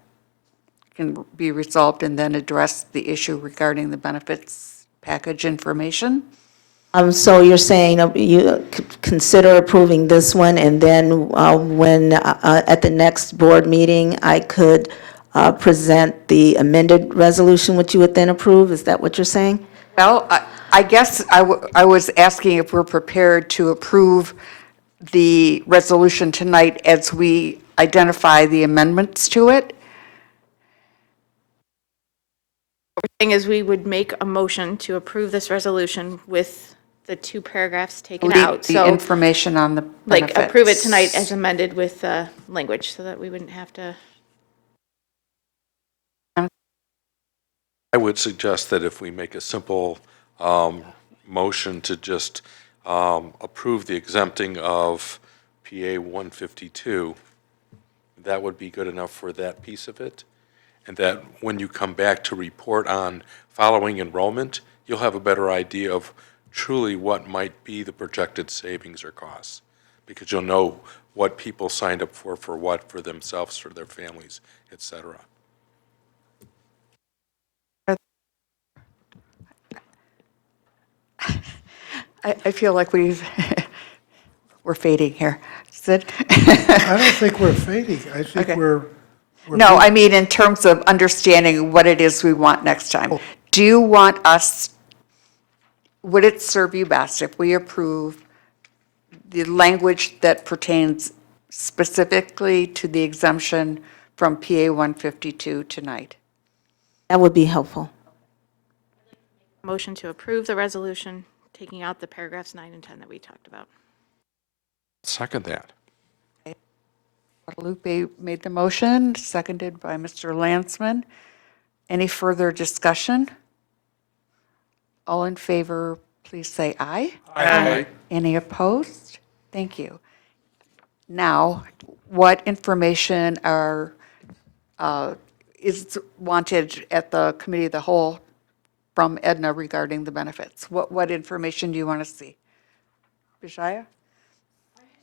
can be resolved and then address the issue regarding the benefits package information. So you're saying you consider approving this one, and then when, at the next board meeting, I could present the amended resolution, which you would then approve? Is that what you're saying? Well, I guess I was asking if we're prepared to approve the resolution tonight as we identify the amendments to it. What we're saying is we would make a motion to approve this resolution with the two paragraphs taken out. The So, information on the benefits. like, approve it tonight as amended with language so that we wouldn't have to. I would suggest that if we make a simple motion to just approve the exempting of PA 152, that would be good enough for that piece of it. And that when you come back to report on following enrollment, you'll have a better idea of truly what might be the projected savings or costs, because you'll know what people signed up for what, for themselves, for their families, et cetera. I feel like we're fading here. Sid? I don't think we're fading. I think Okay. we're No, I mean, in terms of understanding what it is we want next time. Do you want us, would it serve you best if we approve the language that pertains specifically to the exemption from PA 152 tonight? That would be helpful. Motion to approve the resolution, taking out the paragraphs 9 and 10 that we talked about. Second that. Guadalupe made the motion, seconded by Mr. Landsman. Any further discussion? All in favor, please say aye. Aye. Any opposed? Thank you. Now, what information is wanted at the committee of the whole from Edna regarding the benefits? What information do you want to see? Bishaya?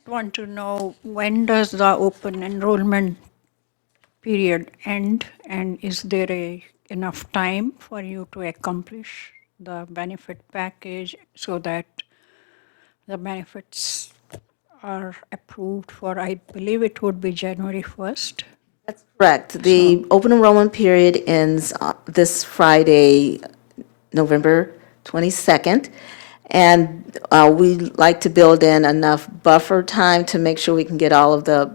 Want to know when does the open enrollment period end, and is there enough time for you to accomplish the benefit package so that the benefits are approved for, I believe it would be January 1st? Correct. The open enrollment period ends this Friday, November 22nd. And we like to build in enough buffer time to make sure we can get all of the,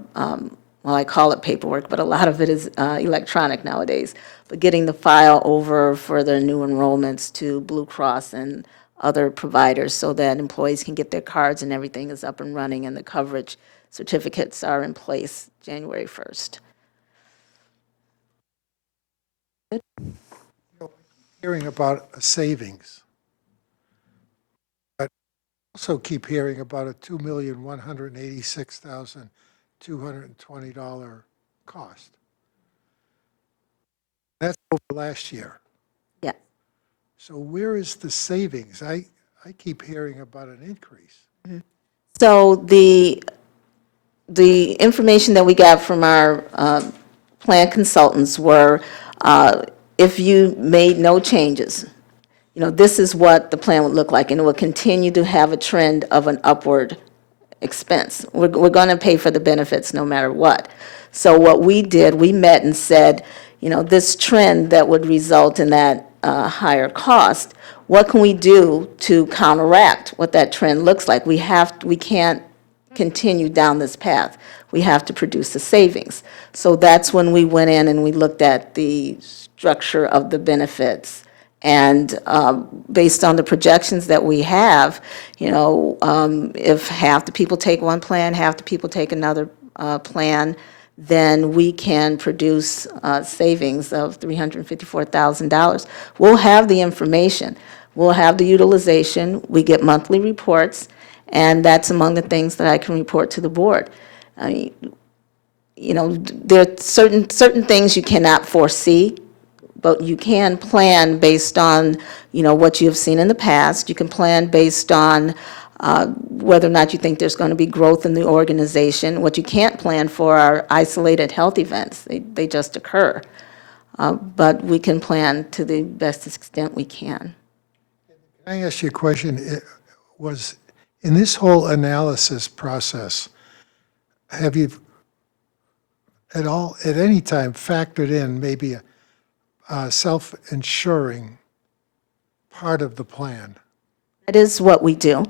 well, I call it paperwork, but a lot of it is electronic nowadays. But getting the file over for the new enrollments to Blue Cross and other providers so that employees can get their cards and everything is up and running and the coverage certificates are in place January 1st. Hearing about a savings. But also keep hearing about a $2,186,220 cost. That's over last year. Yeah. So where is the savings? I keep hearing about an increase. So the information that we got from our plan consultants were, if you made no changes, this is what the plan would look like, and it will continue to have a trend of an upward expense. We're going to pay for the benefits no matter what. So what we did, we met and said, this trend that would result in that higher cost, what can we do to counteract what that trend looks like? We can't continue down this path. We have to produce the savings. So that's when we went in and we looked at the structure of the benefits. And based on the projections that we have, if half the people take one plan, half the people take another plan, then we can produce savings of $354,000. We'll have the information. We'll have the utilization. We get monthly reports, and that's among the things that I can report to the board. I mean, there are certain things you cannot foresee, but you can plan based on, what you have seen in the past. You can plan based on whether or not you think there's going to be growth in the organization. What you can't plan for are isolated health events. They just occur. But we can plan to the best extent we can. Can I ask you a question? Was in this whole analysis process, have you at any time factored in maybe a self-insuring part of the plan? That is what we do.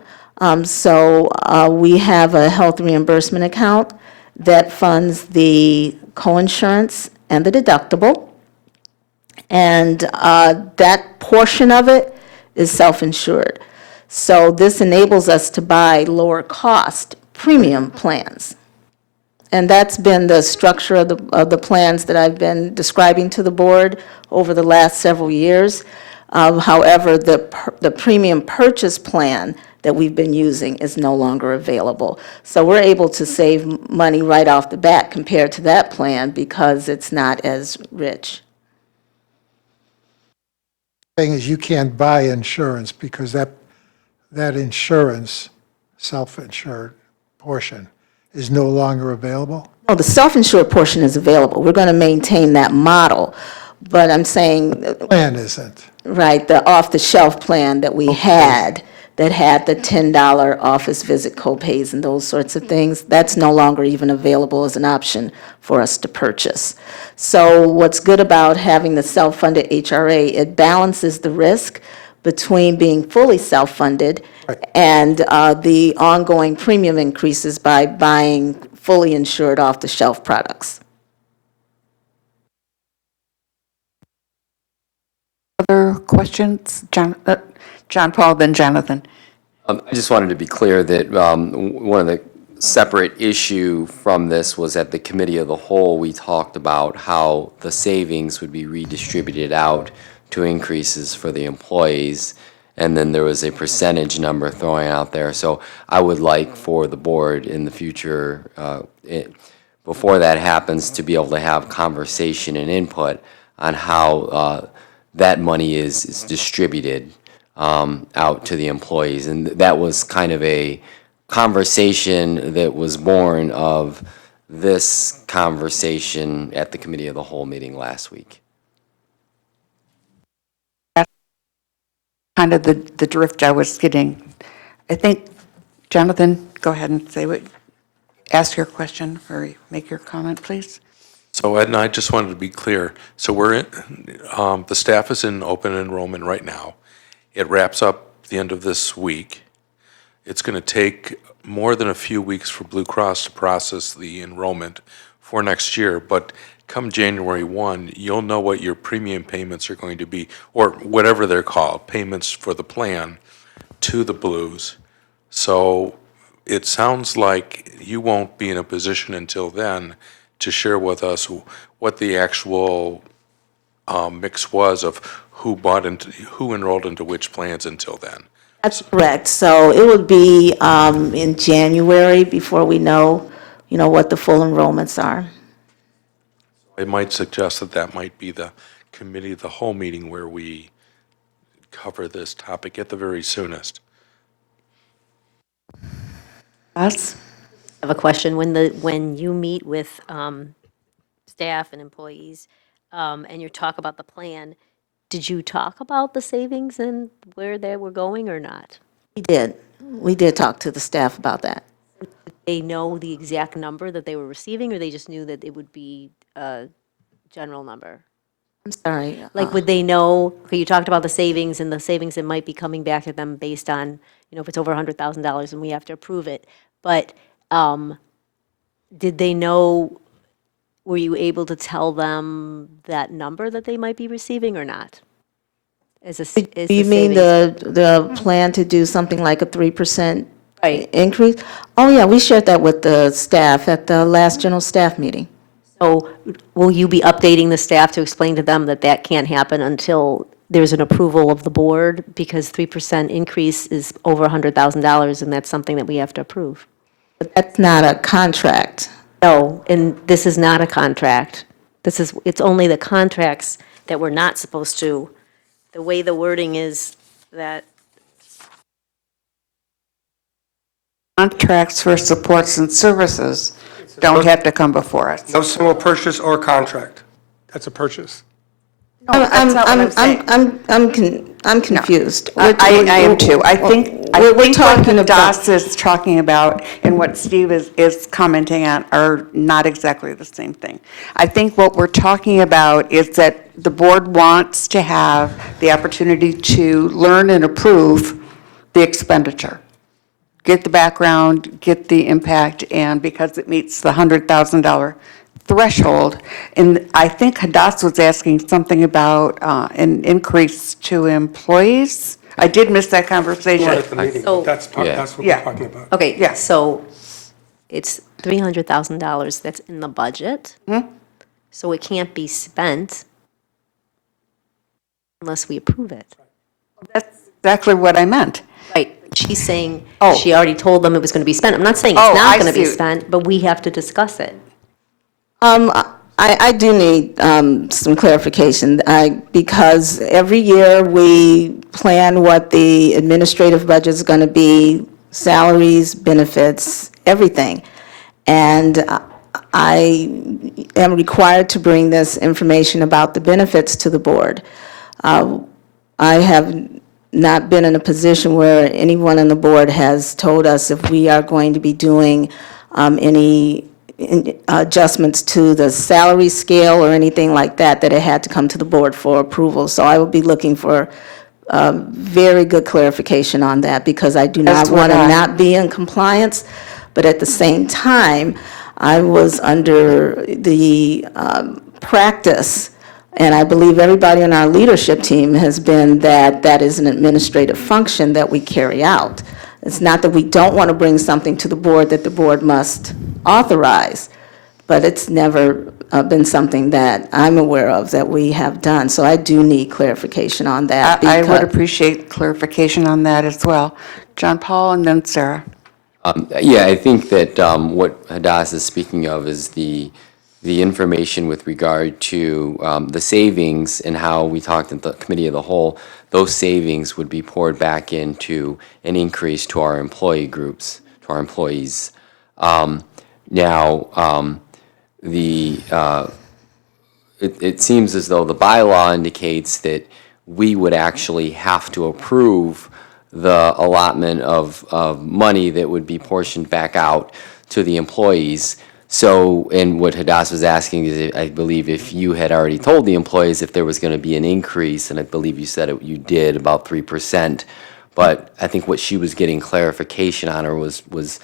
So we have a health reimbursement account that funds the coinsurance and the deductible. And that portion of it is self-insured. So this enables us to buy lower cost premium plans. And that's been the structure of the plans that I've been describing to the board over the last several years. However, the premium purchase plan that we've been using is no longer available. So we're able to save money right off the bat compared to that plan because it's not as rich. Thing is, you can't buy insurance because that insurance, self-insured portion, is no longer available? Oh, the self-insured portion is available. We're going to maintain that model. But I'm saying... The plan isn't. Right, the off-the-shelf plan that we had that had the $10 office visit copays and those sorts of things, that's no longer even available as an option for us to purchase. So what's good about having the self-funded HRA, it balances the risk between being fully self-funded and the ongoing premium increases by buying fully insured off-the-shelf products. Other questions? John Paul, then Jonathan. I just wanted to be clear that one of the separate issue from this was at the committee of the whole, we talked about how the savings would be redistributed out to increases for the employees, and then there was a percentage number thrown out there. So I would like for the board in the future, before that happens, to be able to have conversation and input on how that money is distributed out to the employees. And that was kind of a conversation that was born of this conversation at the Committee of the Whole meeting last week. Kind of the drift I was getting. I think, Jonathan, go ahead and ask your question or make your comment, please. So Ed and I just wanted to be clear. So we're in, the staff is in open enrollment right now. It wraps up the end of this week. It's going to take more than a few weeks for Blue Cross to process the enrollment for next year, but come January 1, you'll know what your premium payments are going to be, or whatever they're called, payments for the plan to the Blues. So it sounds like you won't be in a position until then to share with us what the actual mix was of who enrolled into which plans until then. That's correct. So it would be in January before we know, what the full enrollments are. I might suggest that that might be the committee of the whole meeting where we cover this topic at the very soonest. Us? I have a question. When you meet with staff and employees and you talk about the plan, did you talk about the savings and where they were going or not? We did. We did talk to the staff about that. Did they know the exact number that they were receiving, or they just knew that it would be a general number? I'm sorry. Like, would they know, okay, you talked about the savings and the savings that might be coming back at them based on, if it's over $100,000 and we have to approve it. But did they know, were you able to tell them that number that they might be receiving or not? Do you mean the plan to do something like a 3% increase? Oh, yeah, we shared that with the staff at the last general staff meeting. So will you be updating the staff to explain to them that that can't happen until there's an approval of the board? Because 3% increase is over $100,000, and that's something that we have to approve. But that's not a contract. No, and this is not a contract. It's only the contracts that we're not supposed to. The way the wording is that. Contracts for supports and services don't have to come before us. No single purchase or contract. That's a purchase. I'm confused. I am too. I think what Hadass is talking about and what Steve is commenting on are not exactly the same thing. I think what we're talking about is that the board wants to have the opportunity to learn and approve the expenditure. Get the background, get the impact, and because it meets the $100,000 threshold. And I think Hadass was asking something about an increase to employees. I did miss that conversation. At the meeting, So- that's what we're talking about. Okay, Yeah. so it's $300,000 that's in the budget. So it can't be spent unless we approve it. That's exactly what I meant. Right, she's saying Oh. she already told them it was going to be spent. I'm not saying Oh, it's I not going to be see. spent, but we have to discuss it. I do need some clarification, because every year we plan what the administrative budget is going to be, salaries, benefits, everything. And I am required to bring this information about the benefits to the board. I have not been in a position where anyone on the board has told us if we are going to be doing any adjustments to the salary scale or anything like that, that it had to come to the board for approval. So I will be looking for very good clarification on that, because I do not That's what want to I- not be in compliance, but at the same time, I was under the practice, and I believe everybody on our leadership team has been, that that is an administrative function that we carry out. It's not that we don't want to bring something to the board that the board must authorize, but it's never been something that I'm aware of that we have done. So I do need clarification on that. I would because- appreciate clarification on that as well. John Paul and then Sarah. Yeah, I think that what Hadass is speaking of is the the information with regard to the savings and how we talked at the committee of the whole, those savings would be poured back into an increase to our employee groups, to our employees. It seems as though the bylaw indicates that we would actually have to approve the allotment of money that would be portioned back out to the employees. So, and what Hadass was asking is, I believe if you had already told the employees if there was going to be an increase, and I believe you said you did, about 3%, but I think what she was getting clarification on, or was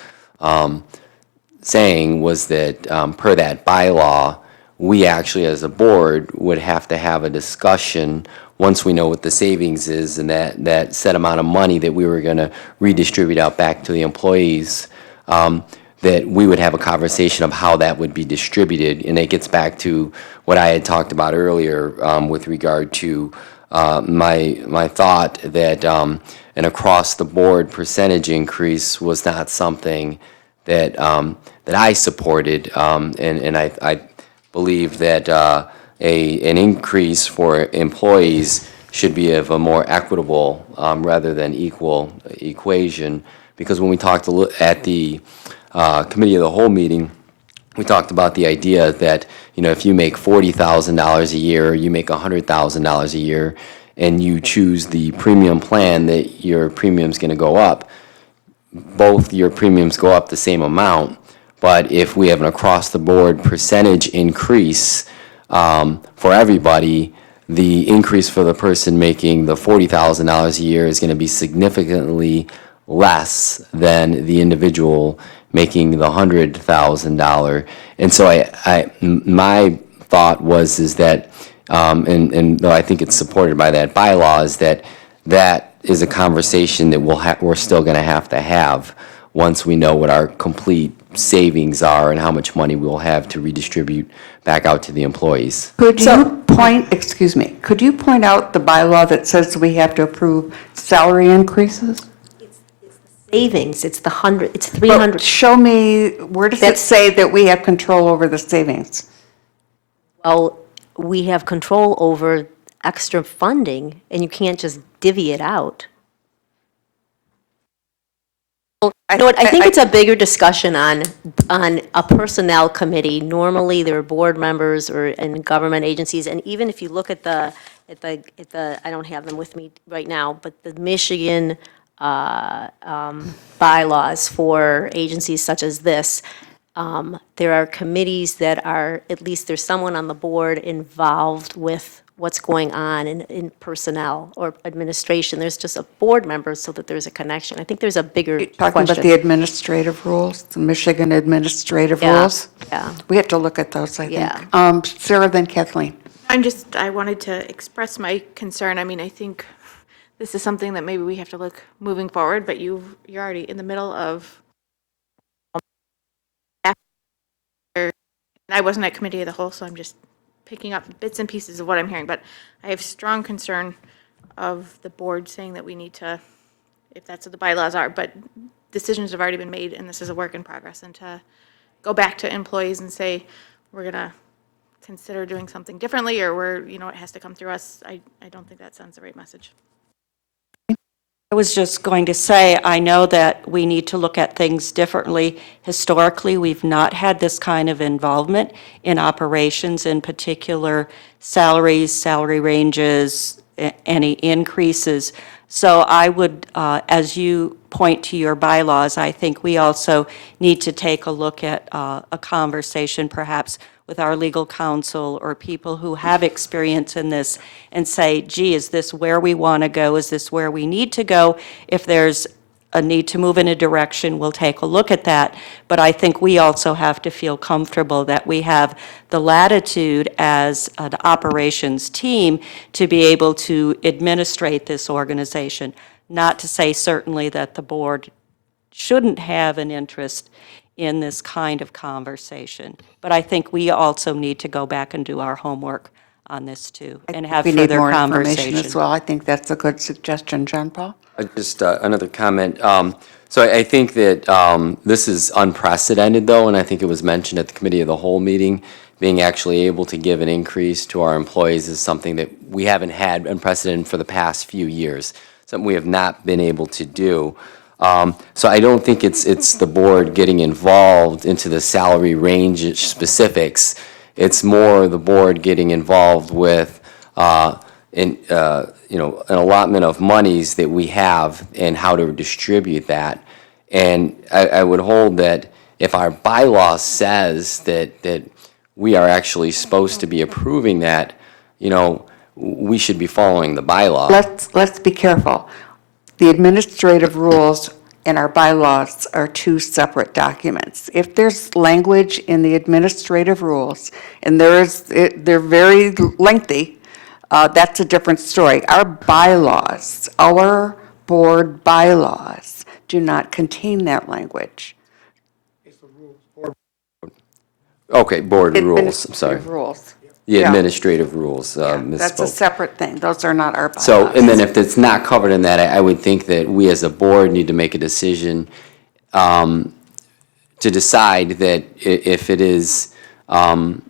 saying, was that per that bylaw, we actually as a board would have to have a discussion once we know what the savings is and that set amount of money that we were going to redistribute out back to the employees, that we would have a conversation of how that would be distributed. And it gets back to what I had talked about earlier with regard to my thought that an across-the-board percentage increase was not something that that I supported, and I believe that an increase for employees should be of a more equitable rather than equal equation. Because when we talked at the committee of the whole meeting, we talked about the idea that, you know, if you make $40,000 a year, or you make $100,000 a year, and you choose the premium plan, that your premium's going to go up. Both your premiums go up the same amount, but if we have an across-the-board percentage increase for everybody, the increase for the person making the $40,000 a year is going to be significantly less than the individual making the $100,000. And so my thought is that, and though I think it's supported by that bylaw, is that is a conversation that we're still going to have once we know what our complete savings are and how much money we'll have to redistribute back out to the employees. Could you could you point out the bylaw that says we have to approve salary increases? Savings, it's 300. But show me, where does it say that we have control over the savings? Well, we have control over extra funding, and you can't just divvy it out. You know what, I think it's a bigger discussion on a personnel committee. Normally, there are board members or in government agencies, and even if you look at the I don't have them with me right now, but the Michigan bylaws for agencies such as this, there are committees that are, at least there's someone on the board involved with what's going on in personnel or administration. There's just a board member so that there's a connection. I think there's a bigger Talking about question. the administrative rules, the Michigan administrative rules? Yeah. We have to look at those, I think. Yeah. Sarah, then Kathleen. I wanted to express my concern. I mean, I think this is something that maybe we have to look moving forward, but you're already in the middle of. I wasn't at committee of the whole, so I'm just picking up bits and pieces of what I'm hearing, but I have strong concern of the board saying that we need to, if that's what the bylaws are, but decisions have already been made and this is a work in progress, and to go back to employees and say, we're gonna consider doing something differently, or it has to come through us, I don't think that sends the right message. I was just going to say, I know that we need to look at things differently. Historically, we've not had this kind of involvement in operations, in particular salaries, salary ranges, any increases. So I would, as you point to your bylaws, I think we also need to take a look at a conversation perhaps with our legal counsel or people who have experience in this and say, gee, is this where we want to go? Is this where we need to go? If there's a need to move in a direction, we'll take a look at that. But I think we also have to feel comfortable that we have the latitude as an operations team to be able to administrate this organization. Not to say certainly that the board shouldn't have an interest in this kind of conversation. But I think we also need to go back and do our homework on this too, and have We need further more conversation. information as well. I think that's a good suggestion, John Paul. Just another comment. So I think that this is unprecedented, though, and I think it was mentioned at the committee of the whole meeting being actually able to give an increase to our employees is something that we haven't had unprecedented for the past few years, something we have not been able to do. So I don't think it's the board getting involved into the salary range specifics. It's more the board getting involved with an allotment of monies that we have and how to distribute that. And I would hold that if our bylaw says that we are actually supposed to be approving that, we should be following the bylaw. Let's be careful. The administrative rules and our bylaws are two separate documents. If there's language in the administrative rules, and they're very lengthy, that's a different story. Our bylaws, our board bylaws, do not contain that language. Okay, board rules, I'm sorry. Administrative rules. The Yeah. administrative rules, That's a misspoke. separate thing. Those are not our bylaws. So, and then if it's not covered in that, I would think that we as a board need to make a decision to decide that if it is upon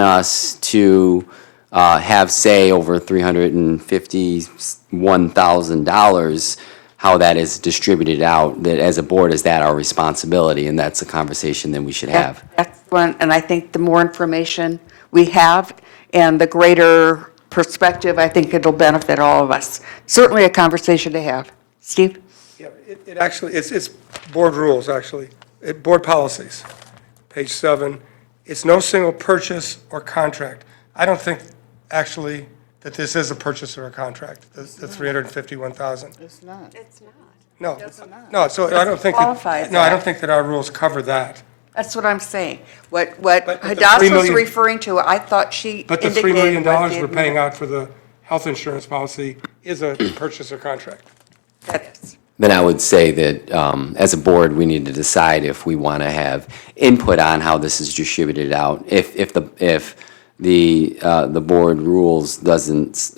us to have say over $351,000, how that is distributed out, that as a board, is that our responsibility? And that's a conversation that we should have. That's one, and I think the more information we have and the greater perspective, I think it'll benefit all of us. Certainly a conversation to have. Steve? Yeah, it actually, it's board rules, actually, board policies, page 7. It's no single purchase or contract. I don't think, actually, that this is a purchase or a contract, the 351,000. It's not. It's not. No, no, so I don't think, Qualifies no, I that. don't think that our rules cover that. That's what I'm saying. What But the Hadass 3 was million referring to, I thought she But the indicated. $3 million what the we're paying out for the health insurance policy is a purchase or contract. That is. Then I would say that as a board, we need to decide if we want to have input on how this is distributed out. If the board rules doesn't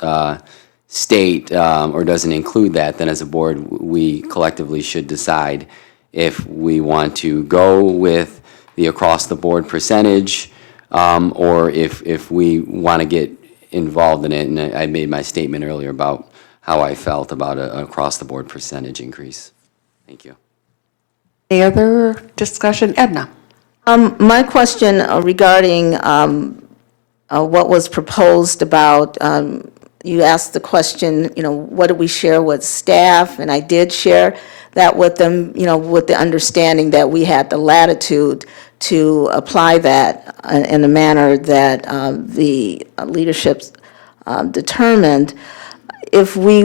state or doesn't include that, then as a board, we collectively should decide if we want to go with the across-the-board percentage or if we want to get involved in it. And I made my statement earlier about how I felt about an across-the-board percentage increase. Thank you. Any other discussion? Edna? My question regarding what was proposed about, you asked the question, what did we share with staff? And I did share that with them, with the understanding that we had the latitude to apply that in a manner that the leadership determined. If we,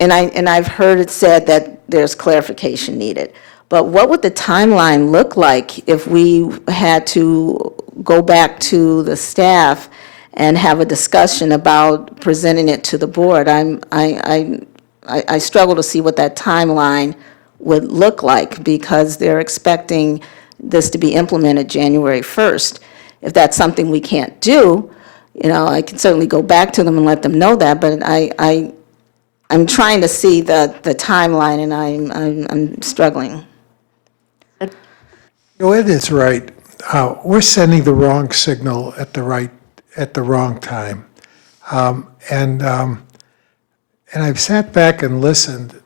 and I've heard it said that there's clarification needed, but what would the timeline look like if we had to go back to the staff and have a discussion about presenting it to the board? I struggle to see what that timeline would look like because they're expecting this to be implemented January 1st. If that's something we can't do, I can certainly go back to them and let them know that, but I'm trying to see the timeline and I'm struggling. Ed is right. We're sending the wrong signal at the wrong time. And I've sat back and listened.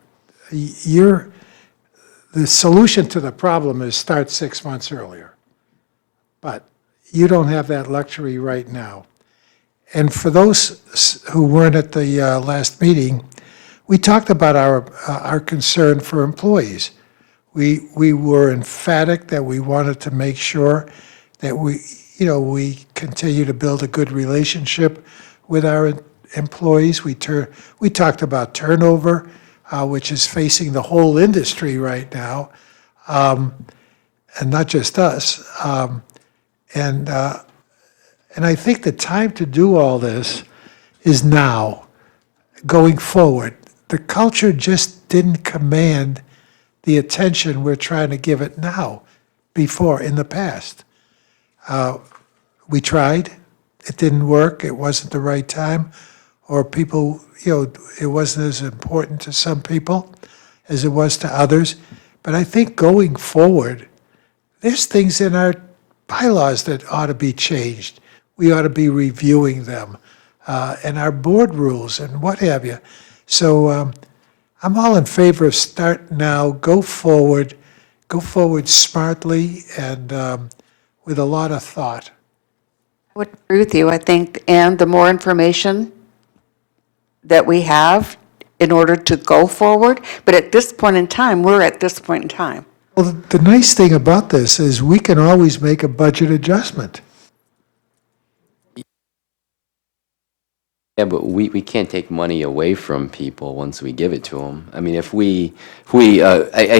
The solution to the problem is start 6 months earlier. But you don't have that luxury right now. And for those who weren't at the last meeting, we talked about our concern for employees. We were emphatic that we wanted to make sure that we continue to build a good relationship with our employees. We talked about turnover, which is facing the whole industry right now, and not just us. And I think the time to do all this is now, going forward. The culture just didn't command the attention we're trying to give it now, before, in the past. We tried, it didn't work, it wasn't the right time, or people, it wasn't as important to some people as it was to others. But I think going forward, there's things in our bylaws that ought to be changed. We ought to be reviewing them, and our board rules and what have you. So I'm all in favor of start now, go forward smartly and with a lot of thought. I would agree with you, I think, and the more information that we have in order to go forward, but at this point in time, we're at this point in time. Well, the nice thing about this is we can always make a budget adjustment. Yeah, but we can't take money away from people once we give it to them. I mean, I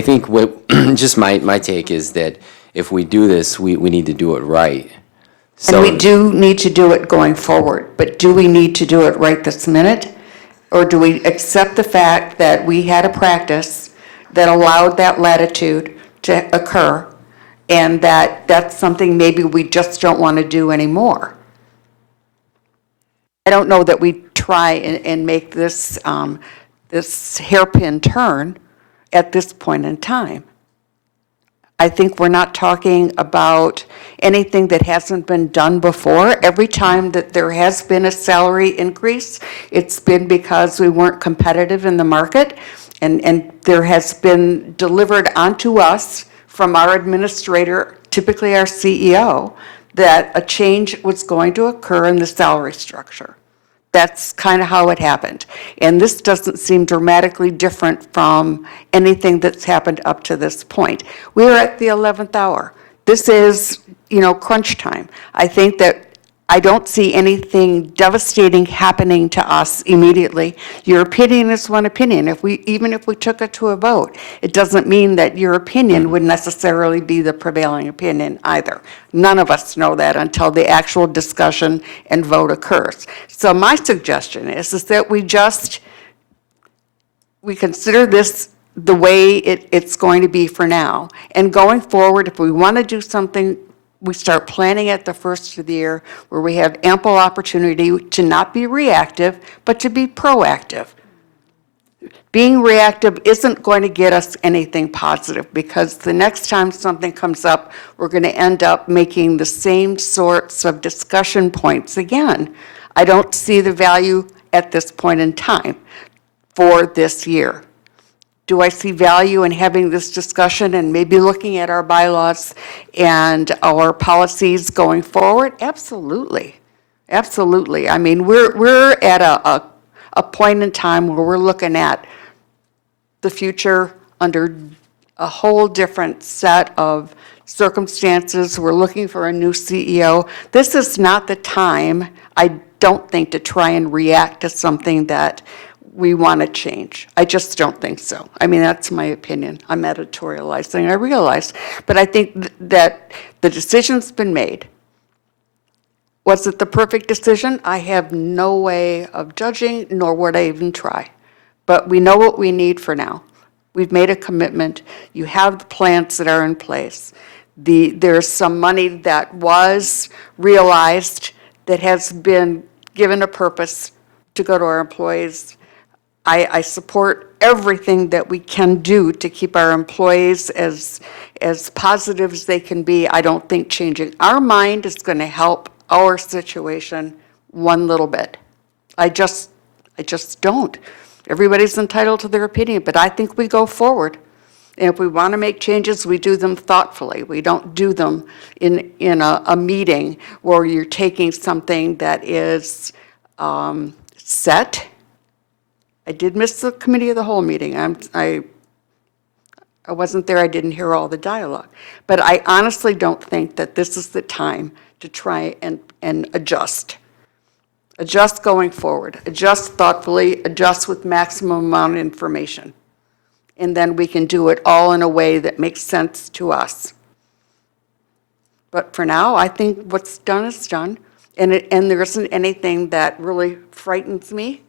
think what, just my take is that if we do this, we need to do it right. And we do need to do it going forward, but do we need to do it right this minute? Or do we accept the fact that we had a practice that allowed that latitude to occur, and that that's something maybe we just don't want to do anymore? I don't know that we try and make this, this hairpin turn at this point in time. I think we're not talking about anything that hasn't been done before. Every time that there has been a salary increase, it's been because we weren't competitive in the market, and there has been delivered onto us from our administrator, typically our CEO, that a change was going to occur in the salary structure. That's kind of how it happened. And this doesn't seem dramatically different from anything that's happened up to this point. We're at the 11th hour. This is, crunch time. I think that I don't see anything devastating happening to us immediately. Your opinion is one opinion. Even if we took it to a vote, it doesn't mean that your opinion would necessarily be the prevailing opinion either. None of us know that until the actual discussion and vote occurs. So my suggestion is that we consider this the way it's going to be for now. And going forward, if we want to do something, we start planning at the first of the year where we have ample opportunity to not be reactive, but to be proactive. Being reactive isn't going to get us anything positive, because the next time something comes up, we're going to end up making the same sorts of discussion points again. I don't see the value at this point in time for this year. Do I see value in having this discussion and maybe looking at our bylaws and our policies going forward? Absolutely. Absolutely. I mean, we're at a point in time where we're looking at the future under a whole different set of circumstances. We're looking for a new CEO. This is not the time, I don't think, to try and react to something that we want to change. I just don't think so. I mean, that's my opinion. I'm editorializing, I realize. But I think that the decision's been made. Was it the perfect decision? I have no way of judging, nor would I even try. But we know what we need for now. We've made a commitment. You have the plans that are in place. There's some money that was realized that has been given a purpose to go to our employees. I support everything that we can do to keep our employees as positive as they can be. I don't think changing our mind is going to help our situation one little bit. I just don't. Everybody's entitled to their opinion, but I think we go forward. And if we want to make changes, we do them thoughtfully. We don't do them in a meeting where you're taking something that is set. I did miss the committee of the whole meeting. I wasn't there. I didn't hear all the dialogue. But I honestly don't think that this is the time to try and adjust. Adjust going forward. Adjust thoughtfully. Adjust with maximum amount of information. And then we can do it all in a way that makes sense to us. But for now, I think what's done is done. And there isn't anything that really frightens me.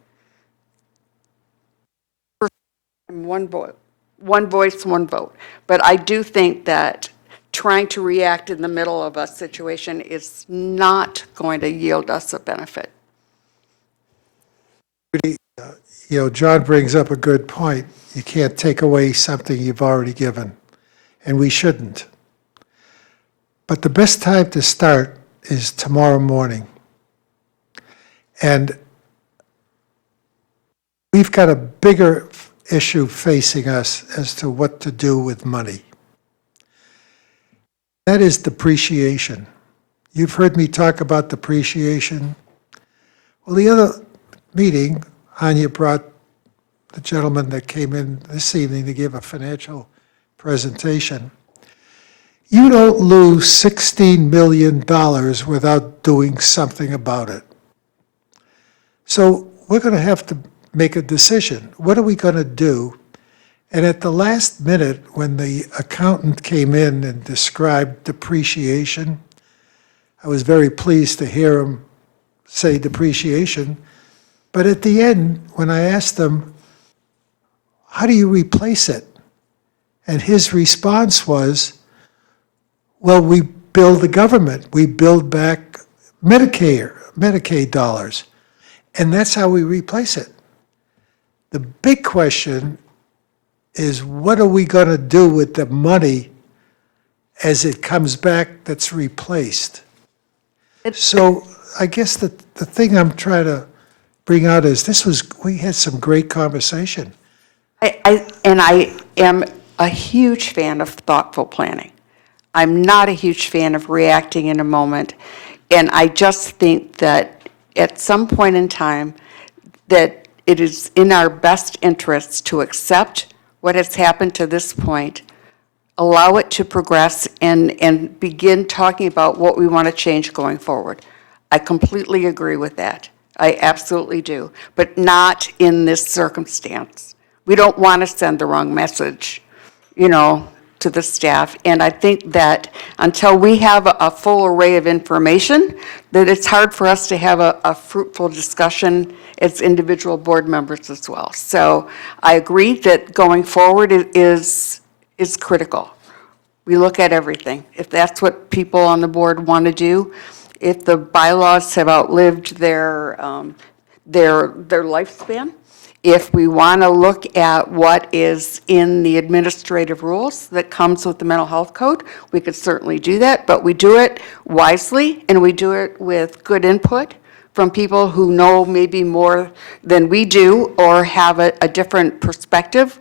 One voice, one vote. But I do think that trying to react in the middle of a situation is not going to yield us a benefit. John brings up a good point. You can't take away something you've already given, and we shouldn't. But the best time to start is tomorrow morning. And we've got a bigger issue facing us as to what to do with money. That is depreciation. You've heard me talk about depreciation. Well, the other meeting, Anya brought the gentleman that came in this evening to give a financial presentation. You don't lose $16 million without doing something about it. So we're going to have to make a decision. What are we going to do? And at the last minute, when the accountant came in and described depreciation, I was very pleased to hear him say depreciation. But at the end, when I asked him, how do you replace it? And his response was, well, we bill the government. We build back Medicaid dollars. And that's how we replace it. The big question is, what are we going to do with the money as it comes back that's replaced? So I guess the thing I'm trying to bring out is we had some great conversation. I am a huge fan of thoughtful planning. I'm not a huge fan of reacting in a moment. And I just think that at some point in time, that it is in our best interests to accept what has happened to this point, allow it to progress, and begin talking about what we want to change going forward. I completely agree with that. I absolutely do, but not in this circumstance. We don't want to send the wrong message, to the staff. And I think that until we have a full array of information, that it's hard for us to have a fruitful discussion as individual board members as well. So I agree that going forward is critical. We look at everything. If that's what people on the board want to do, if the bylaws have outlived their lifespan, if we want to look at what is in the administrative rules that comes with the mental health code, we could certainly do that, but we do it wisely and we do it with good input from people who know maybe more than we do or have a different perspective,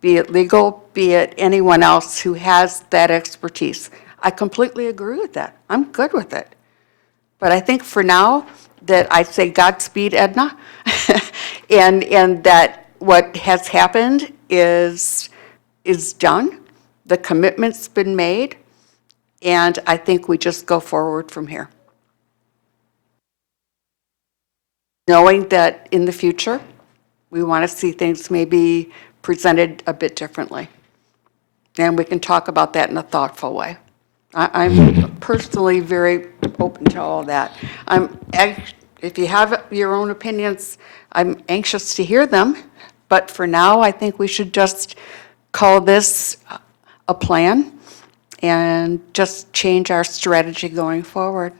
be it legal, be it anyone else who has that expertise. I completely agree with that. I'm good with it. But I think for now, that I say Godspeed, Edna, and that what has happened is done. The commitment's been made, and I think we just go forward from here. Knowing that in the future, we want to see things maybe presented a bit differently. And we can talk about that in a thoughtful way. I'm personally very open to all that. If you have your own opinions, I'm anxious to hear them. But for now, I think we should just call this a plan and just change our strategy going forward.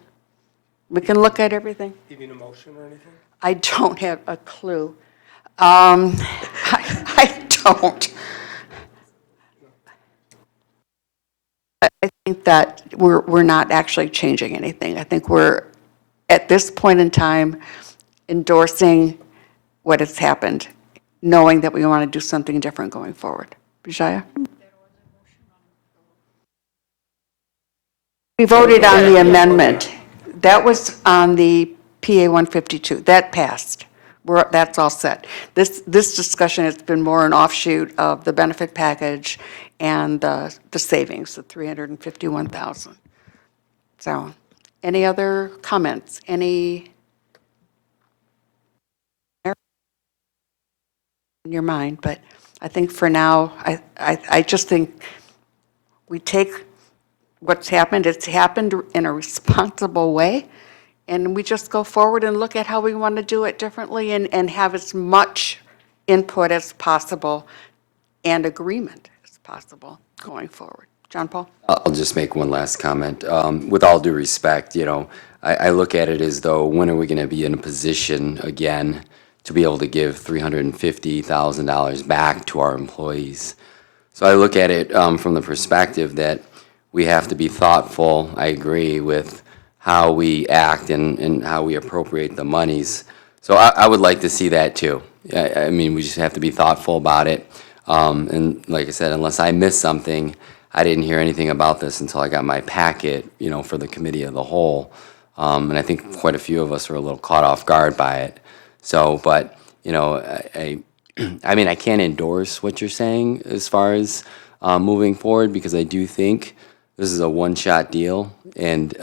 We can look at everything. You need a motion or anything? I don't have a clue. I don't. I think that we're not actually changing anything. I think we're, at this point in time, endorsing what has happened, knowing that we want to do something different going forward. Bijaya? We voted on the amendment. That was on the PA 152. That passed. That's all set. This discussion has been more an offshoot of the benefit package and the savings, the $351,000. So, any other comments? Any in your mind? But I think for now, I just think we take what's happened. It's happened in a responsible way, and we just go forward and look at how we want to do it differently and have as much input as possible and agreement as possible going forward. John Paul? I'll just make one last comment. With all due respect, I look at it as though, when are we going to be in a position again to be able to give $350,000 back to our employees? So I look at it from the perspective that we have to be thoughtful, I agree, with how we act and how we appropriate the monies. So I would like to see that too. I mean, we just have to be thoughtful about it. And like I said, unless I missed something, I didn't hear anything about this until I got my packet, for the committee of the whole. And I think quite a few of us were a little caught off guard by it. So, but, I mean, I can't endorse what you're saying as far as moving forward, because I do think this is a one-shot deal. And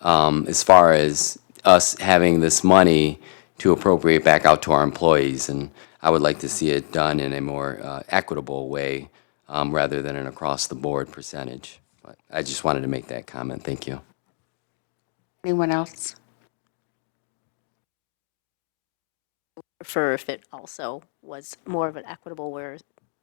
as far as us having this money to appropriate back out to our employees, and I would like to see it done in a more equitable way rather than an across-the-board percentage. But I just wanted to make that comment. Thank you. Anyone else? Prefer if it also was more of an equitable where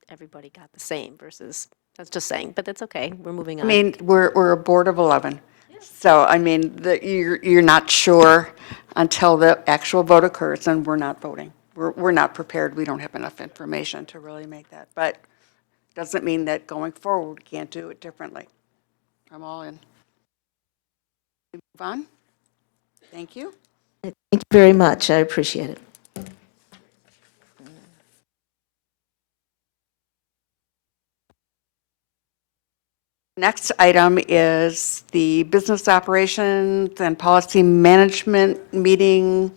everybody got the same versus, that's just saying, but that's okay. We're moving I on. mean, we're a board of 11. So, I mean, you're not sure until the actual vote occurs, and we're not voting. We're not prepared. We don't have enough information to really make that. But doesn't mean that going forward, we can't do it differently. I'm all in. Move on. Thank you. Thank you very much. I appreciate it. Next item is the Business Operations and Policy Management Meeting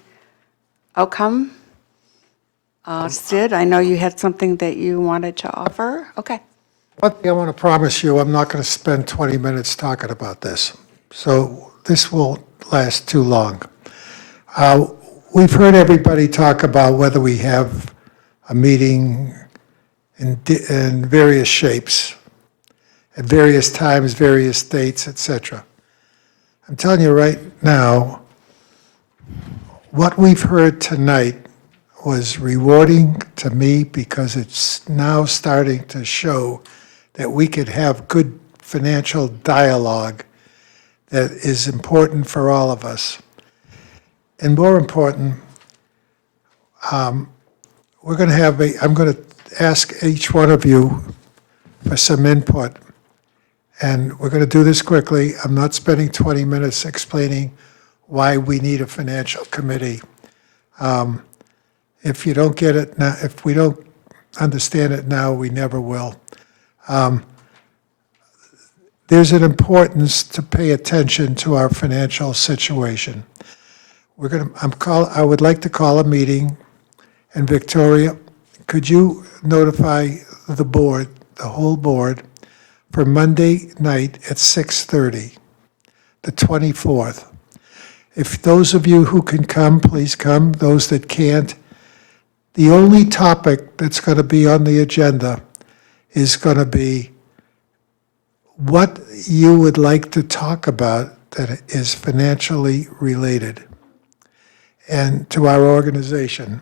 outcome. Sid, I know you had something that you wanted to offer. Okay. One thing I want to promise you, I'm not going to spend 20 minutes talking about this. So this won't last too long. We've heard everybody talk about whether we have a meeting in various shapes, at various times, various dates, etc. I'm telling you right now, what we've heard tonight was rewarding to me, because it's now starting to show that we could have good financial dialogue that is important for all of us. And more important, we're going to have I'm going to ask each one of you for some input. And we're going to do this quickly. I'm not spending 20 minutes explaining why we need a financial committee. If you don't get it now, if we don't understand it now, we never will. There's an importance to pay attention to our financial situation. I would like to call a meeting, and Victoria, could you notify the board, the whole board, for Monday night at 6:30, the 24th. If those of you who can come, please come. Those that can't, the only topic that's going to be on the agenda is going to be what you would like to talk about that is financially related and to our organization.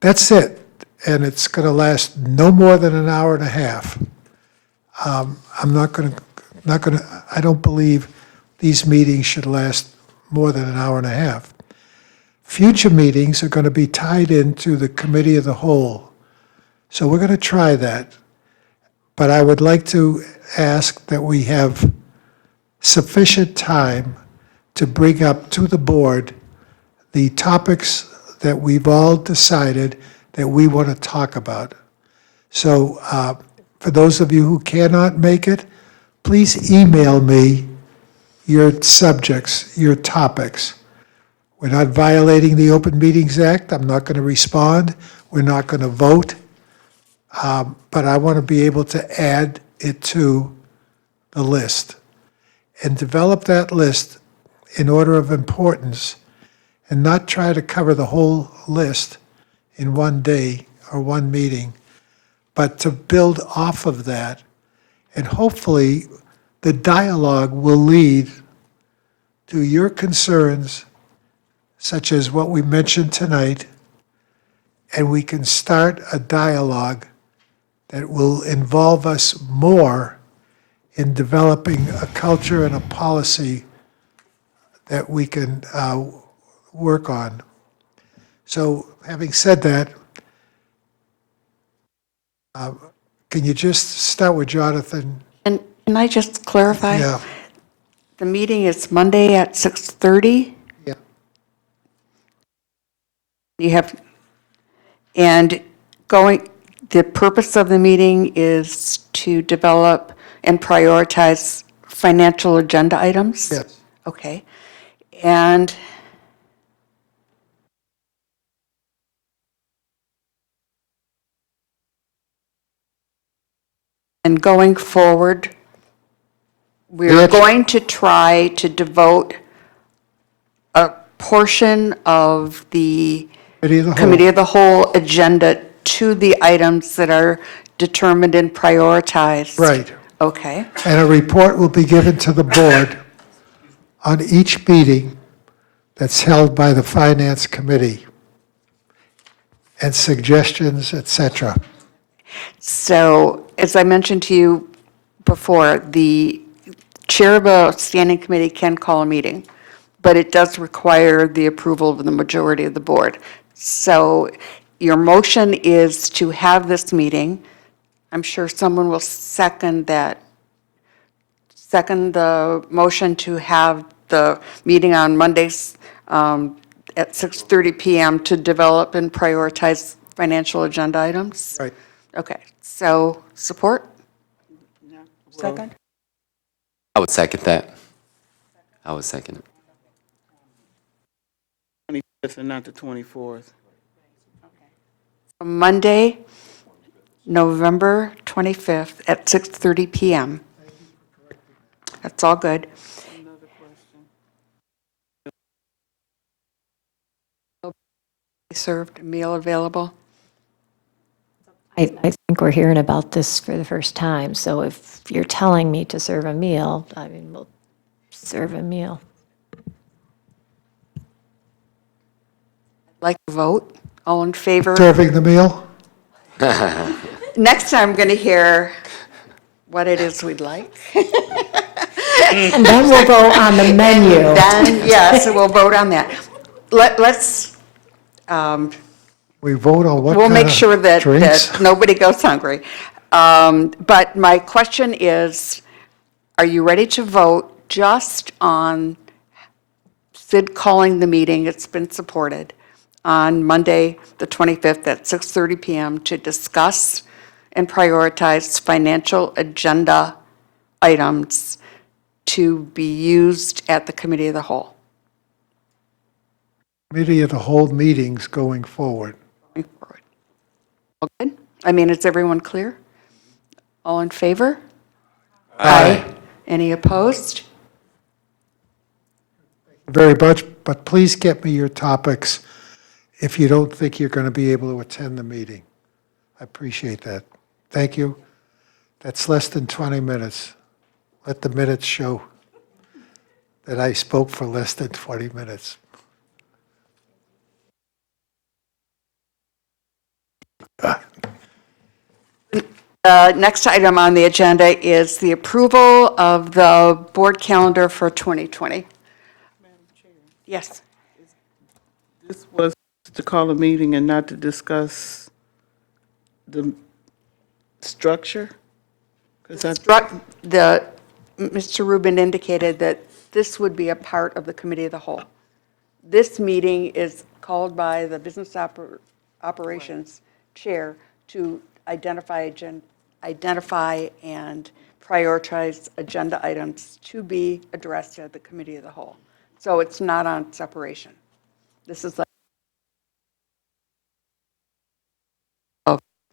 That's it. And it's going to last no more than an hour and a half. I'm not going to, I don't believe these meetings should last more than an hour and a half. Future meetings are going to be tied into the committee of the whole. So we're going to try that. But I would like to ask that we have sufficient time to bring up to the board the topics that we've all decided that we want to talk about. So for those of you who cannot make it, please email me your subjects, your topics. We're not violating the Open Meetings Act. I'm not going to respond. We're not going to vote. But I want to be able to add it to the list and develop that list in order of importance and not try to cover the whole list in one day or one meeting, but to build off of that. And hopefully the dialogue will lead to your concerns, such as what we mentioned tonight, and we can start a dialogue that will involve us more in developing a culture and a policy that we can work on. So having said that, can you just start with Jonathan? And Can I just clarify? Yeah, The meeting is Monday at 6:30? yeah. You have, and the purpose of the meeting is to develop and prioritize financial agenda items? Yes. Okay. And going forward, we're Yes. going to try to devote a portion of the Committee of the whole. Committee of the Whole agenda to the items that are determined and prioritized. Right. Okay. And a report will be given to the board on each meeting that's held by the Finance Committee, and suggestions, et cetera. So, as I mentioned to you before, the chair of a standing committee can call a meeting, but it does require the approval of the majority of the board. So your motion is to have this meeting. I'm sure someone will second that, second the motion to have the meeting on Mondays at 6:30 PM to develop and prioritize financial agenda items? Right. Okay, so support? Second? I would second that. I would second it. 25th and not the 24th. Monday, November 25th at 6:30 PM. That's all good. Served, meal available? I think we're hearing about this for the first time, so if you're telling me to serve a meal, I mean, we'll serve a meal. Like to vote? All in favor? Serving the meal? Next time, I'm going to hear what it is we'd like. And then we'll vote on the menu. Then, yes, we'll vote on that. Let's, We vote on what we'll kind make of sure that drinks? nobody goes hungry. But my question is, are you ready to vote just on Sid calling the meeting? It's been supported on Monday, the 25th at 6:30 PM to discuss and prioritize financial agenda items to be used at the Committee of the Whole. Committee of the whole meetings going forward. All good? I mean, is everyone clear? All in favor? Aye. Any opposed? Very much, but please get me your topics if you don't think you're going to be able to attend the meeting. I appreciate that. Thank you. That's less than 20 minutes. Let the minutes show that I spoke for less than 20 minutes. Next item on the agenda is the approval of the board calendar for 2020. Yes. This was to call a meeting and not to discuss the structure? 'Cause I- Mr. Rubin indicated that this would be a part of the Committee of the Whole. This meeting is called by the Business Operations Chair to identify and prioritize agenda items to be addressed at the Committee of the Whole. So it's not on separation. This is like,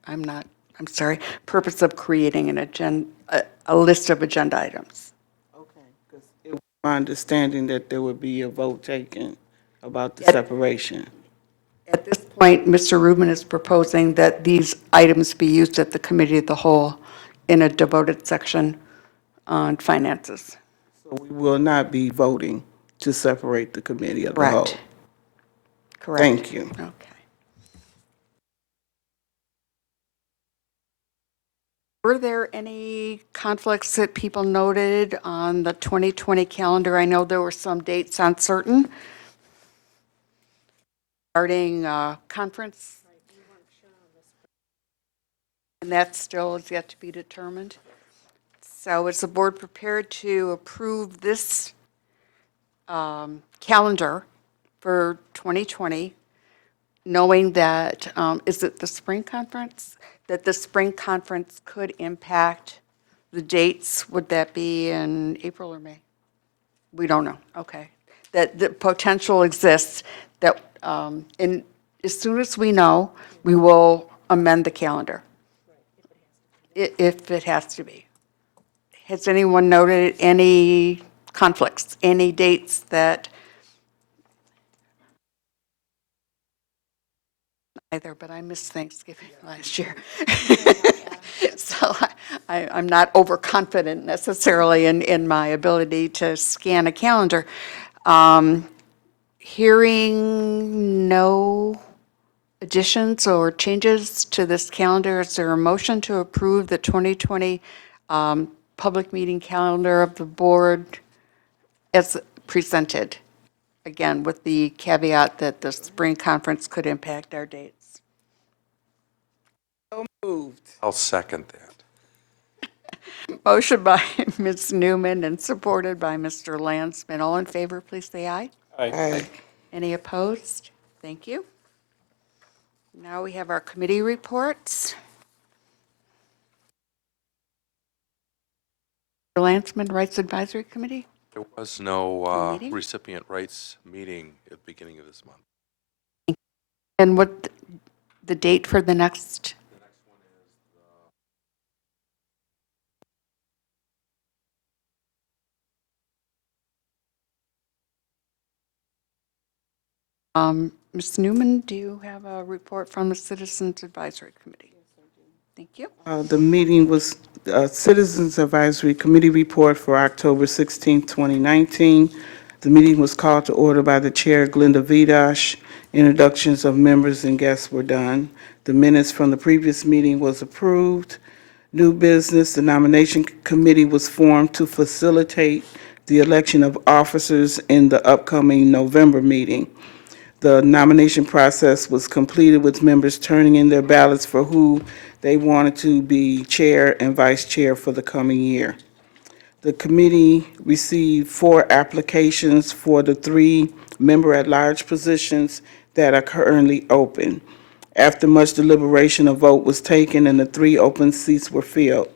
I'm sorry, purpose of creating an agenda, a list of agenda items. Okay, 'cause it was my understanding that there would be a vote taken about the separation. At this point, Mr. Rubin is proposing that these items be used at the Committee of the Whole in a devoted section on finances. So we will not be voting to separate the committee of the whole. Correct. Correct. Thank you. Okay. Were there any conflicts that people noted on the 2020 calendar? I know there were some dates uncertain regarding conference. And that still is yet to be determined. So is the board prepared to approve this calendar for 2020, knowing that, is it the spring conference? That the spring conference could impact the dates? Would that be in April or May? We don't know, okay. That the potential exists that, and as soon as we know, we will amend the calendar. If it has to be. Has anyone noted any conflicts, any dates that either, but I missed Thanksgiving last year. So I'm not overconfident necessarily in my ability to scan a calendar. Hearing no additions or changes to this calendar, is there a motion to approve the 2020 public meeting calendar of the board as presented? Again, with the caveat that the spring conference could impact our dates. So moved. I'll second that. Motion by Ms. Newman and supported by Mr. Landsman. All in favor, please say aye. Aye. Any opposed? Thank you. Now we have our committee reports. Mr. Landsman, Rights Advisory Committee. There was no meeting? recipient rights meeting at the beginning of this month. And what the date for the next? Ms. Newman, do you have a report from the Citizens Advisory Committee? Thank you. The meeting was Citizens Advisory Committee report for October 16, 2019. The meeting was called to order by the Chair, Glenda Vidash. Introductions of members and guests were done. The minutes from the previous meeting was approved. New business, the nomination committee was formed to facilitate the election of officers in the upcoming November meeting. The nomination process was completed with members turning in their ballots for who they wanted to be chair and vice chair for the coming year. The committee received 4 applications for the 3 member-at-large positions that are currently open. After much deliberation, a vote was taken and the 3 open seats were filled.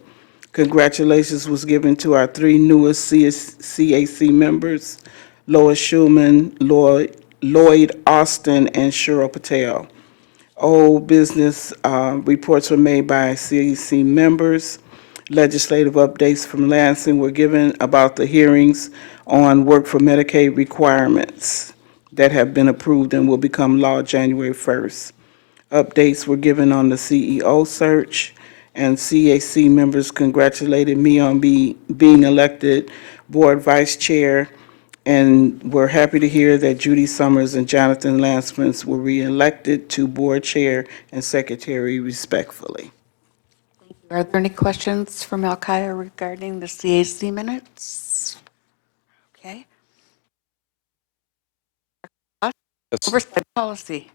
Congratulations was given to our 3 newest CAC members, Lois Schulman, Lloyd Austin, and Cheryl Patel. Old business reports were made by CAC members. Legislative updates from Lansing were given about the hearings on work for Medicaid requirements that have been approved and will become law January 1st. Updates were given on the CEO search, and CAC members congratulated me on being elected board vice chair, and we're happy to hear that Judy Summers and Jonathan Lansman were reelected to board chair and secretary respectfully. Are there any questions from Al-Kaya regarding the CAC minutes? Okay. Oversight policy.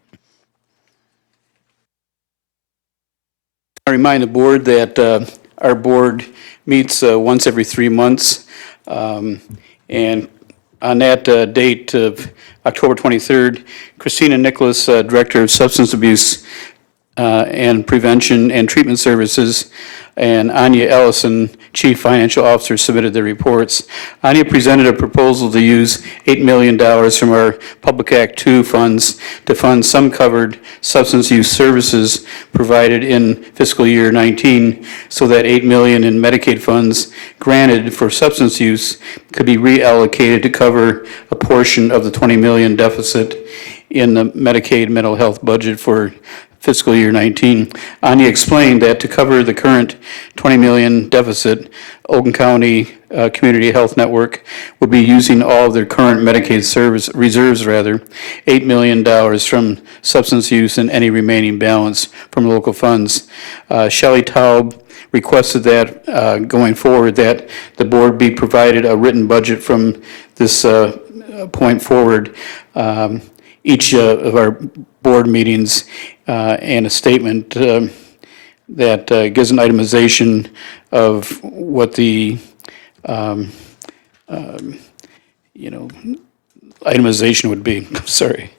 I remind the board that our board meets once every 3 months. And on that date of October 23rd, Christina Nicholas, Director of Substance Abuse and Prevention and Treatment Services, and Anya Ellison, Chief Financial Officer, submitted their reports. Anya presented a proposal to use $8 million from our Public Act 2 funds to fund some covered substance use services provided in fiscal year 19, so that $8 million in Medicaid funds granted for substance use could be reallocated to cover a portion of the $20 million deficit in the Medicaid mental health budget for fiscal year 19. Anya explained that to cover the current $20 million deficit, Oakland County Community Health Network would be using all of their current Medicaid reserves, $8 million from substance use and any remaining balance from local funds. Shelley Taub requested that going forward that the board be provided a written budget from this point forward. Each of our board meetings and a statement that gives an itemization of what the, itemization would be. Sorry.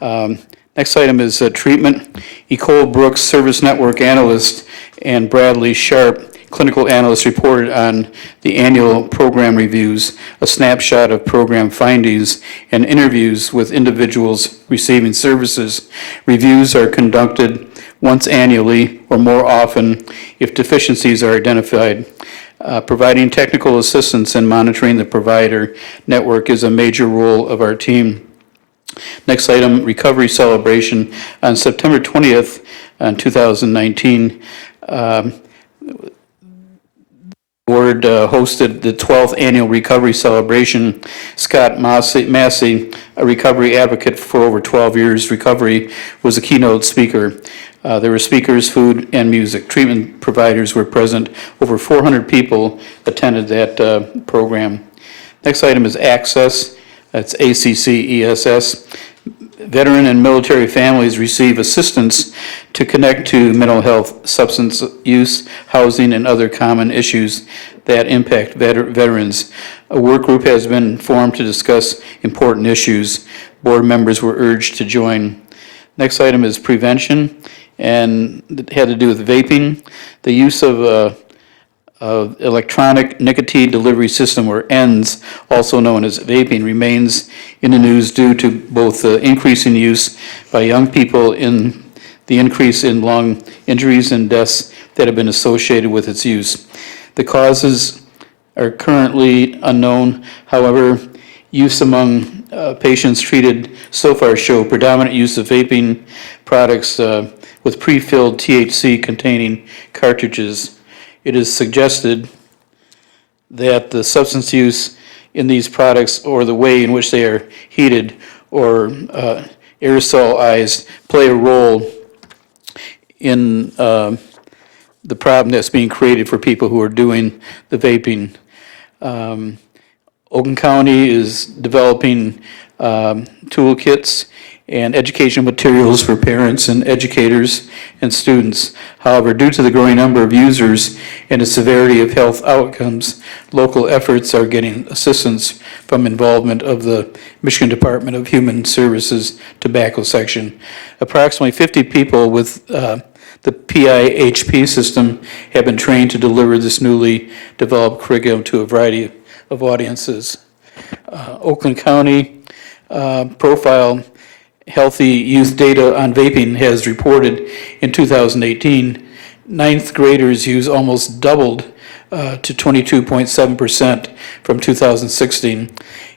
Next item is treatment. Ecole Brooks, Service Network Analyst, and Bradley Sharp, Clinical Analyst, reported on the annual program reviews, a snapshot of program findings, and interviews with individuals receiving services. Reviews are conducted once annually or more often if deficiencies are identified. Providing technical assistance and monitoring the provider network is a major role of our team. Next item, recovery celebration. On September 20th, 2019, Board hosted the 12th annual recovery celebration. Scott Massey, a recovery advocate for over 12 years recovery, was a keynote speaker. There were speakers, food, and music. Treatment providers were present. Over 400 people attended that program. Next item is access. That's ACCESS. Veteran and military families receive assistance to connect to mental health, substance use, housing, and other common issues that impact veterans. A work group has been formed to discuss important issues. Board members were urged to join. Next item is prevention, and it had to do with vaping. The use of electronic nicotine delivery system, or ENDS, also known as vaping, remains in the news due to both the increase in use by young people in the increase in lung injuries and deaths that have been associated with its use. The causes are currently unknown. However, use among patients treated so far show predominant use of vaping products with pre-filled THC-containing cartridges. It is suggested that the substance use in these products, or the way in which they are heated or aerosolized, play a role in the problem that's being created for people who are doing the vaping. Oakland County is developing toolkits and educational materials for parents and educators and students. However, due to the growing number of users and the severity of health outcomes, local efforts are getting assistance from involvement of the Michigan Department of Human Services Tobacco Section. Approximately 50 people with the PIHP system have been trained to deliver this newly developed curriculum to a variety of audiences. Oakland County profile healthy youth data on vaping has reported in 2018, ninth graders use almost doubled to 22.7% from 2016.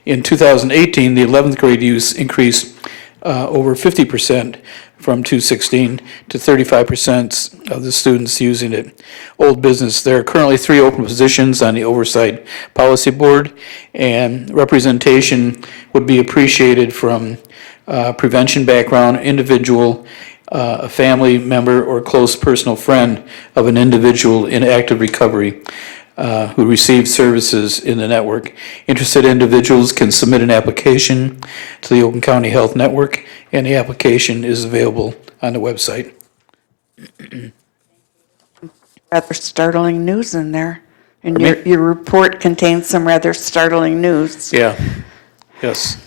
In 2018, the 11th grade use increased over 50% from 2016 to 35% of the students using it. Old business, there are currently 3 open positions on the Oversight Policy Board, and representation would be appreciated from prevention background individual, a family member, or close personal friend of an individual in active recovery who receives services in the network. Interested individuals can submit an application to the Oakland County Health Network, and the application is available on the website. Rather startling news in there. And your report contains some rather startling news. Yeah, yes.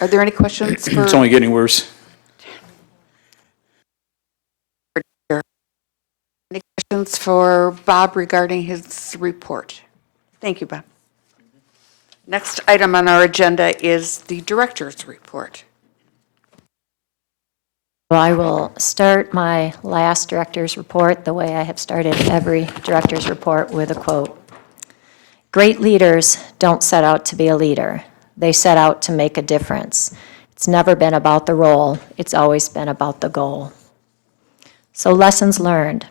Are there any questions for? It's only getting worse. Any questions for Bob regarding his report? Thank you, Bob. Next item on our agenda is the director's report. Well, I will start my last director's report the way I have started every director's report, with a quote. Great leaders don't set out to be a leader. They set out to make a difference. It's never been about the role. It's always been about the goal. So, lessons learned.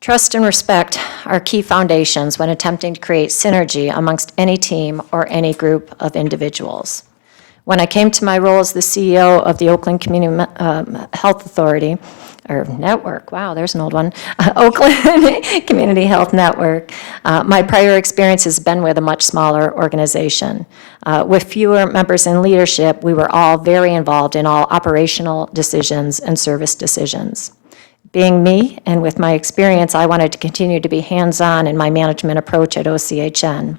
Trust and respect are key foundations when attempting to create synergy amongst any team or any group of individuals. When I came to my role as the CEO of the Oakland Community Health Authority, or Network, wow, there's an old one, Oakland Community Health Network, my prior experience has been with a much smaller organization. With fewer members in leadership, we were all very involved in all operational decisions and service decisions. Being me, and with my experience, I wanted to continue to be hands-on in my management approach at OCHN.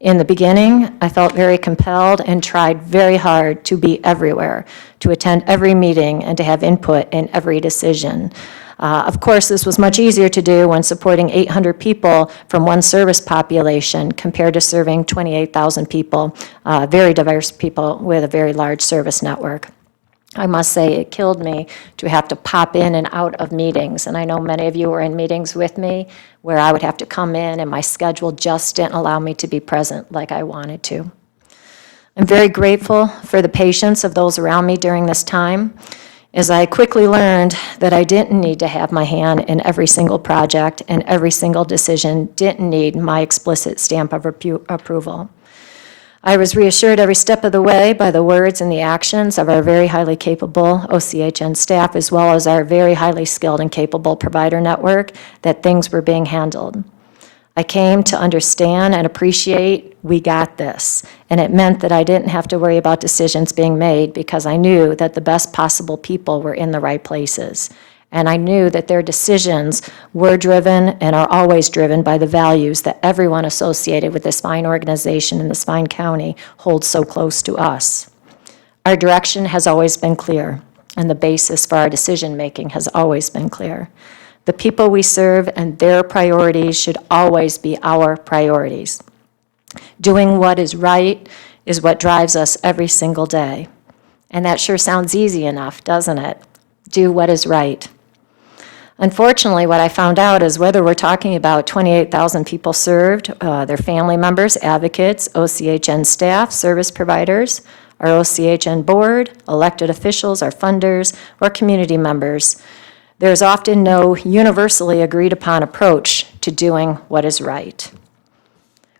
In the beginning, I felt very compelled and tried very hard to be everywhere, to attend every meeting and to have input in every decision. Of course, this was much easier to do when supporting 800 people from one service population compared to serving 28,000 people, very diverse people with a very large service network. I must say it killed me to have to pop in and out of meetings. And I know many of you were in meetings with me where I would have to come in and my schedule just didn't allow me to be present like I wanted to. I'm very grateful for the patience of those around me during this time, as I quickly learned that I didn't need to have my hand in every single project and every single decision didn't need my explicit stamp of approval. I was reassured every step of the way by the words and the actions of our very highly capable OCHN staff, as well as our very highly skilled and capable provider network, that things were being handled. I came to understand and appreciate we got this, and it meant that I didn't have to worry about decisions being made because I knew that the best possible people were in the right places. And I knew that their decisions were driven and are always driven by the values that everyone associated with this fine organization in this fine county holds so close to us. Our direction has always been clear, and the basis for our decision-making has always been clear. The people we serve and their priorities should always be our priorities. Doing what is right is what drives us every single day. And that sure sounds easy enough, doesn't it? Do what is right. Unfortunately, what I found out is whether we're talking about 28,000 people served, their family members, advocates, OCHN staff, service providers, our OCHN board, elected officials, our funders, or community members, there's often no universally agreed upon approach to doing what is right.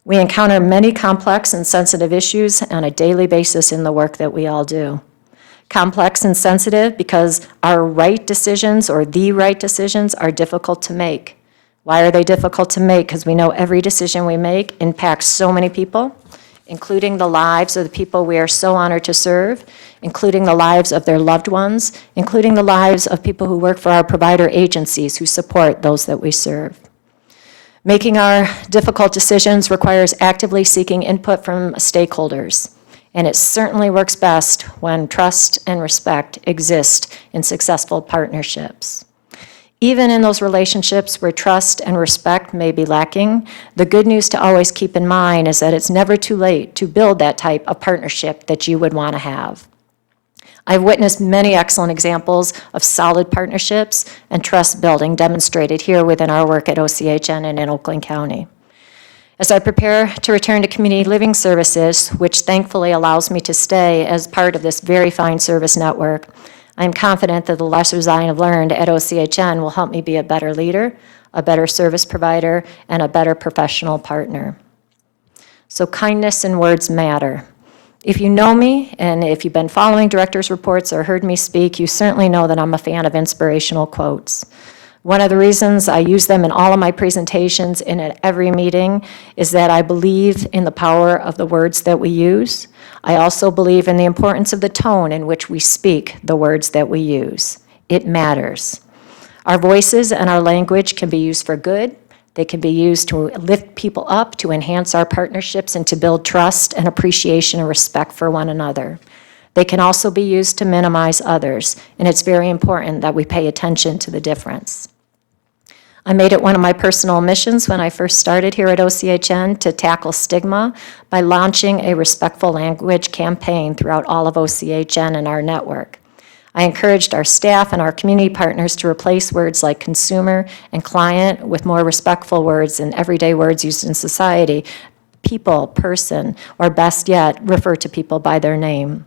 We encounter many complex and sensitive issues on a daily basis in the work that we all do. Complex and sensitive because our right decisions or the right decisions are difficult to make. Why are they difficult to make? Because we know every decision we make impacts so many people, including the lives of the people we are so honored to serve, including the lives of their loved ones, including the lives of people who work for our provider agencies who support those that we serve. Making our difficult decisions requires actively seeking input from stakeholders. And it certainly works best when trust and respect exist in successful partnerships. Even in those relationships where trust and respect may be lacking, the good news to always keep in mind is that it's never too late to build that type of partnership that you would want to have. I've witnessed many excellent examples of solid partnerships and trust building demonstrated here within our work at OCHN and in Oakland County. As I prepare to return to community living services, which thankfully allows me to stay as part of this very fine service network, I'm confident that the lessons I have learned at OCHN will help me be a better leader, a better service provider, and a better professional partner. So kindness and words matter. If you know me, and if you've been following director's reports or heard me speak, you certainly know that I'm a fan of inspirational quotes. One of the reasons I use them in all of my presentations and at every meeting is that I believe in the power of the words that we use. I also believe in the importance of the tone in which we speak the words that we use. It matters. Our voices and our language can be used for good. They can be used to lift people up, to enhance our partnerships, and to build trust and appreciation and respect for one another. They can also be used to minimize others, and it's very important that we pay attention to the difference. I made it one of my personal missions when I first started here at OCHN to tackle stigma by launching a respectful language campaign throughout all of OCHN and our network. I encouraged our staff and our community partners to replace words like consumer and client with more respectful words and everyday words used in society, people, person, or best yet, refer to people by their name.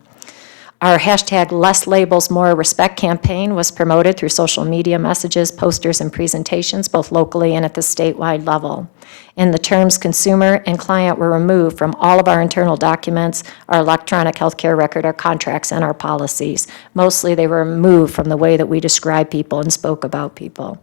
Our hashtag Less Labels, More Respect campaign was promoted through social media messages, posters, and presentations, both locally and at the statewide level. And the terms consumer and client were removed from all of our internal documents, our electronic healthcare record, our contracts, and our policies. Mostly they were removed from the way that we describe people and spoke about people.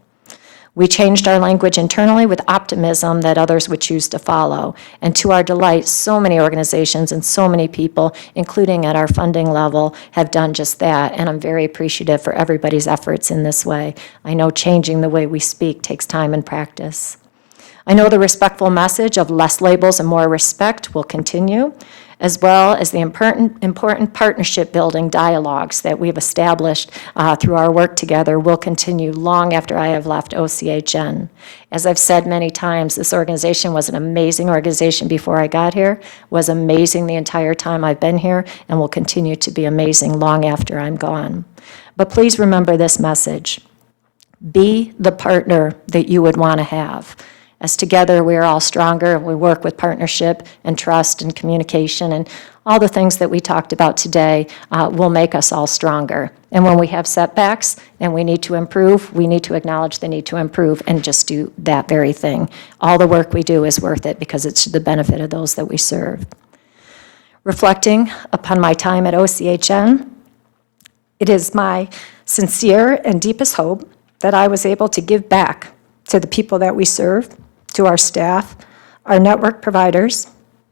We changed our language internally with optimism that others would choose to follow. And to our delight, so many organizations and so many people, including at our funding level, have done just that. And I'm very appreciative for everybody's efforts in this way. I know changing the way we speak takes time and practice. I know the respectful message of less labels and more respect will continue, as well as the important partnership building dialogues that we've established through our work together will continue long after I have left OCHN. As I've said many times, this organization was an amazing organization before I got here, was amazing the entire time I've been here, and will continue to be amazing long after I'm gone. But please remember this message. Be the partner that you would want to have. As together, we are all stronger, and we work with partnership and trust and communication, and all the things that we talked about today will make us all stronger. And when we have setbacks and we need to improve, we need to acknowledge the need to improve and just do that very thing. All the work we do is worth it because it's to the benefit of those that we serve. Reflecting upon my time at OCHN, it is my sincere and deepest hope that I was able to give back to the people that we serve, to our staff, our network providers,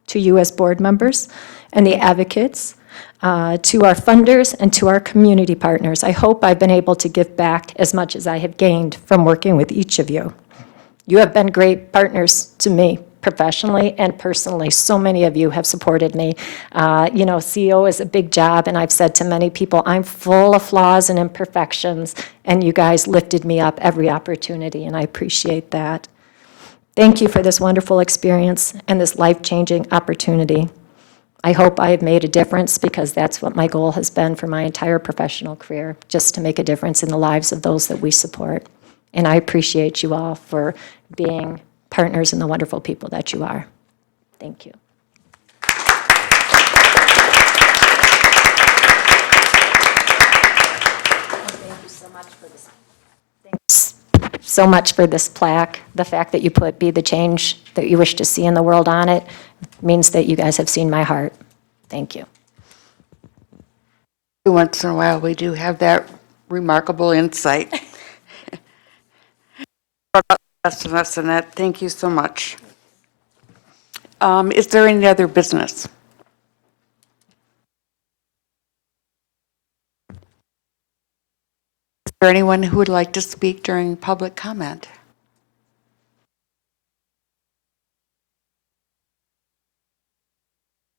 to you as board members, and the advocates, to our funders, and to our community partners. I hope I've been able to give back as much as I have gained from working with each of you. You have been great partners to me, professionally and personally. So many of you have supported me. CEO is a big job, and I've said to many people, I'm full of flaws and imperfections, and you guys lifted me up every opportunity, and I appreciate that. Thank you for this wonderful experience and this life-changing opportunity. I hope I have made a difference because that's what my goal has been for my entire professional career, just to make a difference in the lives of those that we support. And I appreciate you all for being partners in the wonderful people that you are. Thank you. Thank you so much for this. Thanks so much for this plaque. The fact that you put "Be the Change That You Wish to See in the World" on it means that you guys have seen my heart. Thank you. Once in a while, we do have that remarkable insight. And that, thank you so much. Is there any other business? Is there anyone who would like to speak during public comment?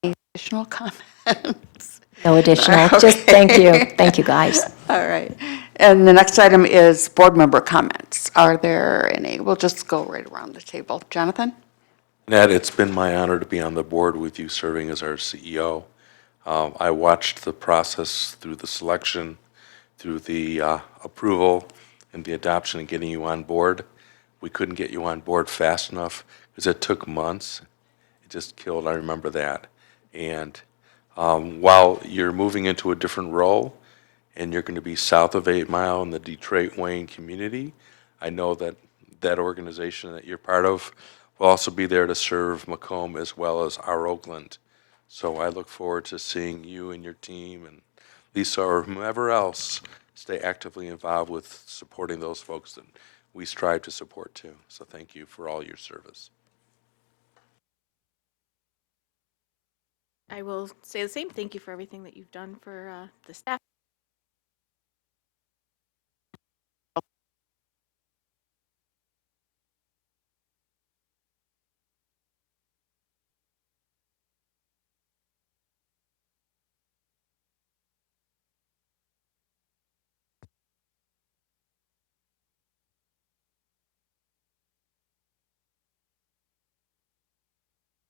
Any additional comments? No additional, just thank you. Thank you, guys. All right. And the next item is board member comments. Are there any? We'll just go right around the table. Jonathan? Ned, it's been my honor to be on the board with you serving as our CEO. I watched the process through the selection, through the approval, and the adoption and getting you on board. We couldn't get you on board fast enough because it took months. It just killed, I remember that. And while you're moving into a different role and you're going to be south of 8 Mile in the Detroit-Wayne community, I know that that organization that you're part of will also be there to serve Macomb as well as our Oakland. So I look forward to seeing you and your team and Lisa or whomever else stay actively involved with supporting those folks that we strive to support too. So thank you for all your service. I will say the same. Thank you for everything that you've done for the staff.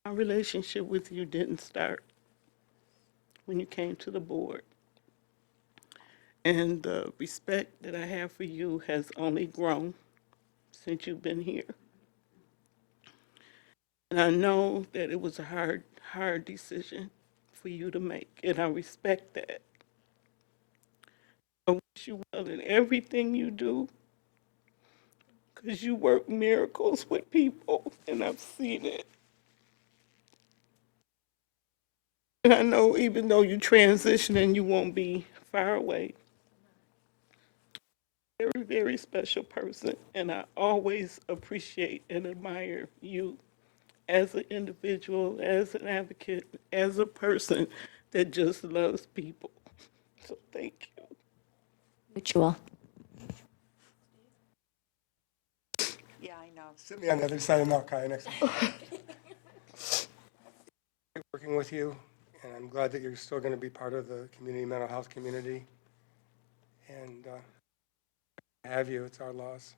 My relationship with you didn't start when you came to the board. And the respect that I have for you has only grown since you've been here. And I know that it was a hard decision for you to make, and I respect that. I wish you well in everything you do, because you work miracles with people, and I've seen it. And I know even though you transition and you won't be far away, very, very special person, and I always appreciate and admire you as an individual, as an advocate, as a person that just loves people. So thank you. Mutual. Yeah, I know. Sit me on the other side of Malachi next. Working with you, and I'm glad that you're still going to be part of the community mental health community. And have you, it's our loss.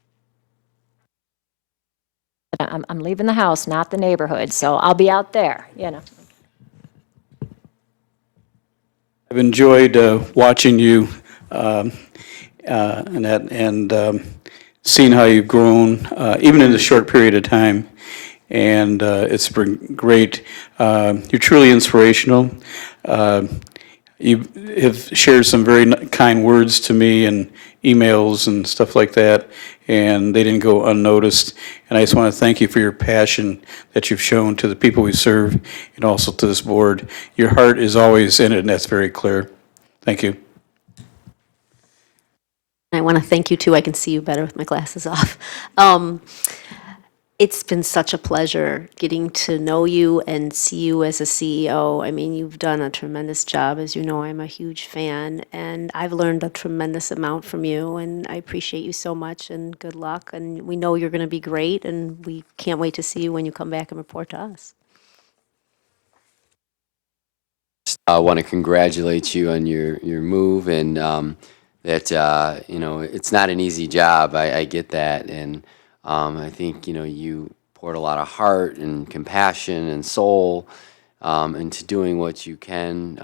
I'm leaving the house, not the neighborhood, so I'll be out there, you know. I've enjoyed watching you, Annette, and seeing how you've grown, even in a short period of time. And it's been great. You're truly inspirational. You have shared some very kind words to me and emails and stuff like that, and they didn't go unnoticed. And I just want to thank you for your passion that you've shown to the people we serve and also to this board. Your heart is always in it, and that's very clear. Thank you. I want to thank you too. I can see you better with my glasses off. It's been such a pleasure getting to know you and see you as a CEO. I mean, you've done a tremendous job. As you know, I'm a huge fan, and I've learned a tremendous amount from you, and I appreciate you so much, and good luck. And we know you're going to be great, and we can't wait to see you when you come back and report to us. I want to congratulate you on your move, and that you know, it's not an easy job. I get that, and I think, you know, you poured a lot of heart and compassion and soul into doing what you can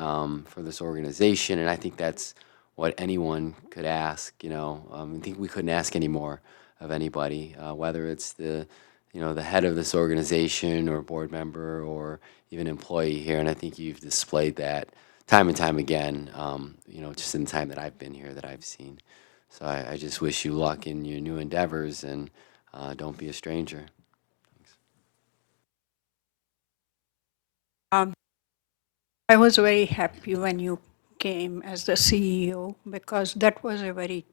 for this organization, and I think that's what anyone could ask. You know, I think we couldn't ask any more of anybody, whether it's the, you know, the head of this organization or board member or even employee here, and I think you've displayed that time and time again, you know, just in the time that I've been here that I've seen. So I just wish you luck in your new endeavors, and don't be a stranger. I was very happy when you came as the CEO because that was a very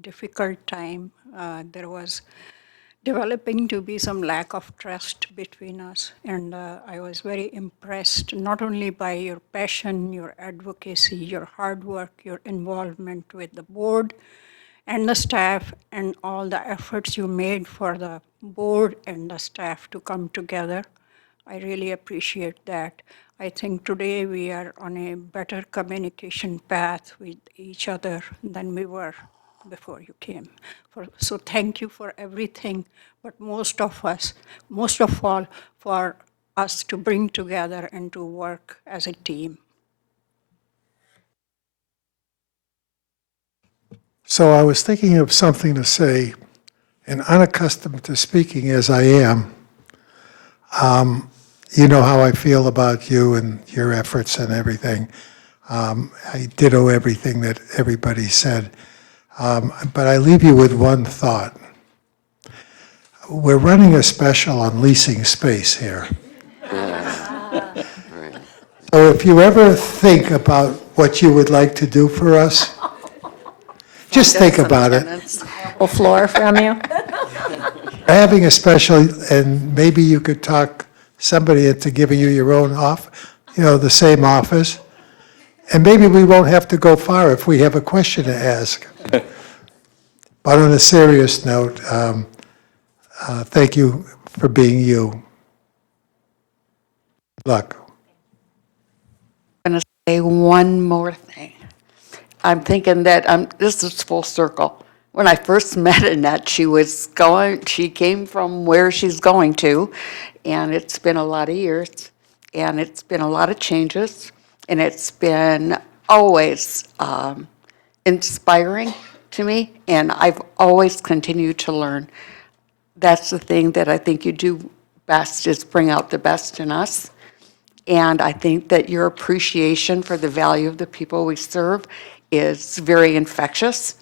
difficult time. There was developing to be some lack of trust between us, and I was very impressed not only by your passion, your advocacy, your hard work, your involvement with the board and the staff, and all the efforts you made for the board and the staff to come together. I really appreciate that. I think today we are on a better communication path with each other than we were before you came. So thank you for everything, but most of all, for us to bring together and to work as a team. So I was thinking of something to say, and unaccustomed to speaking as I am, you know how I feel about you and your efforts and everything. I ditto everything that everybody said. But I leave you with one thought. We're running a special on leasing space here. Right. So if you ever think about what you would like to do for us, just think about it. Whole floor from you. Having a special, and maybe you could talk somebody into giving you your own the same office. And maybe we won't have to go far if we have a question to ask. But on a serious note, thank you for being you. Good luck. I'm going to say one more thing. I'm thinking that this is full circle. When I first met Annette, she came from where she's going to, and it's been a lot of years, and it's been a lot of changes, and it's been always inspiring to me, and I've always continued to learn. That's the thing that I think you do best, is bring out the best in us. And I think that your appreciation for the value of the people we serve is very infectious,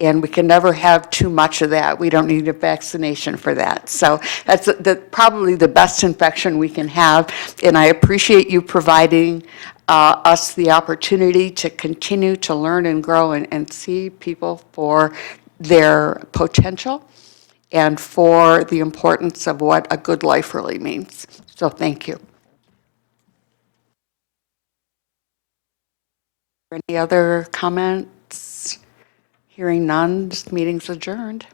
and we can never have too much of that. We don't need a vaccination for that. So that's probably the best infection we can have, and I appreciate you providing us the opportunity to continue to learn and grow and see people for their potential and for the importance of what a good life really means. So thank you. Any other comments? Hearing none, this meeting's adjourned.